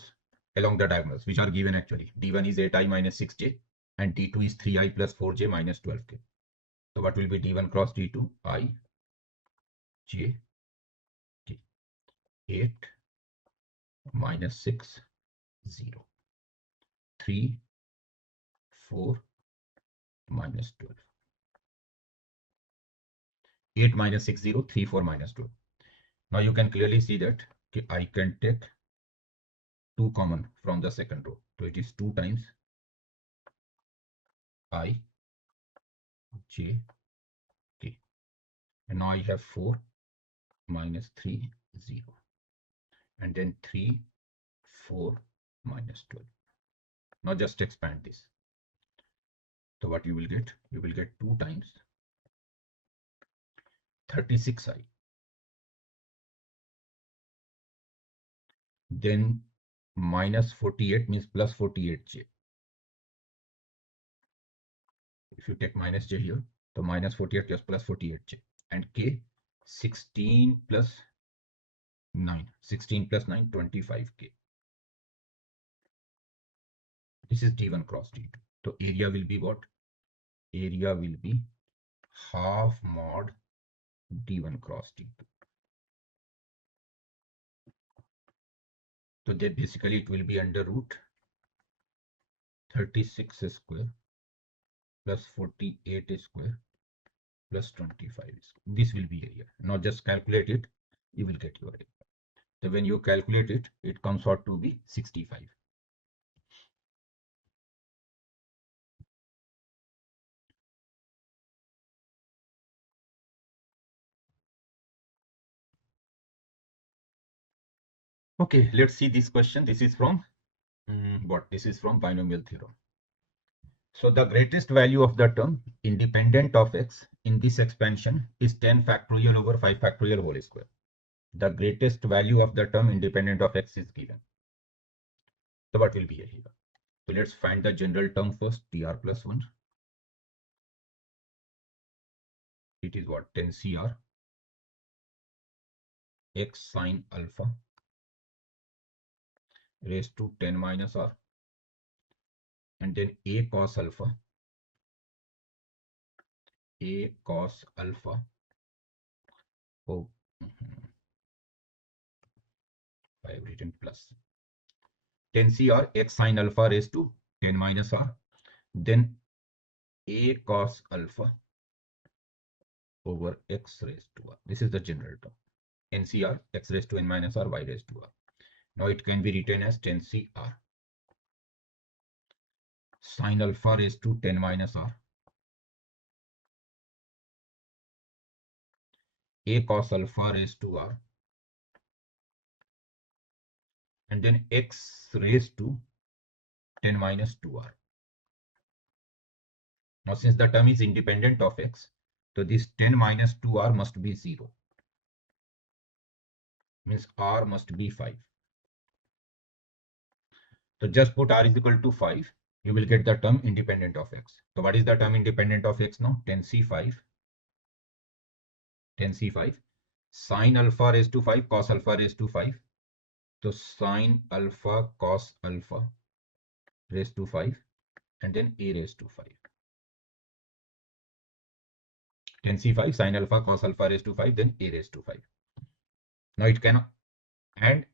along the diagonals, which are given actually. d1 is 8i minus 6j and d2 is 3i plus 4j minus 12k. So what will be d1 cross d2? I, j, k. 8 minus 6, 0. 3, 4 minus 12. 8 minus 6, 0, 3, 4 minus 12. Now you can clearly see that I can take 2 common from the second row. So it is 2 times I, j, k. And now I have 4 minus 3, 0. And then 3, 4 minus 12. Now just expand this. So what you will get? You will get 2 times 36i. Then minus 48 means plus 48j. If you take minus j here, so minus 48 plus 48j. And k, 16 plus 9. 16 plus 9, 25k. This is d1 cross d2. So area will be what? Area will be half mod d1 cross d2. So that basically it will be under root 36 square plus 48 square plus 25 square. This will be area. Now just calculate it. You will get your area. So when you calculate it, it comes out to be 65. Okay, let's see this question. This is from what? This is from binomial theorem. So the greatest value of the term independent of x in this expansion is 10 factorial over 5 factorial whole square. The greatest value of the term independent of x is given. So what will be here? So let's find the general term first, tr plus 1. It is what? 10 cr x sine alpha raised to 10 minus r, and then a cos alpha oh I have written plus 10 cr x sine alpha raised to 10 minus r, then a cos alpha over x raised to r. This is the general term. NCR x raised to n minus r y raised to r. Now it can be written as 10 cr sine alpha raised to 10 minus r, a cos alpha raised to r, and then x raised to 10 minus 2r. Now since the term is independent of x, so this 10 minus 2r must be 0. Means r must be 5. So just put r is equal to 5. You will get the term independent of x. So what is the term independent of x now? 10c5 sine alpha raised to 5 cos alpha raised to 5. So sine alpha cos alpha raised to 5, and then a raised to 5. 10c5 sine alpha cos alpha raised to 5, then a raised to 5. Now it can, and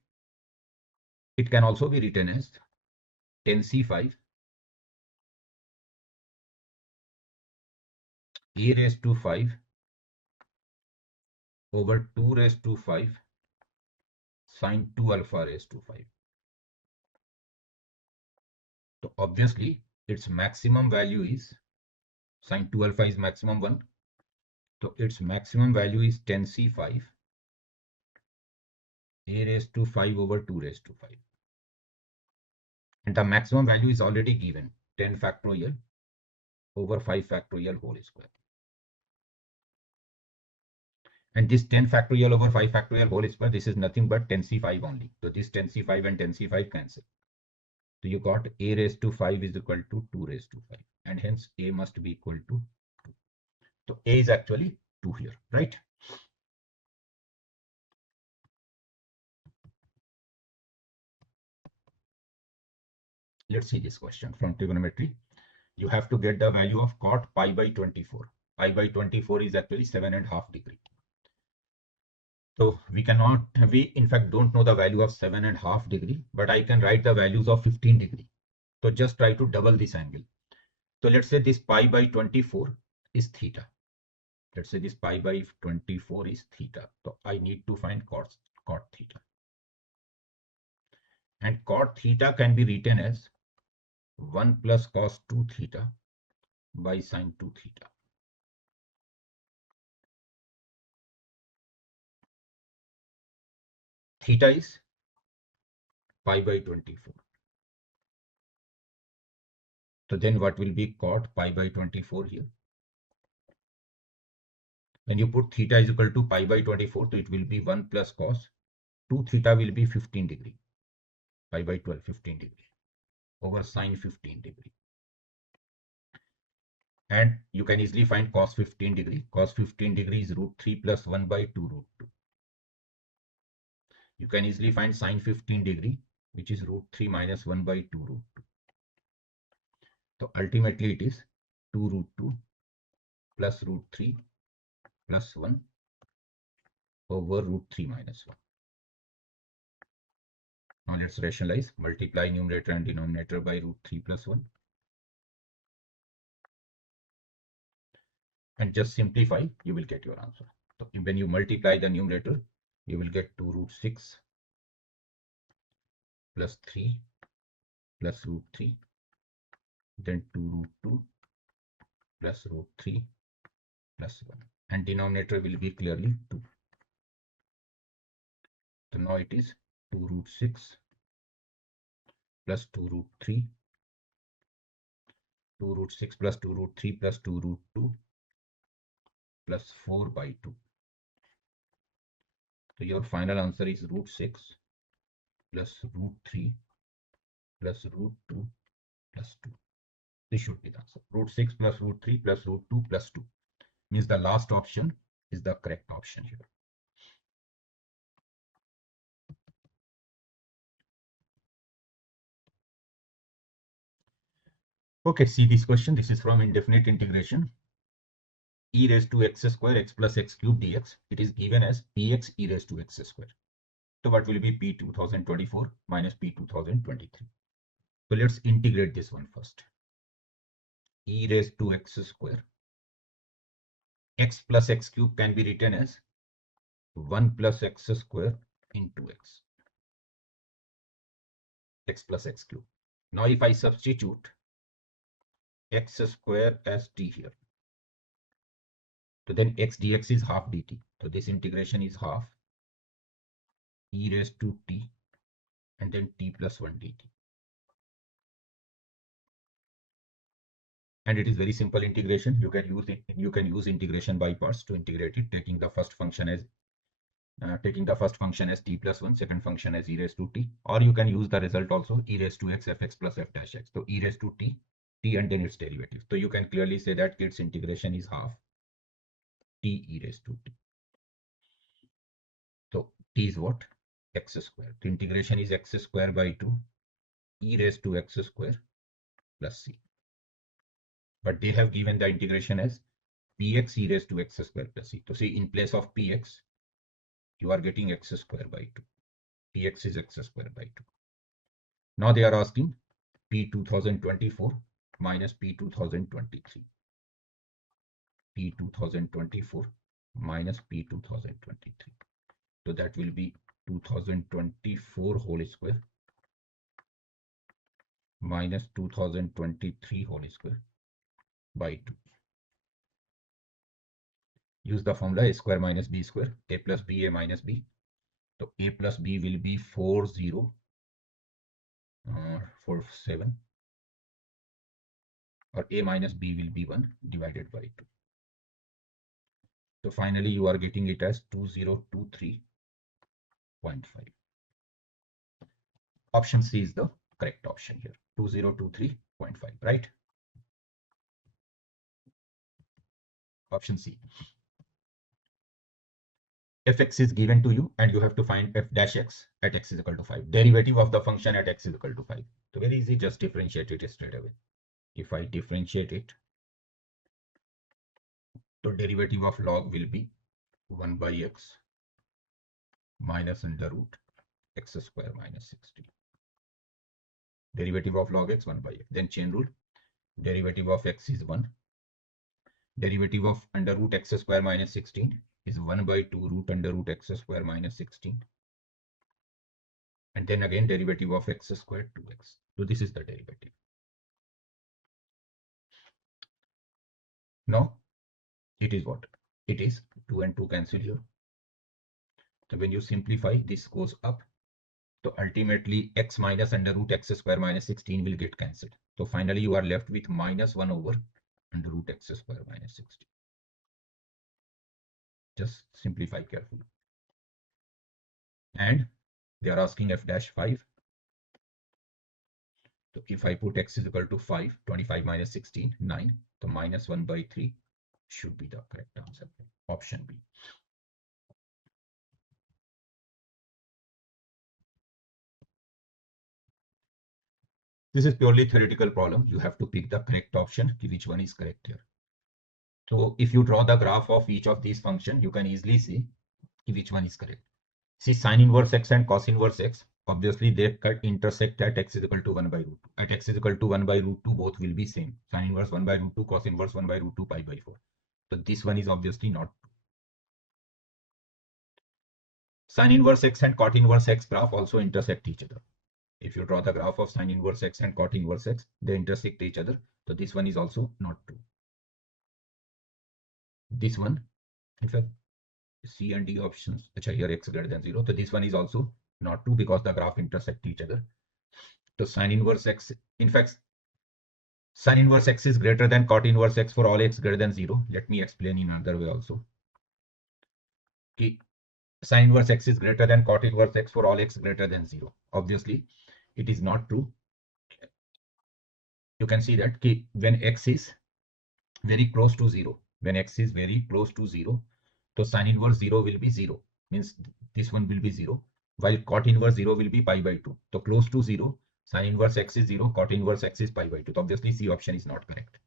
it can also be written as 10c5 a raised to 5 over 2 raised to 5 sine 2 alpha raised to 5. So obviously its maximum value is sine 2 alpha is maximum 1. So its maximum value is 10c5 a raised to 5 over 2 raised to 5. And the maximum value is already given, 10 factorial over 5 factorial whole square. And this 10 factorial over 5 factorial whole square, this is nothing but 10c5 only. So this 10c5 and 10c5 cancel. So you got a raised to 5 is equal to 2 raised to 5. And hence a must be equal to 2. So a is actually 2 here, right? Let's see this question from trigonometry. You have to get the value of cot pi by 24. Pi by 24 is actually 7.5 degree. So we in fact don't know the value of 7.5 degree, but I can write the values of 15 degree. So just try to double this angle. So let's say this pi by 24 is theta. Let's say this pi by 24 is theta. So I need to find cot theta. And cot theta can be written as 1 plus cos 2 theta by sine 2 theta. Theta is pi by 24. So then what will be cot pi by 24 here? When you put theta is equal to pi by 24, so it will be 1 plus cos 2 theta will be 15 degree. Pi by 12, 15 degree over sine 15 degree. And you can easily find cos 15 degree. Cos 15 degree is root 3 plus 1 by 2 root 2. You can easily find sine 15 degree, which is root 3 minus 1 by 2 root 2. So ultimately it is 2 root 2 plus root 3 plus 1 over root 3 minus 1. Now let's rationalize. Multiply numerator and denominator by root 3 plus 1. And just simplify, you will get your answer. So when you multiply the numerator, you will get 2 root 6 plus 3 plus root 3, then 2 root 2 plus root 3 plus 1, and denominator will be clearly 2. So now it is 2 root 6 plus 2 root 3, 2 root 6 plus 2 root 3 plus 2 root 2 plus 4 by 2. So your final answer is root 6 plus root 3 plus root 2 plus 2. This should be the answer. Root 6 plus root 3 plus root 2 plus 2 means the last option is the correct option here. Okay, see this question. This is from indefinite integration. E raised to x square x plus x cube dx. It is given as px e raised to x square. So what will be p 2024 minus p 2023? So let's integrate this one first. E raised to x square. X plus x cube can be written as 1 plus x square into x. X plus x cube. Now if I substitute x square as t here, so then x dx is half dt. So this integration is half e raised to t and then t plus 1 dt. And it is very simple integration. You can use it. You can use integration by parts to integrate it, taking the first function as t plus 1, second function as e raised to t, or you can use the result also, e raised to x fx plus f dash x. So e raised to t and then its derivative. So you can clearly say that its integration is half t e raised to t. So t is what? X square. The integration is x square by 2 e raised to x square plus c. But they have given the integration as px e raised to x square plus c. So see, in place of px, you are getting x square by 2. Px is x square by 2. Now they are asking p 2024 minus p 2023. P 2024 minus p 2023. So that will be 2024 whole square minus 2023 whole square by 2. Use the formula a square minus b square, a plus b, a minus b. So a plus b will be 47, or a minus b will be 1 divided by 2. So finally you are getting it as 2023.5. Option C is the correct option here, 2023.5, right? Option C. Fx is given to you and you have to find f dash x at x is equal to 5. Derivative of the function at x is equal to 5. So very easy, just differentiate it straight away. If I differentiate it, so derivative of log will be 1 by x minus under root x square minus 16. Derivative of log x 1 by x. Then chain rule. Derivative of x is 1. Derivative of under root x square minus 16 is 1 by 2 root under root x square minus 16. And then again derivative of x squared 2x. So this is the derivative. Now it is what? It is 2 and 2 cancel here. So when you simplify, this goes up. So ultimately x minus under root x square minus 16 will get cancelled. So finally you are left with minus 1 over under root x square minus 16. Just simplify carefully. And they are asking f dash 5. So if I put x is equal to 5, 25 minus 16, 9. So minus 1 by 3 should be the correct answer. Option B. This is purely theoretical problem. You have to pick the correct option, which one is correct here. So if you draw the graph of each of these functions, you can easily see which one is correct. See, sine inverse x and cos inverse x, obviously they intersect at x is equal to 1 by root 2. At x is equal to 1 by root 2, both will be same. Sine inverse 1 by root 2, cos inverse 1 by root 2, pi by 4. So this one is obviously not true. Sine inverse x and cot inverse x graph also intersect each other. If you draw the graph of sine inverse x and cot inverse x, they intersect each other. So this one is also not true. This one, in fact, C and D options, here x greater than 0. So this one is also not true because the graph intersect each other. So sine inverse x, in fact, sine inverse x is greater than cot inverse x for all x greater than 0. Let me explain in another way also. Okay. Sine inverse x is greater than cot inverse x for all x greater than 0. Obviously, it is not true. You can see that when x is very close to 0, when x is very close to 0, so sine inverse 0 will be 0, means this one will be 0, while cot inverse 0 will be pi by 2. So close to 0, sine inverse x is 0, cot inverse x is pi by 2. So obviously C option is not correct.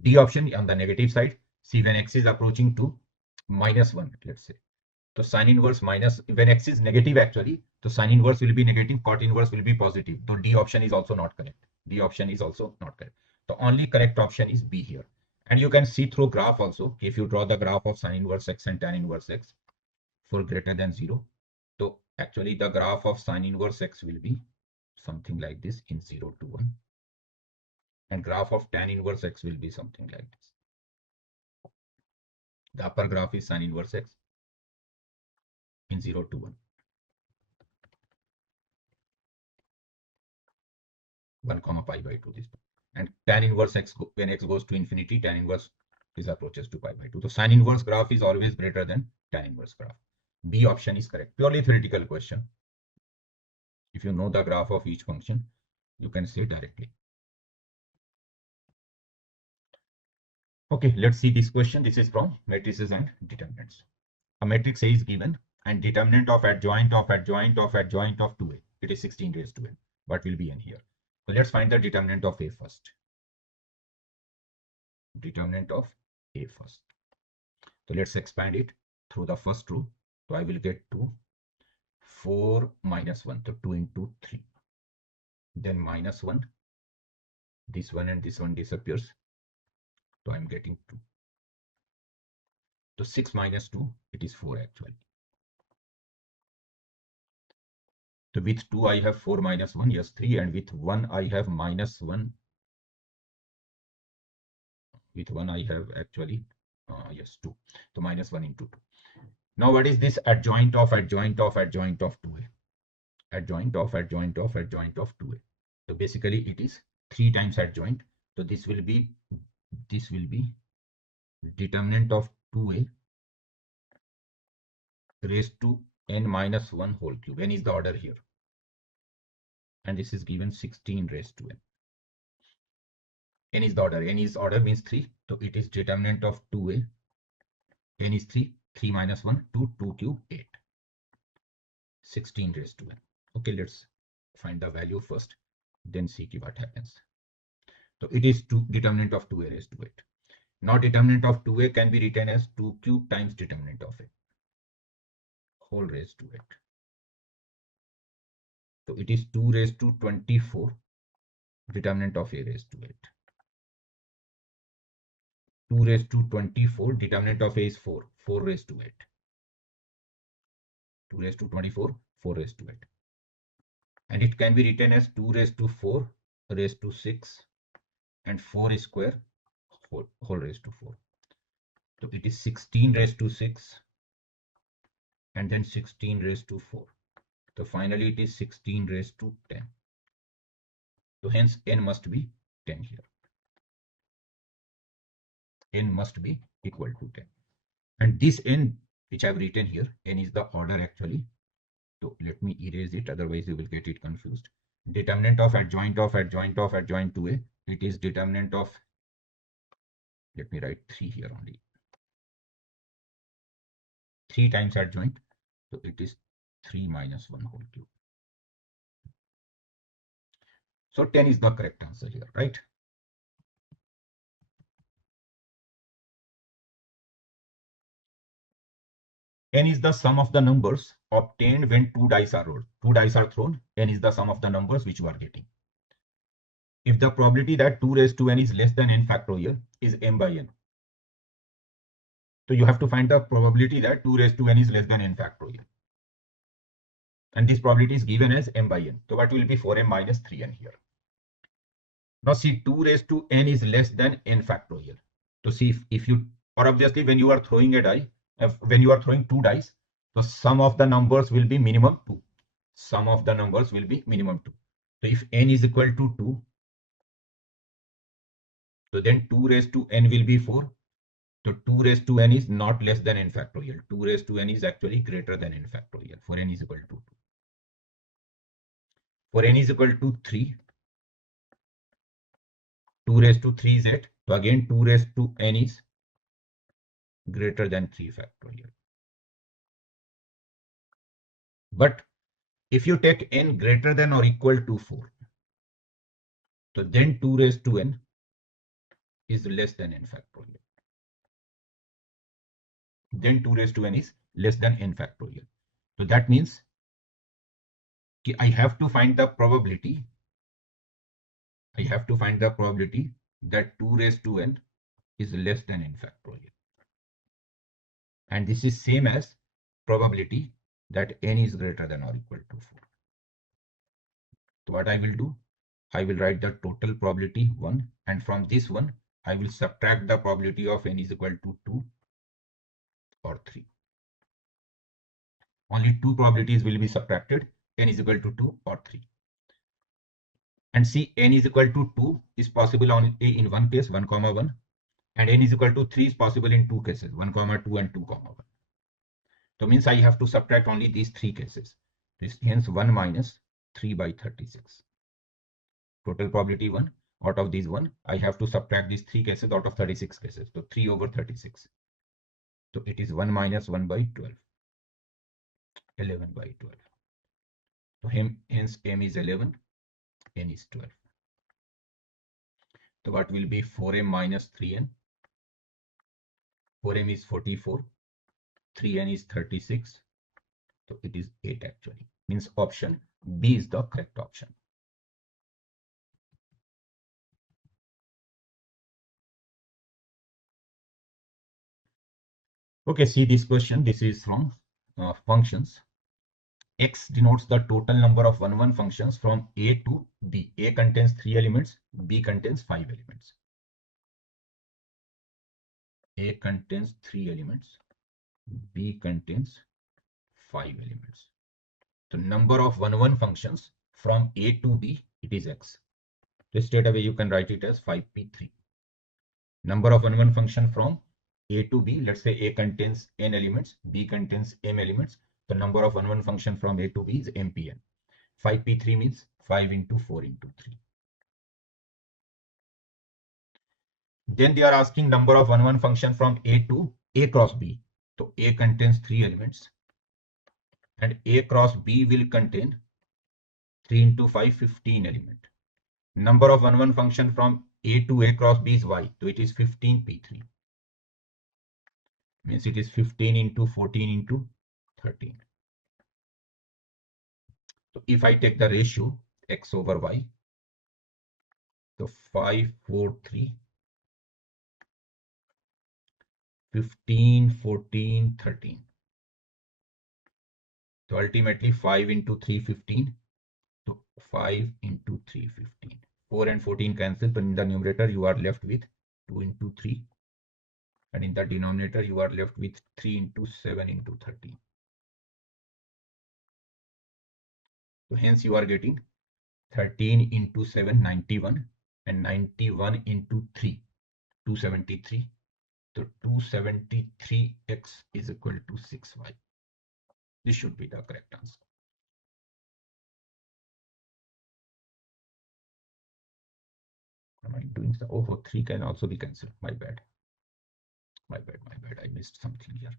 D option on the negative side, see when x is approaching to -1, let's say. So sine inverse minus, when x is negative actually, so sine inverse will be negative, cot inverse will be positive. So D option is also not correct. D option is also not correct. The only correct option is B here. And you can see through graph also, if you draw the graph of sine inverse x and tan inverse x for greater than 0. So actually the graph of sine inverse x will be something like this in 0 to 1. And graph of tan inverse x will be something like this. The upper graph is sine inverse x in 0 to 1. 1 comma pi by 2 this one. And tan inverse x, when x goes to infinity, tan inverse is approaches to pi by 2. So sine inverse graph is always greater than tan inverse graph. B option is correct. Purely theoretical question. If you know the graph of each function, you can say directly. Okay, let's see this question. This is from matrices and determinants. A matrix A is given and determinant of adjoint of adjoint of adjoint of 2A. It is 16 raised to n. What will be n here? So let's find the determinant of A first. Determinant of A first. So let's expand it through the first row. So I will get to 4 minus 1. So 2 into 3. Then minus 1. This one and this one disappears. So I'm getting 2. So 6 minus 2, it is 4 actually. So with 2 I have 4 minus 1, yes 3, and with 1 I have minus 1. With 1 I have actually, yes 2. So minus 1 into 2. Now what is this adjoint of adjoint of adjoint of 2A? Adjoint of adjoint of adjoint of 2A. So basically it is 3 times adjoint. So this will be determinant of 2A raised to n minus 1 whole cube. N is the order here. And this is given 16 raised to n. N is the order. N is order means 3. So it is determinant of 2A. N is 3. 3 minus 1, 2, 2 cube, 8. 16 raised to n. Okay, let's find the value first. Then see what happens. So it is determinant of 2A raised to 8. Now determinant of 2A can be written as 2 cube times determinant of A. Whole raised to 8. So it is 2 raised to 24. Determinant of A raised to 8. 2 raised to 24. Determinant of A is 4. 4 raised to 8. 2 raised to 24. 4 raised to 8. And it can be written as 2 raised to 4 raised to 6 and 4 square whole raised to 4. So it is 16 raised to 6 and then 16 raised to 4. So finally it is 16 raised to 10. So hence n must be 10 here. N must be equal to 10. And this n which I have written here, n is the order actually. So let me erase it, otherwise you will get it confused. Determinant of adjoint of adjoint of adjoint 2A. It is determinant of, let me write 3 here only. 3 times adjoint. So it is 3 minus 1 whole cube. So 10 is the correct answer here, right? N is the sum of the numbers obtained when 2 dice are rolled. 2 dice are thrown. N is the sum of the numbers which you are getting. If the probability that 2 raised to n is less than n factorial is m by n. So you have to find the probability that 2 raised to n is less than n factorial. and this probability is given as m by n. So what will be 4m minus 3n here? Now see, 2 raised to n is less than n factorial. So see, if you, or obviously when you are throwing a die, when you are throwing two dice, so sum of the numbers will be minimum 2. Sum of the numbers will be minimum 2. So if n is equal to 2, so then 2 raised to n will be 4. So 2 raised to n is not less than n factorial. 2 raised to n is actually greater than n factorial for n is equal to 2. For n is equal to 3, 2 raised to 3 is 8. So again 2 raised to n is greater than 3 factorial. But if you take n greater than or equal to 4, so then 2 raised to n is less than n factorial. Then 2 raised to n is less than n factorial. So that means I have to find the probability. I have to find the probability that 2 raised to n is less than n factorial. And this is same as probability that n is greater than or equal to 4. So what I will do, I will write the total probability 1, and from this one I will subtract the probability of n is equal to 2 or 3. Only two probabilities will be subtracted, n is equal to 2 or 3. And see, n is equal to 2 is possible in one case, 1 comma 1, and n is equal to 3 is possible in two cases, 1 comma 2 and 2 comma 1. So means I have to subtract only these three cases. Hence 1 minus 3 by 36. Total probability 1. Out of these 1, I have to subtract these three cases out of 36 cases. So 3 over 36. So it is 1 minus 1 by 12. 11 by 12. So hence m is 11, n is 12. So what will be 4m minus 3n? 4m is 44. 3n is 36. So it is 8 actually. Means option B is the correct option. Okay, see this question. This is from functions. X denotes the total number of 1, 1 functions from A to B. A contains 3 elements, B contains 5 elements. A contains 3 elements, B contains 5 elements. So number of 1, 1 functions from A to B, it is X. So straight away you can write it as 5p3. Number of 1, 1 function from A to B, let's say A contains n elements, B contains m elements. The number of 1, 1 function from A to B is mpn. 5p3 means 5 into 4 into 3. Then they are asking number of 1, 1 function from A to A cross B. So A contains 3 elements and A cross B will contain 3 into 5, 15 element. Number of 1, 1 function from A to A cross B is Y. So it is 15p3. Means it is 15 into 14 into 13. So if I take the ratio X over Y, so 5, 4, 3, 15, 14, 13. So ultimately 5 into 3, 15. So 5 into 3, 15. 4 and 14 cancel. So in the numerator you are left with 2 into 3. And in the denominator you are left with 3 into 7 into 13. So hence you are getting 13 into 7, 91. And 91 into 3, 273. So 273x is equal to 6y. This should be the correct answer. Am I doing so? Oh, 3 can also be cancelled. My bad. My bad. I missed something here.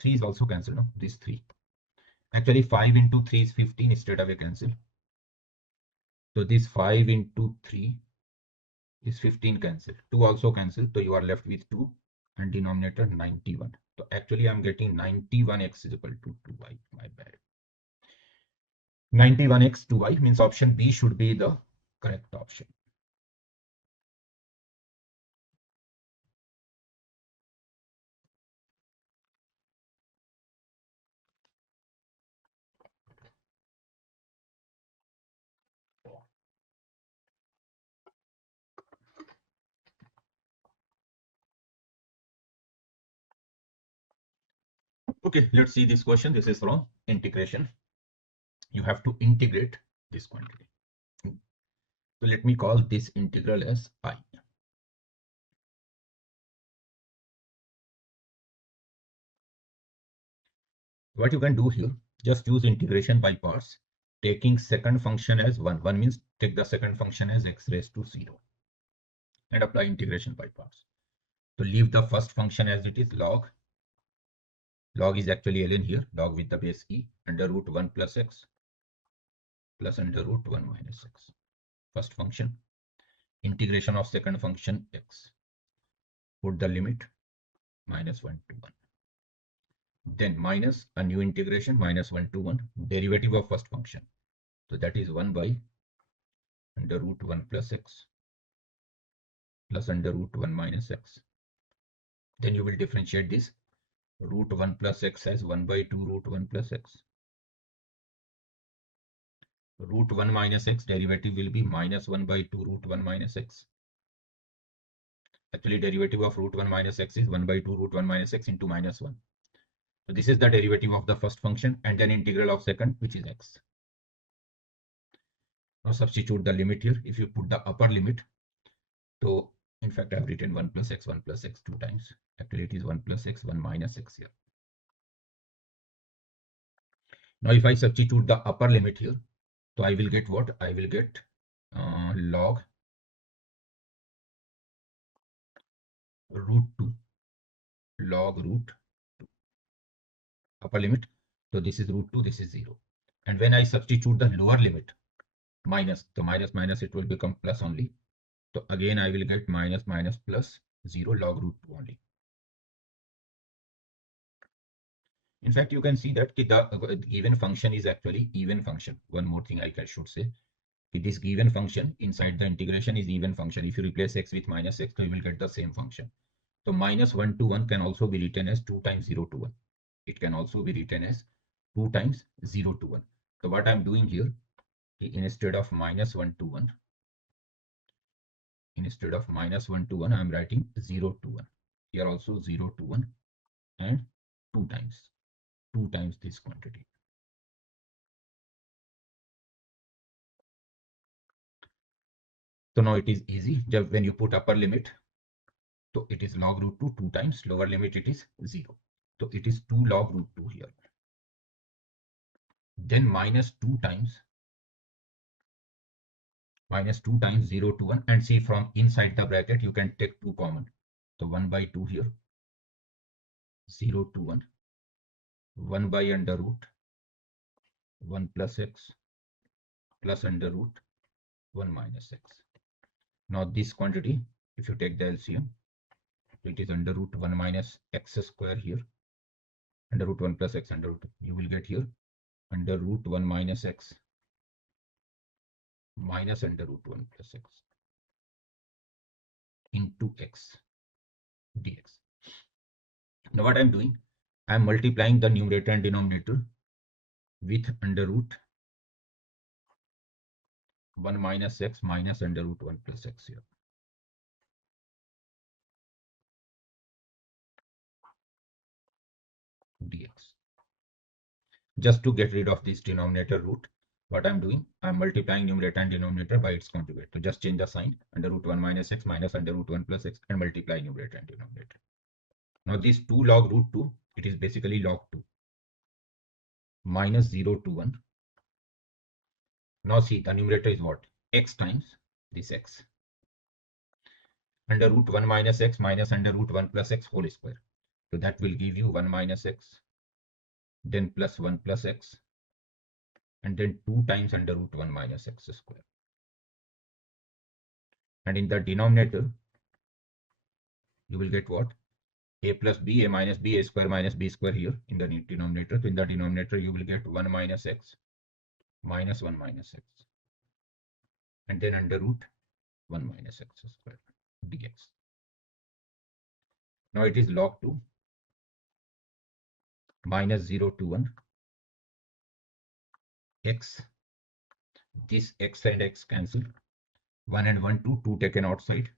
3 is also cancelled. No, this 3. Actually, 5 into 3 is 15. Straight away cancel. So this 5 into 3 is 15 cancelled. 2 also cancelled. So you are left with 2 and denominator 91. So actually, I'm getting 91x is equal to 2y. My bad. 91x 2y means option B should be the correct option. Okay, let's see this question. This is from integration. You have to integrate this quantity. So let me call this integral as I. What you can do here, just use integration by parts, taking second function as 1. 1 means take the second function as x raised to 0 and apply integration by parts. So leave the first function as it is, log. Log is actually ln here, log with the base e, under root 1 plus x plus under root 1 minus x. First function, integration of second function x. Put the limit minus 1 to 1. Then minus a new integration minus 1 to 1, derivative of first function. So that is 1 by under root 1 plus x plus under root 1 minus x. Then you will differentiate this root 1 plus x as 1 by 2 root 1 plus x. Root 1 minus x derivative will be minus 1 by 2 root 1 minus x. Actually, derivative of root 1 minus x is 1 by 2 root 1 minus x into minus 1. So this is the derivative of the first function and then integral of second, which is x. Now substitute the limit here. If you put the upper limit, so in fact I have written 1 plus x 2 times. Actually it is 1 plus x 1 minus x here. Now if I substitute the upper limit here, so I will get what? I will get log root 2, log root 2, upper limit. So this is root 2, this is 0. And when I substitute the lower limit, minus, so minus minus it will become plus only. So again I will get minus minus plus 0 log root 2 only. In fact, you can see that the given function is actually even function. One more thing I should say. This given function inside the integration is even function. If you replace x with minus x, so you will get the same function. So minus 1 to 1 can also be written as 2 times 0 to 1. It can also be written as 2 times 0 to 1. So what I'm doing here, instead of minus 1 to 1, instead of minus 1 to 1, I'm writing 0 to 1. Here also 0 to 1 and 2 times this quantity. So now it is easy. Just when you put upper limit, so it is log root 2 2 times, lower limit it is 0. So it is 2 log root 2 here. Then minus 2 times 0 to 1, and see from inside the bracket you can take 2 common. So 1 by 2 here, 0 to 1, 1 by under root 1 plus x plus under root 1 minus x. Now this quantity, if you take the LCM, it is under root 1 minus x square here, under root 1 plus x under root, you will get here under root 1 minus x minus under root 1 plus x into x dx. Now what I'm doing, I'm multiplying the numerator and denominator with under root 1 minus x minus under root 1 plus x here. Dx. Just to get rid of this denominator root, what I'm doing, I'm multiplying numerator and denominator by its conjugate. So just change the sign, under root 1 minus x minus under root 1 plus x, and multiply numerator and denominator. Now this 2 log root 2, it is basically log 2 minus 0 to 1. Now see, the numerator is what? X times this x under root 1 minus x minus under root 1 plus x whole square. So that will give you 1 minus x, then plus 1 plus x, and then 2 times under root 1 minus x square. And in the denominator, you will get what? A plus b, a minus b, a square minus b square here in the denominator. So in the denominator, you will get 1 minus x minus 1 minus x, and then under root 1 minus x square dx. Now it is log 2 minus 0 to 1 x. This x and x cancel. 1 and 1, 2 taken outside.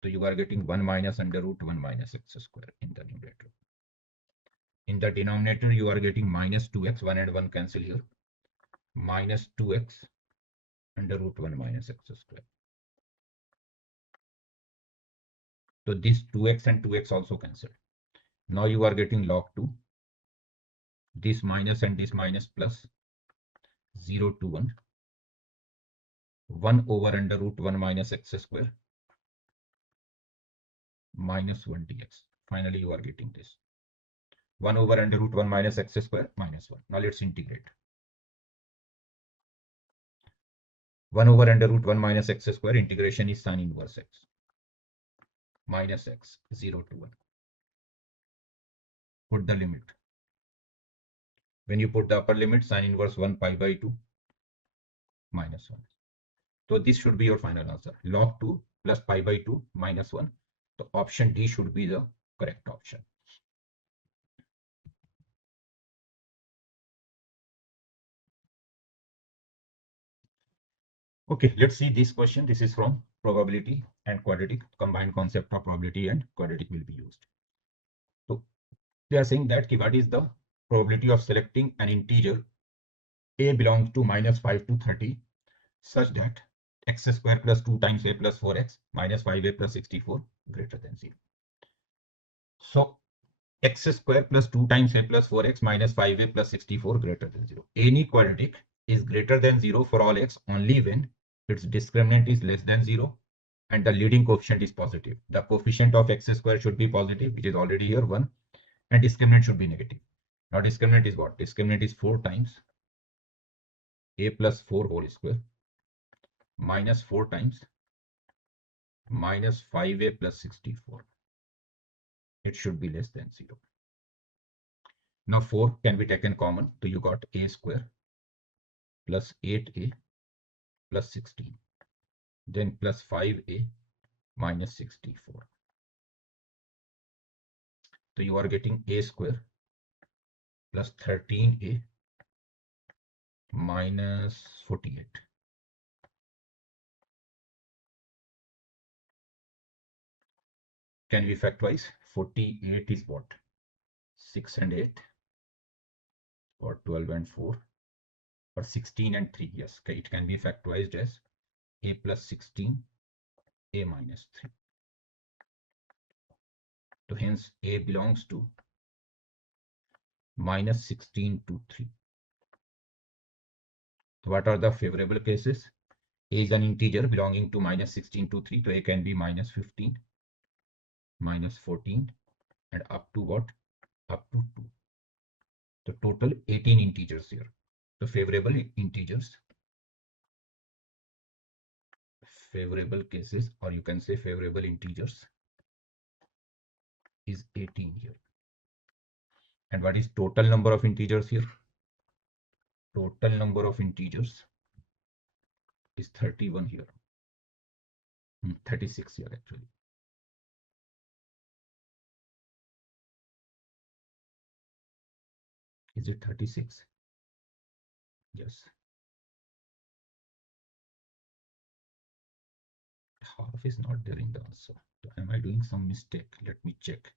So you are getting 1 minus under root 1 minus x square in the numerator. In the denominator, you are getting minus 2x, 1 and 1 cancel here, minus 2x under root 1 minus x square. So this 2x and 2x also cancelled. Now you are getting log 2, this minus and this minus plus, 0 to 1, 1 over under root 1 minus x square, minus 1 dx. Finally, you are getting this. 1 over under root 1 minus x square, minus 1. Now let's integrate. 1 over under root 1 minus x square, integration is sin inverse x, minus x, 0 to 1. Put the limit. When you put the upper limit, sin inverse 1 pi by 2, minus 1. So this should be your final answer. Log 2 plus pi by 2 minus 1. So option D should be the correct option. Okay, let's see this question. This is from probability and quadratic. Combined concept of probability and quadratic will be used. So they are saying that what is the probability of selecting an integer a belongs to minus 5 to 30 such that x square plus 2 times a plus 4x minus 5a plus 64 greater than 0. So x square plus 2 times a plus 4x minus 5a plus 64 greater than 0. Any quadratic is greater than 0 for all x only when its discriminant is less than 0 and the leading coefficient is positive. The coefficient of x square should be positive, which is already here 1, and discriminant should be negative. Now discriminant is what? Discriminant is 4 times a plus 4 whole square minus 4 times minus 5a plus 64. It should be less than 0. Now 4 can be taken common, so you got a square plus 8a plus 16, then plus 5a minus 64. So you are getting a square plus 13a minus 48. Can we factorize? 48 is what? 6 and 8, or 12 and 4, or 16 and 3. Yes, okay, it can be factorized as a plus 16, a minus 3. So hence a belongs to minus 16 to 3. So what are the favorable cases? A is an integer belonging to minus 16 to 3. So a can be minus 15, minus 14, and up to what? Up to 2. So total 18 integers here. So favorable integers, favorable cases, or you can say favorable integers, is 18 here. And what is total number of integers here? Total number of integers is 31 here. 36 here actually. Is it 36? Yes. Half is not there in the answer. So am I doing some mistake? Let me check.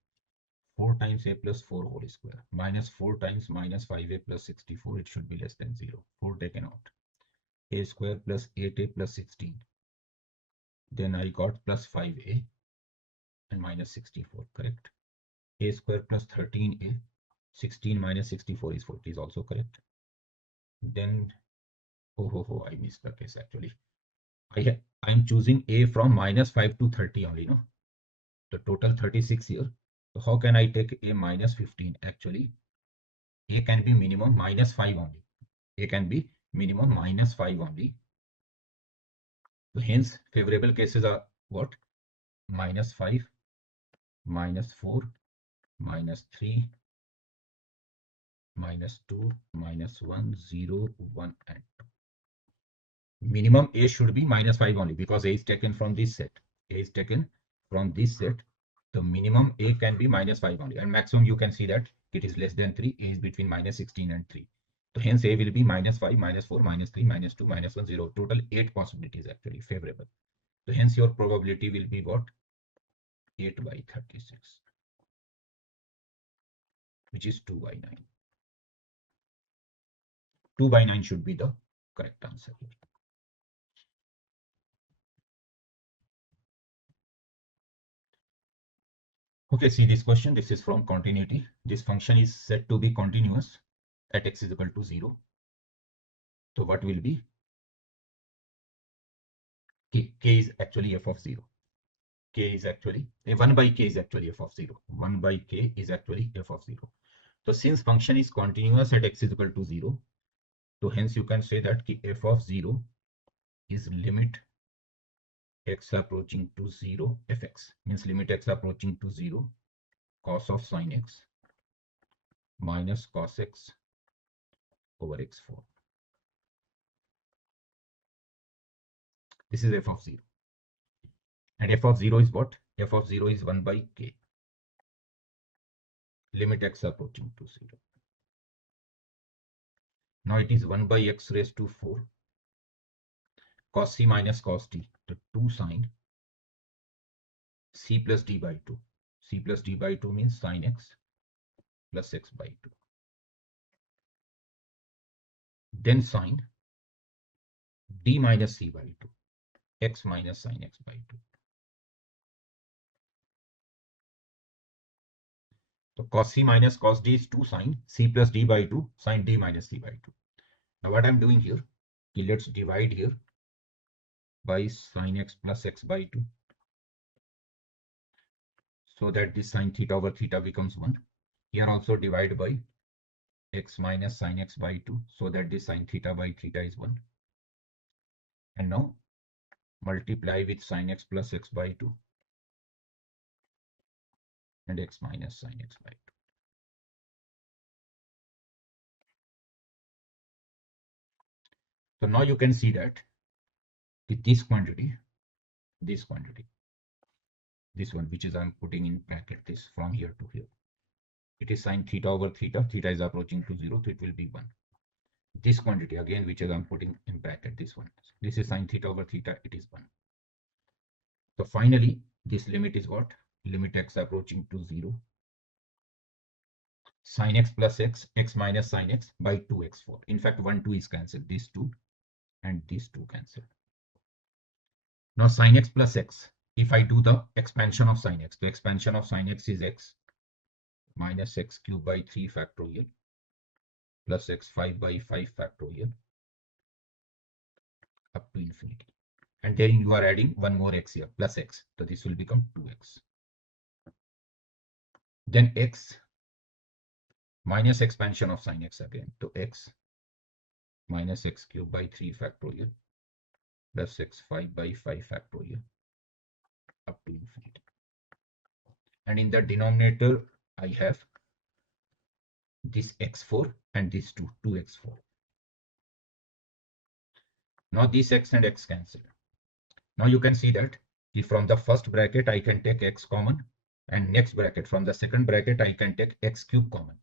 4 times a plus 4 whole square minus 4 times minus 5a plus 64. It should be less than 0. 4 taken out. A square plus 8a plus 16. Then I got plus 5a and minus 64. Correct. A square plus 13a. 16 minus 64 is 40 is also correct. Then I missed the case actually. I am choosing a from minus 5 to 30 only, no? The total 36 here. So how can I take a minus 15? Actually, a can be minimum minus 5 only. A can be minimum minus 5 only. So hence, favorable cases are what? Minus 5, minus 4, minus 3, minus 2, minus 1, 0, 1, and 2. Minimum a should be minus 5 only because a is taken from this set. A is taken from this set. The minimum a can be minus 5 only, and maximum you can see that it is less than 3. A is between minus 16 and 3. So hence a will be minus 5, minus 4, minus 3, minus 2, minus 1, 0. Total 8 possibilities actually favorable. So hence your probability will be what? 8 by 36. which is 2 by 9. 2 by 9 should be the correct answer here. Okay, see this question. This is from continuity. This function is said to be continuous at x is equal to 0. So what will be? K is actually f of 0. K is actually 1 by k is actually f of 0. 1 by k is actually f of 0. So since function is continuous at x is equal to 0, so hence you can say that f of 0 is limit x approaching to 0 fx, means limit x approaching to 0 cos of sin x minus cos x over x4. This is f of 0. And f of 0 is what? F of 0 is 1 by k. Limit x approaching to 0. Now it is 1 by x raised to 4 cos c minus cos t. The 2 sine c plus d by 2. C plus d by 2 means sin x plus x by 2. Then sine d minus c by 2. X minus sin x by 2. So cos c minus cos d is 2 sine c plus d by 2 sine d minus c by 2. Now what I'm doing here, let's divide here by sin x plus x by 2. So that this sin theta over theta becomes 1. Here also divide by x minus sin x by 2, so that this sin theta by theta is 1. And now multiply with sin x plus x by 2 and x minus sin x by 2. So now you can see that this quantity, this one which is I'm putting in bracket this from here to here, it is sin theta over theta. Theta is approaching to 0, so it will be 1. This quantity again, which is I'm putting in bracket, this one, this is sin theta over theta, it is 1. So finally this limit is what? Limit x approaching to 0 sin x plus x, x minus sin x by 2x4. In fact 1 2 is cancelled, this 2 and these 2 cancelled. Now sin x plus x, if I do the expansion of sin x, the expansion of sin x is x minus x cube by 3 factorial plus x5 by 5 factorial up to infinity. And then you are adding one more x here, plus x. So this will become 2x. Then x minus expansion of sin x again. So x minus x cube by 3 factorial plus x5 by 5 factorial up to infinity. And in the denominator, I have this x4 and this 2x4. Now this x and x cancel. Now you can see that if from the first bracket I can take x common, and next bracket from the second bracket I can take x cube common.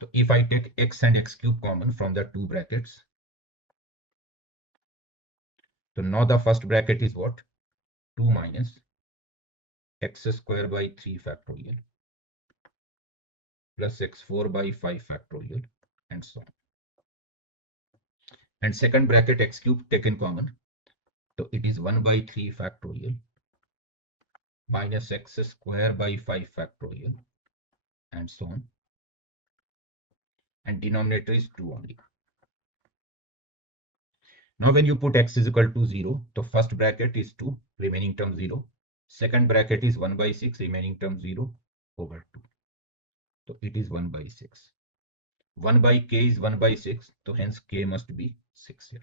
So if I take x and x cube common from the two brackets, so now the first bracket is what? 2 minus x square by 3 factorial plus x4 by 5 factorial and so on. And second bracket x cube taken common, so it is 1 by 3 factorial minus x square by 5 factorial and so on. And denominator is 2 only. Now when you put x is equal to 0, the first bracket is 2, remaining term 0. Second bracket is 1 by 6, remaining term 0 over 2. So it is 1 by 6. 1 by k is 1 by 6, so hence k must be 6 here.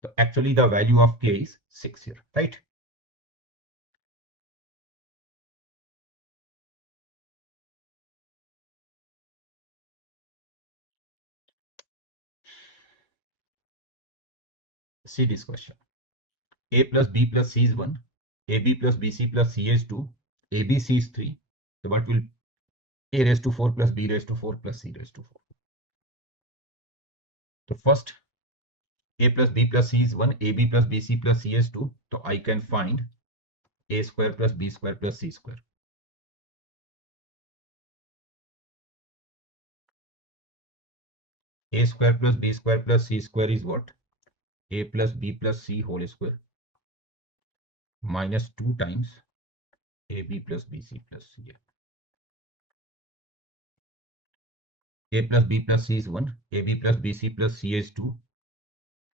So actually the value of k is 6 here, right? See this question. A plus b plus c is 1. AB plus bc plus c is 2. ABC is 3. So what will a raised to 4 plus b raised to 4 plus c raised to 4? So first a plus b plus c is 1. AB plus bc plus c is 2. So I can find a square plus b square plus c square. A square plus B square plus C square is what? A plus B plus C whole square minus 2 times AB plus BC plus C. A plus B plus C is 1. AB plus BC plus C is 2.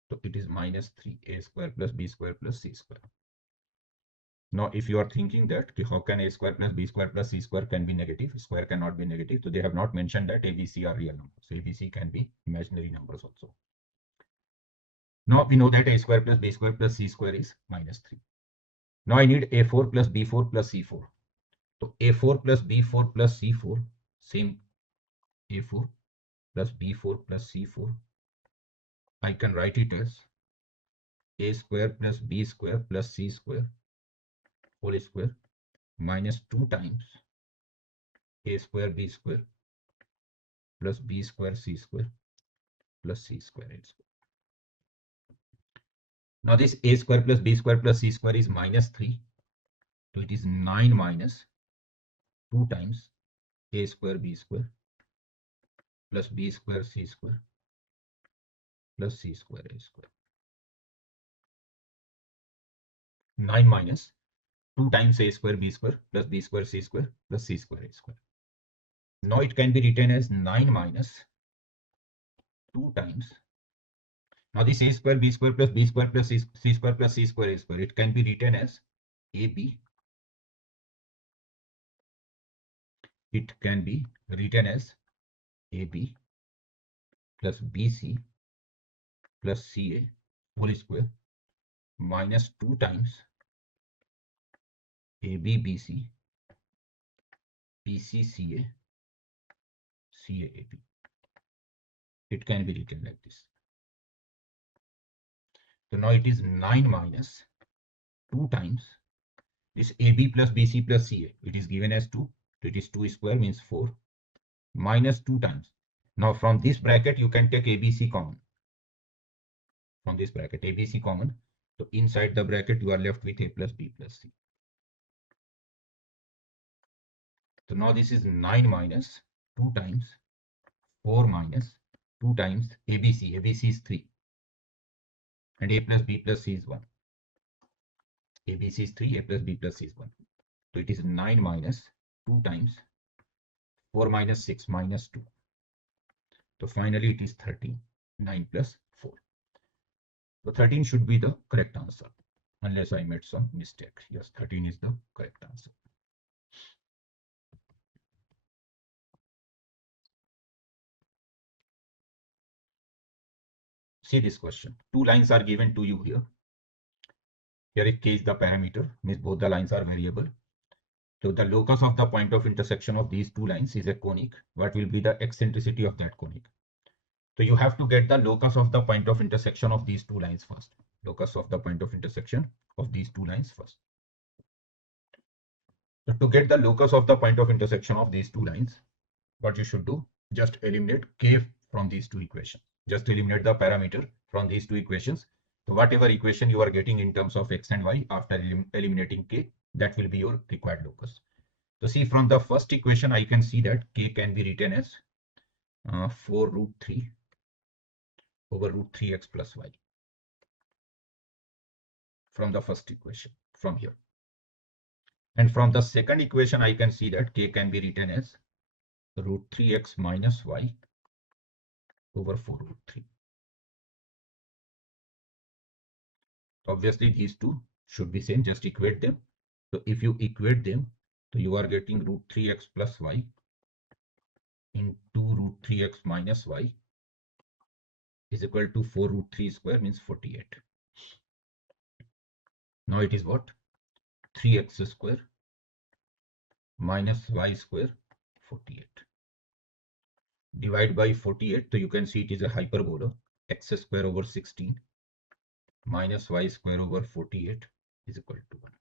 So it is minus 3A square plus B square plus C square. Now, if you are thinking that how can A square plus B square plus C square can be negative, square cannot be negative. So they have not mentioned that A, B, C are real numbers. So A, B, C can be imaginary numbers also. Now we know that A square plus B square plus C square is minus 3. Now I need A4 plus B4 plus C4. So A4 plus B4 plus C4, same A4 plus B4 plus C4. I can write it as A square plus B square plus C square whole square minus 2 times A square B square plus B square C square plus C square A square. Now this A square plus B square plus C square is minus 3. So it is 9 minus 2 times A square B square plus B square C square plus C square A square. 9 minus 2 times A square B square plus B square C square plus C square A square. Now it can be written as 9 minus 2 times. Now this A square B square plus B square plus C square plus C square A square, it can be written as AB. It can be written as AB plus BC plus CA whole square minus 2 times AB BC BC CA CA AB. It can be written like this. So now it is 9 minus 2 times this AB plus BC plus CA. It is given as 2. So it is 2 square means 4 minus 2 times. Now from this bracket you can take ABC common. From this bracket ABC common. So inside the bracket you are left with A plus B plus C. So now this is 9 minus 2 times 4 minus 2 times ABC. ABC is 3 and A plus B plus C is 1. ABC is 3, A plus B plus C is 1. So it is 9 minus 2 times 4 minus 6 minus 2. So finally it is 13. 9 plus 4. So 13 should be the correct answer unless I made some mistake. Yes, 13 is the correct answer. See this question. Two lines are given to you here. Here if k is the parameter, means both the lines are variable. So the locus of the point of intersection of these two lines is a conic. What will be the eccentricity of that conic? So you have to get the locus of the point of intersection of these two lines first. Locus of the point of intersection of these two lines first. So to get the locus of the point of intersection of these two lines, what you should do, just eliminate k from these two equations. Just eliminate the parameter from these two equations. So whatever equation you are getting in terms of x and y after eliminating k, that will be your required locus. So see, from the first equation, I can see that k can be written as 4 root 3 over root 3x plus y. From the first equation, from here. And from the second equation, I can see that k can be written as root 3x minus y over 4 root 3. Obviously, these two should be same, just equate them. So if you equate them, so you are getting root 3x plus y into root 3x minus y is equal to 4 root 3 square means 48. Now it is what? 3x square minus y square 48. Divide by 48, so you can see it is a hyperbola. X square over 16 minus y square over 48 is equal to 1.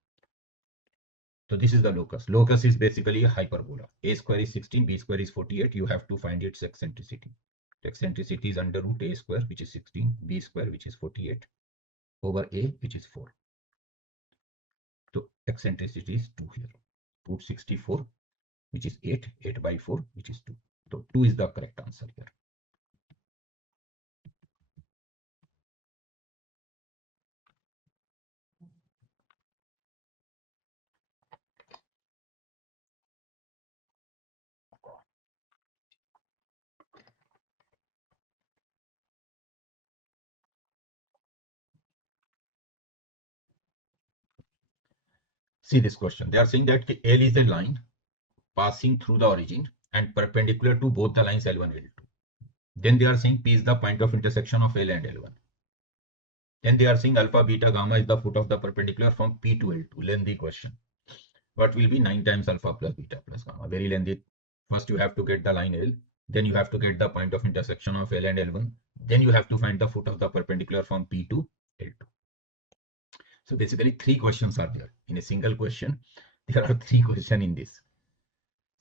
So this is the locus. Locus is basically a hyperbola. A square is 16, B square is 48. You have to find its eccentricity. The eccentricity is under root A square, which is 16, B square, which is 48, over A, which is 4. So eccentricity is 2 here. Root 64, which is 8, 8 by 4, which is 2. So 2 is the correct answer here. See this question. They are saying that L is a line passing through the origin and perpendicular to both the lines L1 and L2. Then they are saying P is the point of intersection of L and L1. Then they are saying alpha, beta, gamma is the foot of the perpendicular from P to L2. Lengthy question. What will be 9 times alpha plus beta plus gamma? Very lengthy. First you have to get the line L. Then you have to get the point of intersection of L and L1. Then you have to find the foot of the perpendicular from P to L2. So basically 3 questions are there. In a single question, there are 3 questions in this.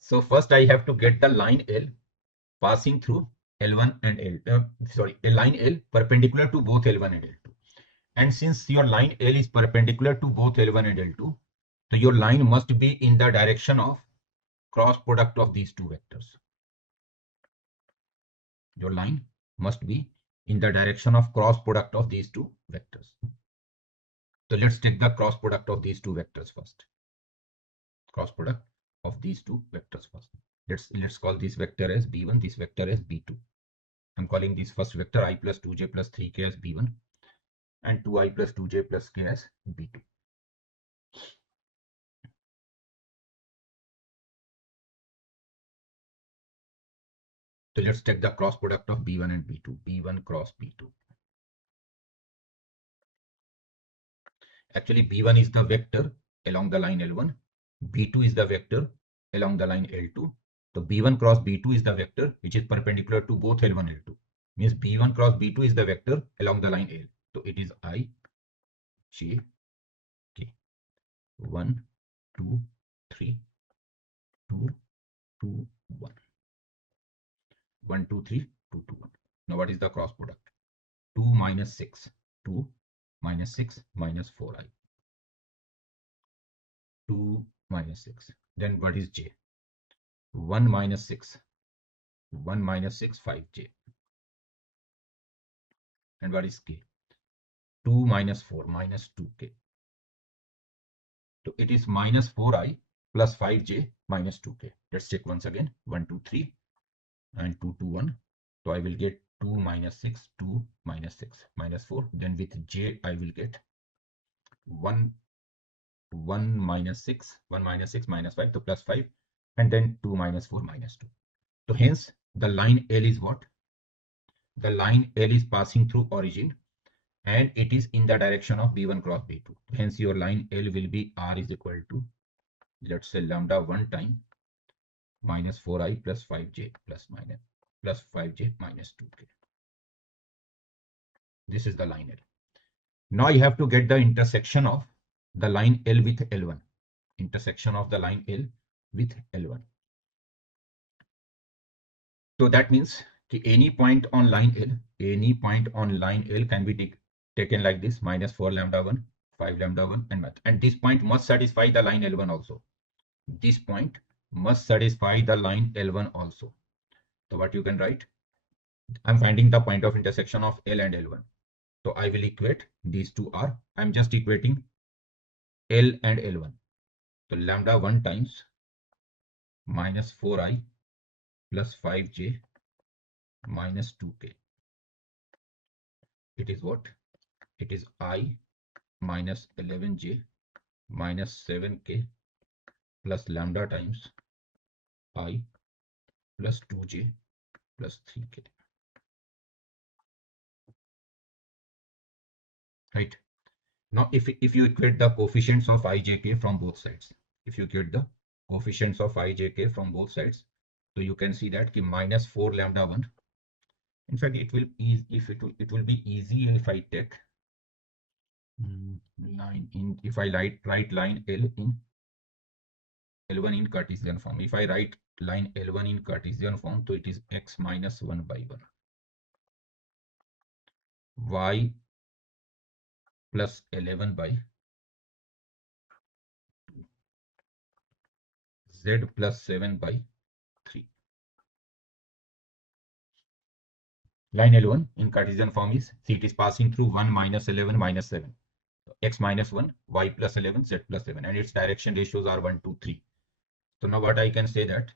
So first I have to get the line L passing through L1 and L2. A line L perpendicular to both L1 and L2. And since your line L is perpendicular to both L1 and L2, so your line must be in the direction of cross product of these two vectors. Your line must be in the direction of cross product of these two vectors. So let's take the cross product of these two vectors first. Cross product of these two vectors first. Let's call this vector as B1, this vector as B2. I'm calling this first vector I plus 2j plus 3k as B1 and 2i plus 2j plus k as B2. So let's take the cross product of B1 and B2, B1 cross B2. Actually, B1 is the vector along the line L1, B2 is the vector along the line L2. So B1 cross B2 is the vector which is perpendicular to both L1 and L2. Means B1 cross B2 is the vector along the line L. So it is I, J, K. 1, 2, 3, 2, 2, 1. 1, 2, 3, 2, 2, 1. Now what is the cross product? 2 minus 6, 2 minus 6 minus 4i. 2 minus 6. Then what is J? 1 minus 6. 1 minus 6, 5j. And what is K? 2 minus 4 minus 2k. So it is minus 4i plus 5j minus 2k. Let's check once again. 1, 2, 3 and 2, 2, 1. So I will get 2 minus 6, 2 minus 6 minus 4. Then with j I will get 1 minus 6, 1 minus 6 minus 5, so plus 5, and then 2 minus 4 minus 2. So hence the line L is what? The line L is passing through origin and it is in the direction of B1 cross B2. Hence your line L will be R is equal to, let's say, lambda 1 time minus 4i plus 5j plus 5j minus 2k. This is the line L. Now I have to get the intersection of the line L with L1. Intersection of the line L with L1. So that means any point on line L, can be taken like this, minus 4 lambda 1, 5 lambda 1 and math. And this point must satisfy the line L1 also. This point must satisfy the line L1 also. So what you can write? I'm finding the point of intersection of L and L1. So I will equate these two are, I'm just equating L and L1. So lambda 1 times minus 4i plus 5j minus 2k. It is what? It is I minus 11j minus 7k plus lambda times I plus 2j plus 3k. Right? Now if you equate the coefficients of ijk from both sides, if you get the coefficients of ijk from both sides, so you can see that minus 4 lambda 1. In fact, it will be easy if I take line in, if I write line L in L1 in Cartesian form. If I write line L1 in Cartesian form, so it is x minus 1 by 1, y plus 11 by 2, z plus 7 by 3. Line L1 in Cartesian form is, see, it is passing through 1 minus 11 minus 7. X minus 1, y plus 11, z plus 7, and its direction ratios are 1, 2, 3. So now what I can say that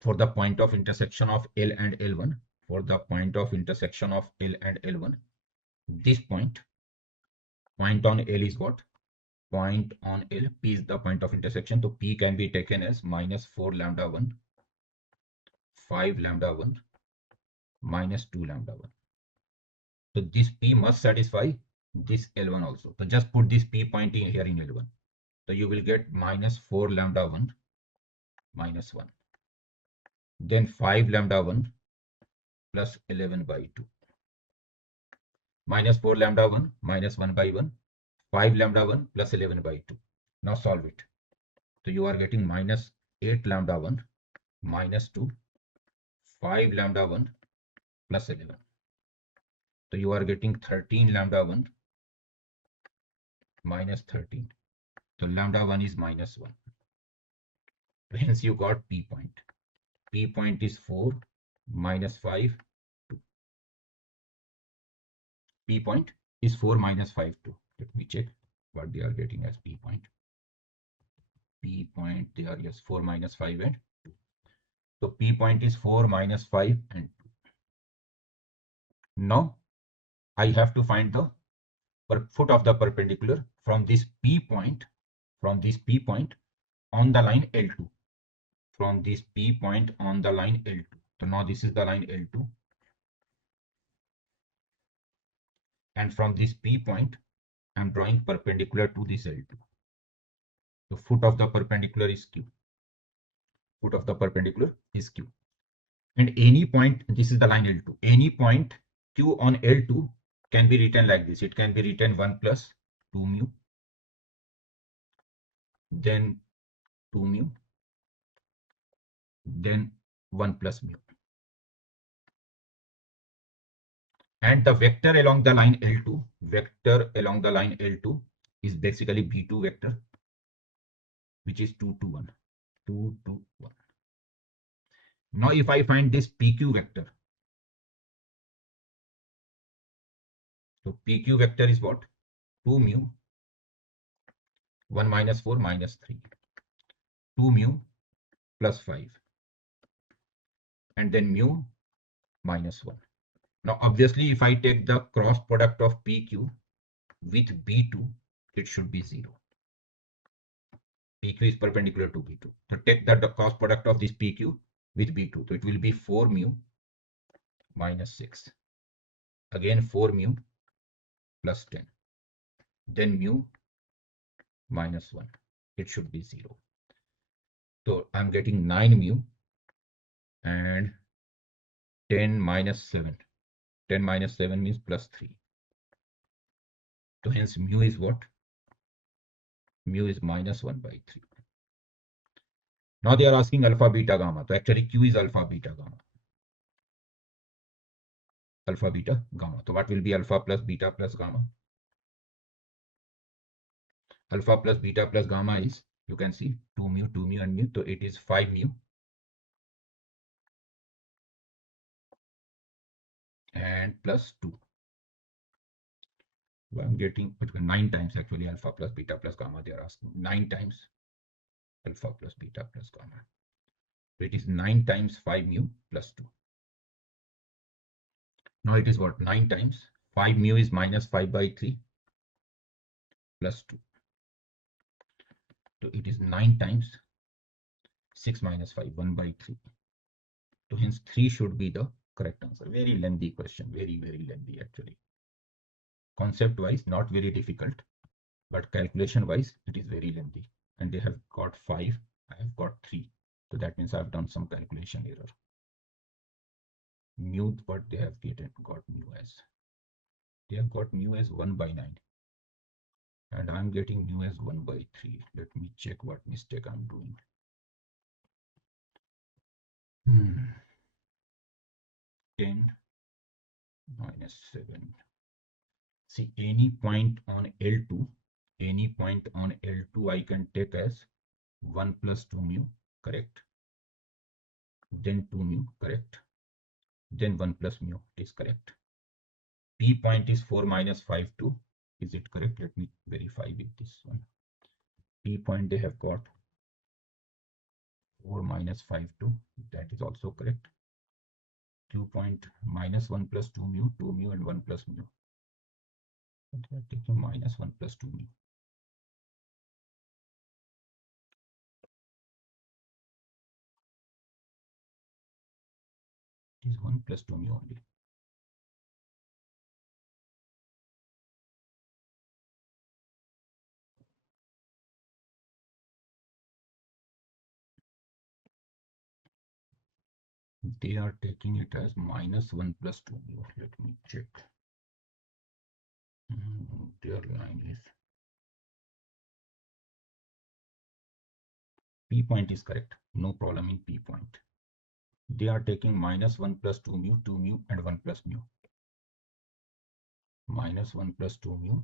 for the point of intersection of L and L1, for the point of intersection of L and L1, this point on L is what? point on L. P is the point of intersection. So P can be taken as minus 4 lambda 1, 5 lambda 1, minus 2 lambda 1. So this P must satisfy this L1 also. So just put this P point in here in L1. So you will get minus 4 lambda 1, minus 1. Then 5 lambda 1 plus 11 by 2. Minus 4 lambda 1 minus 1 by 1. 5 lambda 1 plus 11 by 2. Now solve it. So you are getting minus 8 lambda 1 minus 2, 5 lambda 1 plus 11. So you are getting 13 lambda 1 minus 13. So lambda 1 is minus 1. Hence you got P point. P point is 4 minus 5, 2. P point is 4 minus 5, 2. Let me check what they are getting as P point. P point, they are, yes, 4 minus 5 and 2. So P point is 4 minus 5 and 2. Now I have to find the foot of the perpendicular from this P point, on the line L2. From this P point on the line L2. So now this is the line L2. And from this P point, I'm drawing perpendicular to this L2. The foot of the perpendicular is Q. Foot of the perpendicular is Q. And any point, this is the line L2. Any point Q on L2 can be written like this. It can be written 1 plus 2 mu, then 2 mu, then 1 plus mu. And the vector along the line L2, is basically B2 vector, which is 2 to 1. 2 to 1. Now if I find this PQ vector, so PQ vector is what? 2 mu, 1 minus 4 minus 3, 2 mu plus 5, and then mu minus 1. Now obviously if I take the cross product of PQ with B2, it should be 0. PQ is perpendicular to B2. So take the cross product of this PQ with B2. So it will be 4 mu minus 6. Again 4 mu plus 10. Then mu minus 1. It should be 0. So I'm getting 9 mu and 10 minus 7. 10 minus 7 means plus 3. So hence mu is what? Mu is minus 1 by 3. Now they are asking alpha, beta, gamma. So actually Q is alpha, beta, gamma. Alpha, beta, gamma. So what will be alpha plus beta plus gamma? Alpha plus beta plus gamma is, you can see, 2 mu, and mu. So it is 5 mu and plus 2. So I'm getting 9 times actually alpha plus beta plus gamma. They are asking 9 times alpha plus beta plus gamma. So it is 9 times 5 mu plus 2. Now it is what? 9 times 5 mu is minus 5 by 3 plus 2. So it is 9 times 6 minus 5, 1 by 3. So hence 3 should be the correct answer. Very lengthy question, very, very lengthy actually. Concept wise, not very difficult, but calculation wise, it is very lengthy. And they have got 5, I have got 3. So that means I've done some calculation error. Mu, what they have got mu as? They have got mu as 1 by 9. And I'm getting mu as 1 by 3. Let me check what mistake I'm doing. 10 minus 7. See, any point on L2, I can take as 1 plus 2 mu, correct? Then 2 mu, correct? Then 1 plus mu, it is correct. P point is 4 minus 5, 2. Is it correct? Let me verify with this one. P point they have got 4 minus 5, 2. That is also correct. Q point minus 1 plus 2 mu, and 1 plus mu. They are taking minus 1 plus 2 mu. is 1 plus 2 mu only. They are taking it as minus 1 plus 2 mu. Let me check. Their line is P point is correct. No problem in P point. They are taking minus 1 plus 2 mu, and 1 plus mu. Minus 1 plus 2 mu.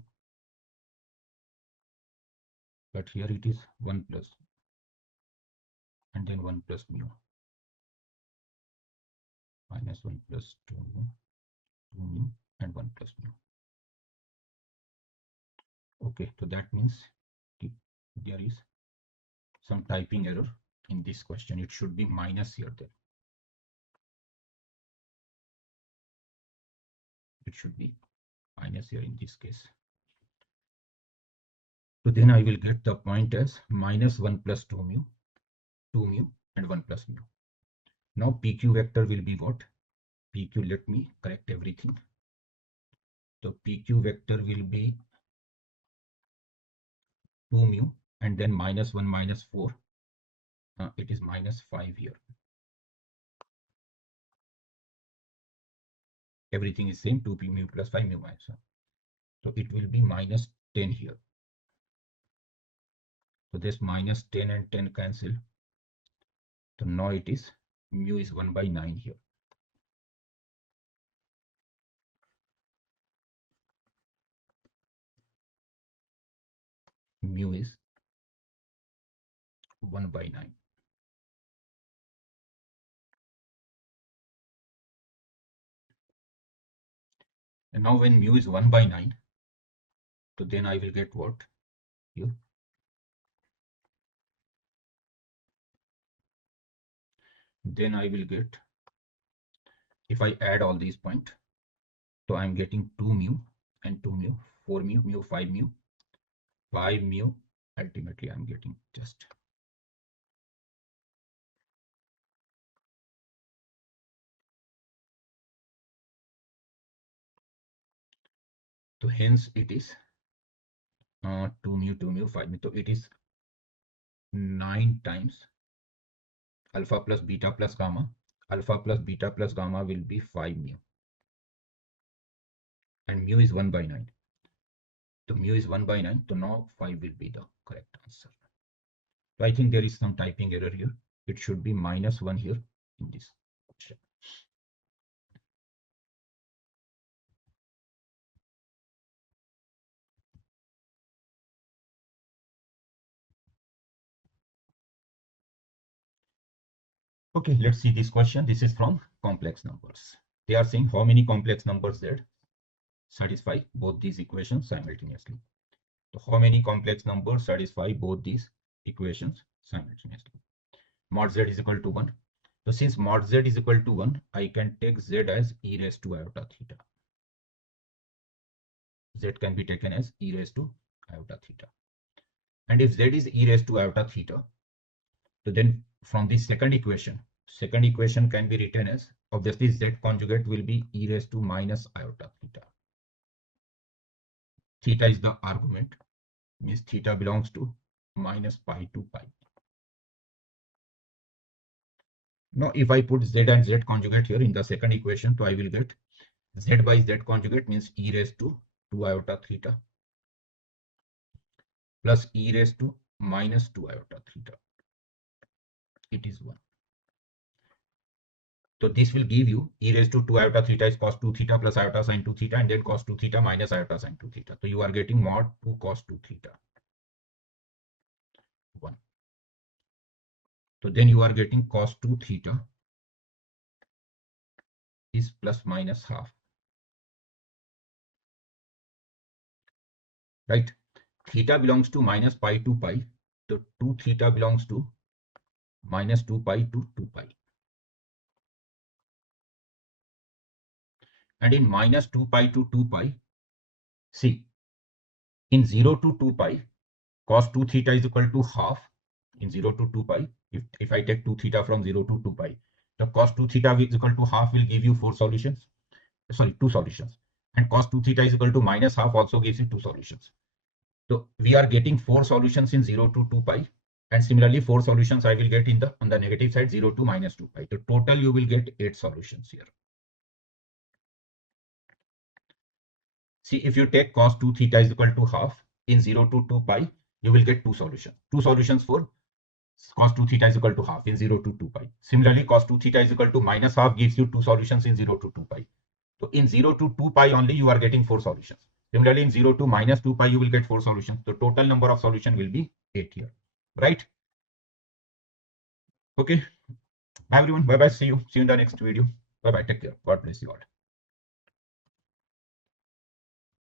But here it is 1 plus and then 1 plus mu. Minus 1 plus 2 mu and 1 plus mu. Okay, so that means there is some typing error in this question. It should be minus here then. It should be minus here in this case. So then I will get the point as minus 1 plus 2 mu and 1 plus mu. Now PQ vector will be what? PQ, let me correct everything. So PQ vector will be 2 mu and then minus 1 minus 4. It is minus 5 here. Everything is same, 2 p mu plus 5 mu minus 1. So it will be minus 10 here. So this minus 10 and 10 cancel. So now it is mu is 1 by 9 here. Mu is 1 by 9. And now when mu is 1 by 9, so then I will get what here? Then I will get, if I add all these points, so I'm getting 2 mu and 2 mu, 4 mu, 5 mu, 5 mu. Ultimately, I'm getting just so hence it is 2 mu, 5 mu. So it is 9 times alpha plus beta plus gamma. Alpha plus beta plus gamma will be 5 mu. And mu is 1 by 9. So mu is 1 by 9. So now 5 will be the correct answer. So I think there is some typing error here. It should be minus 1 here in this question. Okay, let's see this question. This is from complex numbers. They are saying how many complex numbers that satisfy both these equations simultaneously. So how many complex numbers satisfy both these equations simultaneously? Mod z is equal to 1. So since mod z is equal to 1, I can take z as e raised to iota theta. Z can be taken as e raised to iota theta. And if z is e raised to iota theta, so then from the second equation can be written as, obviously z conjugate will be e raised to minus iota theta. Theta is the argument, means theta belongs to minus pi to pi. Now if I put z and z conjugate here in the second equation, so I will get z by z conjugate means e raised to 2 iota theta plus e raised to minus 2 iota theta. It is 1. So this will give you e raised to 2 iota theta is cos 2 theta plus iota sin 2 theta and then cos 2 theta minus iota sin 2 theta. So you are getting mod 2 cos 2 theta 1. So then you are getting cos 2 theta is plus minus half. Right? Theta belongs to minus pi to pi. So 2 theta belongs to minus 2 pi to 2 pi. And in minus 2 pi to 2 pi, see, in 0 to 2 pi, cos 2 theta is equal to half in 0 to 2 pi. If I take 2 theta from 0 to 2 pi, So cos 2 theta is equal to half will give you 4 solutions. Sorry, 2 solutions. And cos 2 theta is equal to minus half also gives you 2 solutions. So we are getting 4 solutions in 0 to 2 pi. And similarly, 4 solutions I will get in the on the negative side 0 to minus 2 pi. So total you will get 8 solutions here. See, if you take cos 2 theta is equal to half in 0 to 2 pi, you will get 2 solutions. 2 solutions for cos 2 theta is equal to half in 0 to 2 pi. Similarly, cos 2 theta is equal to minus half gives you 2 solutions in 0 to 2 pi. So in 0 to 2 pi only you are getting 4 solutions. Similarly, in 0 to minus 2 pi you will get 4 solutions. The total number of solution will be 8 here, right? Okay, everyone, bye bye. See you in the next video. Bye bye. Take care. God bless you all.